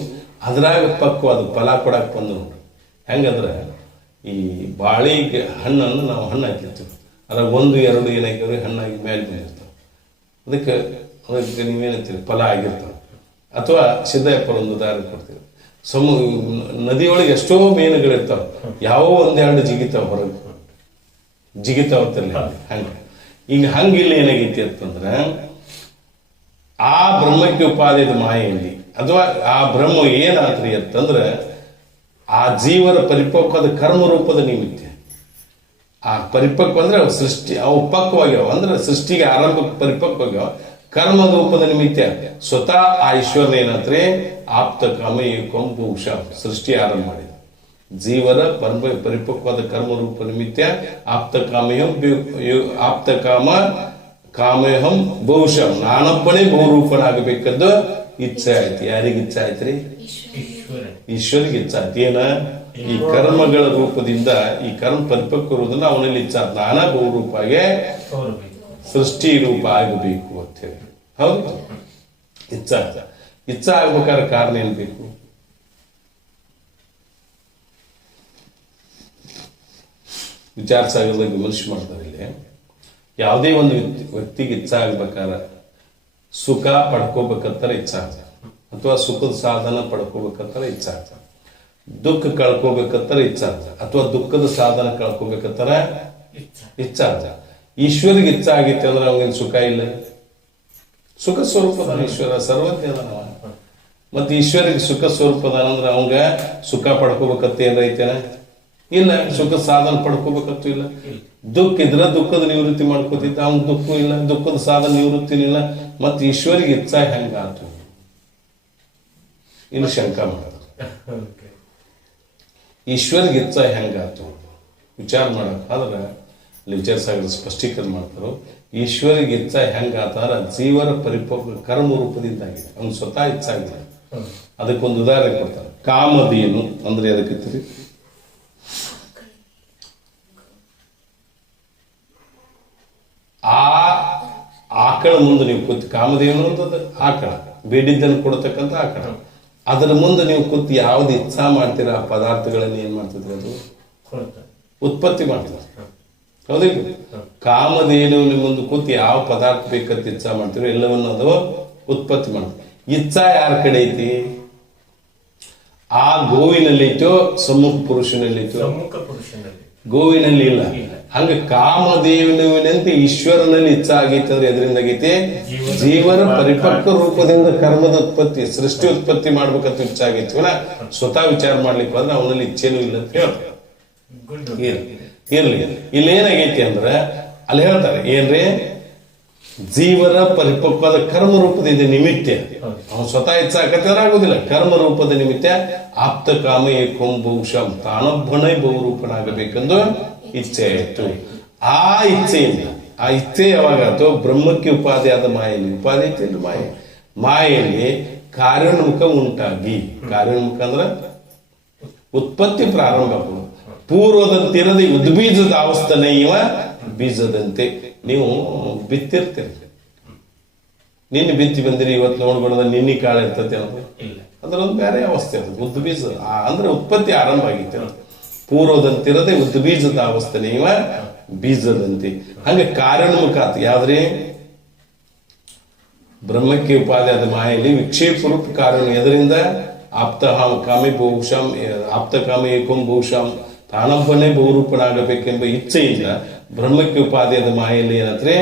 ಅದ್ರಾಗ ಪಕ್ವಾದ ಫಲ ಕೊಡಕ್ ಬಂದು ನೋಡ್ರಿ. ಹೆಂಗಂದ್ರ ಈ ಬಾಳಿಗೆ ಹಣ್ಣನ್ನು ನಾವು ಹಣ್ಣು ಹಾಕಿರ್ತೀವಿ, ಅದ್ರಾಗ 1, 2 ಏನಾಗಿವ್ರಿ ಹಣ್ಣಾಗಿ ಮೇಲೆ ಬಂದಿರ್ತಾವ. ಅದಕ್ಕೆ ನೀವೇನಂತೀರಿ? ಫಲ ಆಗಿರ್ತಾವ. ಅಥವಾ ಸಿದ್ದಯ್ಯಪ್ಪರ ಒಂದು ಉದಾಹರಣೆ ಕೊಡ್ತೀವಿ. ನದಿಯೊಳಗೆ ಎಷ್ಟೋ ಮೀನುಗಳಿರ್ತಾವ, ಯಾವ 1-2 ಜಿಗಿತಾವ ಹೊರಗೆ, ಜಿಗಿತಾವತ್ತಲ್ಲಿ ಹಂಗ. ಈಗ ಹಂಗಿಲ್ಲ ಏನಾಗೈತಿ ಅಂತಂದ್ರ ಆ ಬ್ರಹ್ಮಕ್ಕೆ ಉಪಾದಿದ ಮಾಯೆಯಲ್ಲಿ ಅಥವಾ ಆ ಬ್ರಹ್ಮ ಏನಾದ್ರಿ ಅಂತಂದ್ರ ಆ ಜೀವನ ಪರಿಪಕ್ವದ ಕರ್ಮ ರೂಪದ ನಿಮಿತ್ತ. ಆ ಪರಿಪಕ್ವ ಅಂದ್ರೆ ಸೃಷ್ಟಿ ಅವು ಪಕ್ವಾಗ್ಯಾವ ಅಂದ್ರೆ ಸೃಷ್ಟಿಗೆ ಆರಂಭಕ್ಕೆ ಪರಿಪಕ್ವಾಗ್ಯಾವ. ಕರ್ಮ ರೂಪದ ನಿಮಿತ್ತ ಸ್ವತಃ ಆ ಈಶ್ವರನ ಏನಾತ್ರಿ ಆಪ್ತ ಕಾಮ ಏಕಂ ಬಹುಶಃ ಸೃಷ್ಟಿ ಆರಂಭ ಮಾಡಿದ. ಜೀವನ ಪರಿಪಕ್ವಾದ ಕರ್ಮ ರೂಪ ನಿಮಿತ್ತ ಆಪ್ತ ಕಾಮಹಂ ಬಹುಶಃ ನಾನೊಬ್ಬನೇ ಬಹುರೂಪನಾಗಬೇಕದ್ದು ಇಚ್ಛೆ ಆಯ್ತು. ಯಾರಿಗೆ ಇಚ್ಛೆ ಆಯ್ತ್ರಿ? ಈಶ್ವರಿಗೆ ಇಚ್ಛೆ ಆಯ್ತು. ಏನ? ಈ ಕರ್ಮಗಳ ರೂಪದಿಂದ ಈ ಕರ್ಮ ಪರಿಪಕ್ವ ಇರುವುದನ್ನ ಅವನಲ್ಲಿ ಇಚ್ಛೆ ಆಯ್ತು, ನಾನಾ ಬಹುರೂಪಾಗೆ ಸೃಷ್ಟಿ ರೂಪ ಆಗಬೇಕು ಅಂತ ಹೇಳಿ. ಹೌದು, ಇಚ್ಛೆ ಆಯ್ತ. ಇಚ್ಛೆ ಆಗ್ಬೇಕಾದ್ರೆ ಕಾರಣ ಏನ್ ಬೇಕು? ವಿಚಾರ ಸಾಗರದಾಗ ವಿಮರ್ಶೆ ಮಾಡ್ತಾರೆ. ಇಲ್ಲಿ ಯಾವುದೇ ಒಂದು ವ್ಯಕ್ತಿಗೆ ಇಚ್ಛೆ ಆಗ್ಬೇಕಾದ್ರೆ ಸುಖ ಪಡ್ಕೋಬೇಕಂತಾರೆ ಇಚ್ಛೆ ಆಗ್ತದೆ, ಅಥವಾ ಸುಖದ ಸಾಧನ ಪಡ್ಕೋಬೇಕಂತಾರೆ ಇಚ್ಛೆ ಆಗ್ತದೆ, ದುಃಖ ಕಳ್ಕೋಬೇಕಂತಾರೆ ಇಚ್ಛೆ ಆಗ್ತದೆ, ಅಥವಾ ದುಃಖದ ಸಾಧನ ಕಳ್ಕೋಬೇಕಂತಾರೆ ಇಚ್ಛೆ ಆಗ್ತದೆ. ಈಶ್ವರಿಗೆ ಇಚ್ಛೆ ಆಗಿತ್ತು ಅಂದ್ರೆ ಅವಂಗೇನು ಸುಖ ಇಲ್ಲ? ಸುಖ ಸ್ವರೂಪದ ಈಶ್ವರ ಸರ್ವಜ್ಞ ಅದಾನವ. ಮತ್ತೆ ಈಶ್ವರಿಗೆ ಸುಖ ಸ್ವರೂಪದ ಅಂದ್ರೆ ಅವಂಗ ಸುಖ ಪಡ್ಕೋಬೇಕಂತ ಏನೈತೇನ? ಇಲ್ಲ. ಸುಖ ಸಾಧನ ಪಡ್ಕೋಬೇಕಂತೂ ಇಲ್ಲ. ದುಃಖ ಇದ್ರ ದುಃಖದ ನಿವೃತ್ತಿ ಮಾಡ್ಕೋತಿದ್ದ, ಅವ್ನ ದುಃಖ ಇಲ್ಲ, ದುಃಖದ ಸಾಧನ ನಿವೃತ್ತಿ ಇಲ್ಲ. ಮತ್ತೆ ಈಶ್ವರಿಗೆ ಇಚ್ಛಾ ಹೆಂಗಾತು? ಇನ್ನು ಶಂಕ ಮಾಡೋದು, ಈಶ್ವರಿಗೆ ಇಚ್ಛಾ ಹೆಂಗಾತು ವಿಚಾರ ಮಾಡಕ್ ಆದ್ರೆ ಅಲ್ಲಿ ವಿಚಾರ ಸಾಗರ ಸ್ಪಷ್ಟೀಕರಣ ಮಾಡ್ತಾರೋ. ಈಶ್ವರಿಗೆ ಇಚ್ಛಾ ಹೆಂಗಾತಾರ ಜೀವನ ಪರಿಪಕ್ವ ಕರ್ಮ ರೂಪದಿಂದ ಆಗಿದೆ, ಅವ್ನು ಸ್ವತಃ ಇಚ್ಛಾ ಆಗಿದೆ. ಅದಕ್ಕೊಂದು ಉದಾಹರಣೆ ಕೊಡ್ತಾರೆ. ಕಾಮಧೇನು ಅಂದ್ರೆ ಅದಕ್ಕೆ ಆ ಆಕಳ ಮುಂದೆ ನೀವು ಕೂತು, ಕಾಮಧೇನು ಅಂತ ಆಕಳ ಬೇಡಿದ್ದನ್ನು ಕೊಡತಕ್ಕಂಥ ಆಕಳ, ಅದರ ಮುಂದೆ ನೀವು ಕೂತು ಯಾವ್ದು ಇಚ್ಛಾ ಮಾಡ್ತೀರ ಆ ಪದಾರ್ಥಗಳನ್ನು ಏನ್ ಮಾಡ್ತಿದ್ರಿ? ಅದು ಉತ್ಪತ್ತಿ ಮಾಡ್ತೀರ. ಹೌದಿಲ್ಲ? ಕಾಮಧೇನು ನಿಮ್ಮ ಮುಂದೆ ಕೂತು ಯಾವ ಪದಾರ್ಥ ಬೇಕಂತ ಇಚ್ಛಾ ಮಾಡ್ತೀರೋ ಎಲ್ಲವನ್ನು ಅದು ಉತ್ಪತ್ತಿ ಮಾಡ್ತೀವಿ. ಇಚ್ಛಾ ಯಾರ ಕಡೆ ಐತಿ? ಆ ಗೋವಿನಲ್ಲಿ ಐತೋ ಸಮ್ಮುಖ ಪುರುಷನಲ್ಲಿ ಐತೋ? ಗೋವಿನಲ್ಲಿ ಇಲ್ಲ. ಹಂಗ ಕಾಮದೇವನಂತೆ ಈಶ್ವರನಲ್ಲಿ ಇಚ್ಛಾ ಆಗೈತೆ ಅಂದ್ರೆ ಎದರಿಂದ ಆಗೈತಿ? ಜೀವನ ಪರಿಪಕ್ವ ರೂಪದಿಂದ ಕರ್ಮದ ಉತ್ಪತ್ತಿ ಸೃಷ್ಟಿ ಉತ್ಪತ್ತಿ ಮಾಡ್ಬೇಕಂತ ಇಚ್ಛೆ ಆಗೈತಿವಲ್ಲ, ಸ್ವತಃ ವಿಚಾರ ಮಾಡ್ಲಿಕ್ಕೆ ಅಂದ್ರೆ ಅವನಲ್ಲಿ ಇಚ್ಛೆನೂ ಇಲ್ಲ ಅಂತ ಹೇಳ್ತಾರೆ. ಇರ್ಲಿ, ಇಲ್ಲಿ ಏನಾಗೈತಿ ಅಂದ್ರೆ ಅಲ್ಲಿ ಹೇಳ್ತಾರೆ ಏನ್ರಿ? ಜೀವನ ಪರಿಪಕ್ವದ ಕರ್ಮ ರೂಪದಿಂದ ನಿಮಿತ್ತ ಅವನು ಸ್ವತಃ ಇಚ್ಛೆ ಆಗತ್ತಿದ್ರೆ ಆಗುದಿಲ್ಲ. ಕರ್ಮ ರೂಪದ ನಿಮಿತ್ತ ಆಪ್ತ ಕಾಮ ಏಕಂ ಬಹುಶಃ ತಾನೊಬ್ಬನೇ ಬಹುರೂಪನಾಗಬೇಕೆಂದು ಇಚ್ಛೆ ಆಯಿತು. ಆ ಇಚ್ಛೆಯಿಂದ ಆ ಇಚ್ಛೆ ಯಾವಾಗಾಯ್ತು? ಬ್ರಹ್ಮಕ್ಕೆ ಉಪಾಧಿ ಆದ ಮಾಯಲ್ಲಿ. ಉಪಾಧಿ ಐತಿ ಮಾಯಲ್ಲಿ ಕಾರ್ಯೋನ್ಮುಖ ಉಂಟಾಗಿ, ಕಾರ್ಯೋನ್ಮುಖ ಅಂದ್ರೆ ಉತ್ಪತ್ತಿ ಪ್ರಾರಂಭ ಆಗುವುದು. ಪೂರ್ವದಂತಿರದೆ ಉದ್ಬೀಜದ ಅವಸ್ಥನೆ ಇವ ಬೀಜದಂತೆ. ನೀವು ಬಿತ್ತಿರ್ತೀರಿ, ನಿನ್ನೆ ಬಿತ್ತಿ ಬಂದಿರಿ, ಇವತ್ತು ನೋಡ್ಕೊಳ್ಳೋದ ನಿನ್ನೆ ಕಾಳು ಇರ್ತದೆ ಅನ್ನೋದು ಅದರೊಂದು ಬೇರೆ ಅವಸ್ಥೆ ಇರ್ತದೆ. ಉದ್ಬೀಜ ಅಂದ್ರೆ ಉತ್ಪತ್ತಿ ಆರಂಭ ಆಗಿತ್ತು. ಪೂರ್ವದಂತಿರದೆ ಉದ್ಬೀಜದ ಅವಸ್ಥೆ ಇವ ಬೀಜದಂತೆ. ಹಂಗೆ ಕಾರ್ಯೋನ್ಮುಖ ಆತ ಯಾವ್ದ್ರಿ? ಬ್ರಹ್ಮಕ್ಕೆ ಉಪಾಧಿ ಆದ ಮಾಯಲ್ಲಿ ವಿಕ್ಷೇಪ ರೂಪ ಕಾರ್ಯ. ಎದರಿಂದ? ಆಪ್ತ ಕಾಮೆ ಬಹುಶಃ ಆಪ್ತ ಕಾಮೆ ಏಕಂ ಬಹುಶಃ ತಾನೊಬ್ಬನೇ ಬಹುರೂಪನಾಗಬೇಕೆಂಬ ಇಚ್ಛೆಯಿಂದ ಬ್ರಹ್ಮಕ್ಕೆ ಉಪಾಧಿಯಾದ ಮಾಯಲ್ಲಿ ಏನಂದ್ರೆ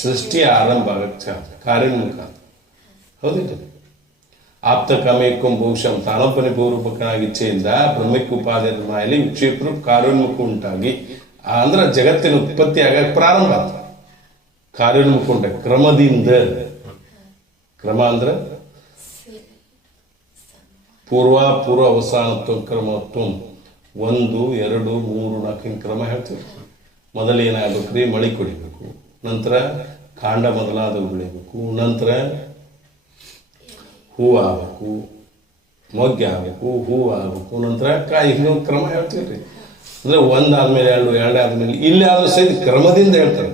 ಸೃಷ್ಟಿ ಆರಂಭ ಆಗಕ್ಕೆ ಕಾರ್ಯೋನ್ಮುಖ. ಹೌದಿಲ್ಲ? ಆಪ್ತ ಕಾಮೇಕಂ ಬಹುಶಃ ತಾನೊಬ್ಬನೇ ಬಹುರೂಪಕನಾಗಿ ಇಚ್ಛೆಯಿಂದ ಬ್ರಹ್ಮಕ್ಕೆ ಉಪಾಧಿಯಾದ ಮಾಯಲ್ಲಿ ವಿಕ್ಷೇಪ ಕಾರ್ಯೋನ್ಮುಖ ಉಂಟಾಗಿ ಅಂದ್ರೆ ಜಗತ್ತಿನ ಉತ್ಪತ್ತಿ ಆಗಕ್ಕೆ ಪ್ರಾರಂಭ ಆತ. ಕಾರ್ಯೋನ್ಮುಖ ಉಂಟಾಗಿ ಕ್ರಮದಿಂದ. ಕ್ರಮ ಅಂದ್ರೆ ಪೂರ್ವ ಅವಸಾನತ್ವ ಕ್ರಮತ್ವ 1 2 3 4 ಕ್ರಮ ಹೇಳ್ತೀವಿ. ಮೊದಲು ಏನಾಗಬೇಕು ರೀ, ಮಳೆ ಕುಡಿಬೇಕು, ನಂತರ ಕಾಂಡ ಮೊದಲಾದವು ಬೆಳಿಬೇಕು, ನಂತರ ಹೂವು ಆಗಬೇಕು, ಮೊಗ್ಗೆ ಆಗಬೇಕು, ಹೂವು ಆಗಬೇಕು, ನಂತರ ಕಾಯಿ, ಹಿಂಗೊಂದು ಕ್ರಮ ಹೇಳ್ತೀವಿ ರೀ. ಅಂದರೆ 1 ಆದ್ಮೇಲೆ 2, 2 ಆದ್ಮೇಲೆ ಇಲ್ಲಿ ಆದ್ರೂ ಸಹಿತ ಕ್ರಮದಿಂದ ಹೇಳ್ತಾರೆ.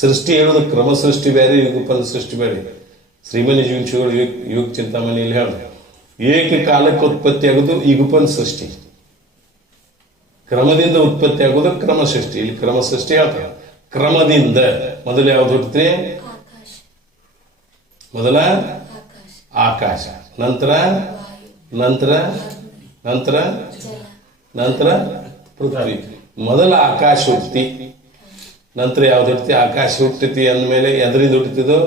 ಸೃಷ್ಟಿ ಹೇಳೋದು ಕ್ರಮ ಸೃಷ್ಟಿ ಬೇರೆ, ಯುಗಪನ ಸೃಷ್ಟಿ ಬೇರೆ. ಶ್ರೀಮನಿ ಜೀವನಶಿಗಳು ಯುಗ ಚಿಂತಾಮಣಿಯಲ್ಲಿ ಹೇಳಿದೆ, ಏಕಕಾಲಕ್ಕೆ ಉತ್ಪತ್ತಿ ಆಗೋದು ಯುಗಪನ ಸೃಷ್ಟಿ, ಕ್ರಮದಿಂದ ಉತ್ಪತ್ತಿ ಆಗೋದು ಕ್ರಮ ಸೃಷ್ಟಿ. ಇಲ್ಲಿ ಕ್ರಮ ಸೃಷ್ಟಿ ಹೇಳ್ತಾರೆ. ಕ್ರಮದಿಂದ ಮೊದಲು ಯಾವ್ದು ಹುಟ್ಟುತ್ತೆ? ಮೊದಲ ಆಕಾಶ, ನಂತರ ನಂತರ ನಂತರ ನಂತರ ಪೃಥ್ವಿ. ಮೊದಲ ಆಕಾಶ ಹುಟ್ಟಿ, ನಂತರ ಯಾವ್ದು ಹುಟ್ಟಿ? ಆಕಾಶ ಹುಟ್ಟತಿ ಅಂದಮೇಲೆ ಎದರಿಂದ ಹುಟ್ಟತಿದ್ದು?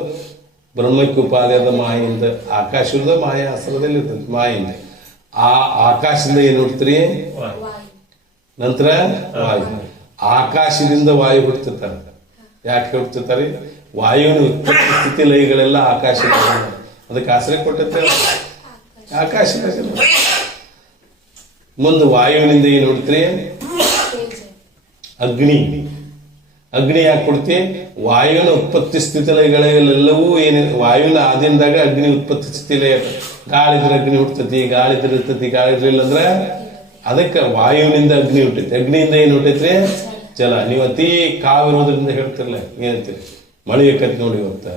ಬ್ರಹ್ಮಕ್ಕೆ ಉಪಾಧ್ಯಾಯದ ಮಾಯಿಂದ. ಆಕಾಶದ ಮಾಯ ಆಶ್ರದಲ್ಲಿ ಇರ್ತದೆ, ಮಾಯಿಂದ. ಆ ಆಕಾಶದಿಂದ ಏನು ಹುಡ್ತೀರಿ? ನಂತರ ವಾಯು. ಆಕಾಶದಿಂದ ವಾಯು ಹುಡ್ತಿರ್ತಾರೆ. ಯಾಕೆ ಹುಡ್ತಿರ್ತಾರೆ? ವಾಯುವಿನ ಉತ್ಪತ್ತಿ ಸ್ಥಿತಿ ಲಯಗಳೆಲ್ಲ ಆಕಾಶ, ಅದಕ್ಕೆ ಆಶ್ರಯ ಕೊಟ್ಟಿರ್ತಾರೆ ಆಕಾಶ. ಮುಂದೆ ವಾಯುವಿನಿಂದ ಏನು ಹುಡ್ತೀರಿ? ಅಗ್ನಿ. ಅಗ್ನಿ ಯಾಕೆ ಕೊಡ್ತಿ? ವಾಯುವಿನ ಉತ್ಪತ್ತಿ ಸ್ಥಿತಿ ಲಯಗಳೆಲ್ಲವೂ ಏನು, ವಾಯುವಿನ ಆದಿಂದಾಗ ಅಗ್ನಿ ಉತ್ಪತ್ತಿ ಸ್ಥಿತಿ ಲಯ. ಗಾಳಿದ್ರೆ ಅಗ್ನಿ ಹುಟ್ಟತಿ, ಗಾಳಿದ್ರೆ ಇರ್ತತಿ, ಗಾಳಿರ್ಲಿಲ್ಲ ಅಂದ್ರೆ ಅದಕ್ಕೆ ವಾಯುವಿನಿಂದ ಅಗ್ನಿ ಹುಟ್ಟೈತಿ. ಅಗ್ನಿಯಿಂದ ಏನು ಹುಟ್ಟೈತ್ರಿ? ಜಲ. ನೀವು ಅತಿ ಕಾವಿರೋದ್ರಿಂದ ಹೇಳ್ತಿರ್ಲ, ಏನಂತೀರಿ? ಮಳೆ ಆಕತಿ ನೋಡಿ ಇವತ್ತ.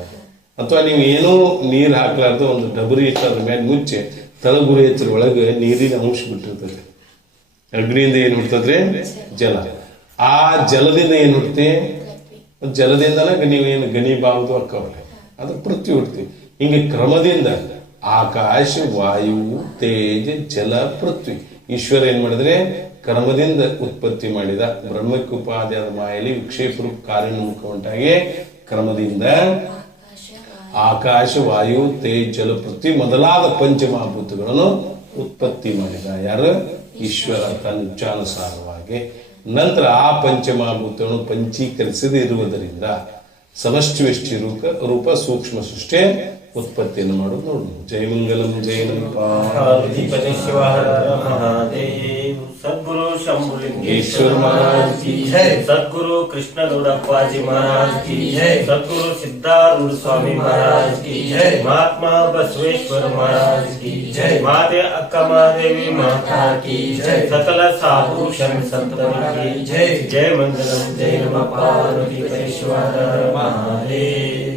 ಅಥವಾ ನೀವು ಏನೋ ನೀರು ಹಾಕ್ಲಾರ್ದು ಒಂದು ಡಬರಿ ಇಟ್ಟು ಅದ್ರ ಮೇಲೆ ಮುಚ್ಚಿ ತಳಗುರಿ ಹೆಚ್ಚರ ಒಳಗೆ ನೀರಿನ ಅಂಶ ಬಿಟ್ಟಿರ್ತದೆ. ಅಗ್ನಿಯಿಂದ ಏನು ಹುಡ್ತದ್ರಿ? ಜಲ. ಆ ಜಲದಿಂದ ಏನು ಹುಡ್ತಿ? ಜಲದಿಂದನ ನೀವೇನು ಗಣಿ ಬಾವುದು ಅಕ್ಕವಲ್ಲ, ಅದು ಪೃಥ್ವಿ ಹುಡ್ತಿ. ಹಿಂಗೆ ಕ್ರಮದಿಂದ ಆಕಾಶ, ವಾಯು, ತೇಜ, ಜಲ, ಪೃಥ್ವಿ. ಈಶ್ವರ ಏನ್ ಮಾಡಿದ್ರೆ ಕ್ರಮದಿಂದ ಉತ್ಪತ್ತಿ ಮಾಡಿದ. ಬ್ರಹ್ಮಕ್ಕೆ ಉಪಾಧ್ಯಾಯದ ಮಾಯಲ್ಲಿ ವಿಕ್ಷೇಪ ರೂಪ ಕಾರ್ಯೋನ್ಮುಖ ಉಂಟಾಗಿ ಕ್ರಮದಿಂದ ಆಕಾಶ, ವಾಯು, ತೇಜ್, ಜಲ, ಪೃಥ್ವಿ ಮೊದಲಾದ ಪಂಚಮಹಾಭೂತಗಳನ್ನು ಉತ್ಪತ್ತಿ ಮಾಡಿದ. ಯಾರು? ಈಶ್ವರ ತನ್ನ ಇಚ್ಛಾನುಸಾರವಾಗಿ. ನಂತರ ಆ ಪಂಚಮಹಾಭೂತಗಳನ್ನು ಪಂಚೀಕರಿಸದೇ ಇರುವುದರಿಂದ ಸಮಷ್ಟಿ ವ್ಯಷ್ಟಿ ರೂಪ ಸೂಕ್ಷ್ಮ ಸೃಷ್ಟಿ ಉತ್ಪತ್ತಿಯನ್ನು ಮಾಡೋದು ನೋಡು. ಜಯಮಂಗಲಂ ಜಯನಂ पार्वतीपति शिवाहर महादेव। सद्गुरु शंभुलिंगेश्वर महाराज की जय। सद्गुरु कृष्ण गौड़प्पा जी महाराज की जय। सद्गुरु सिद्धारूढ़ स्वामी महाराज की जय। महात्मा बसवेश्वर महाराज की जय। माते अक्का महादेवी माता की जय। सकल साधु संत संतन की जय। जय मंगलम जय नमः पार्वतीपति शिवाहर महादेव।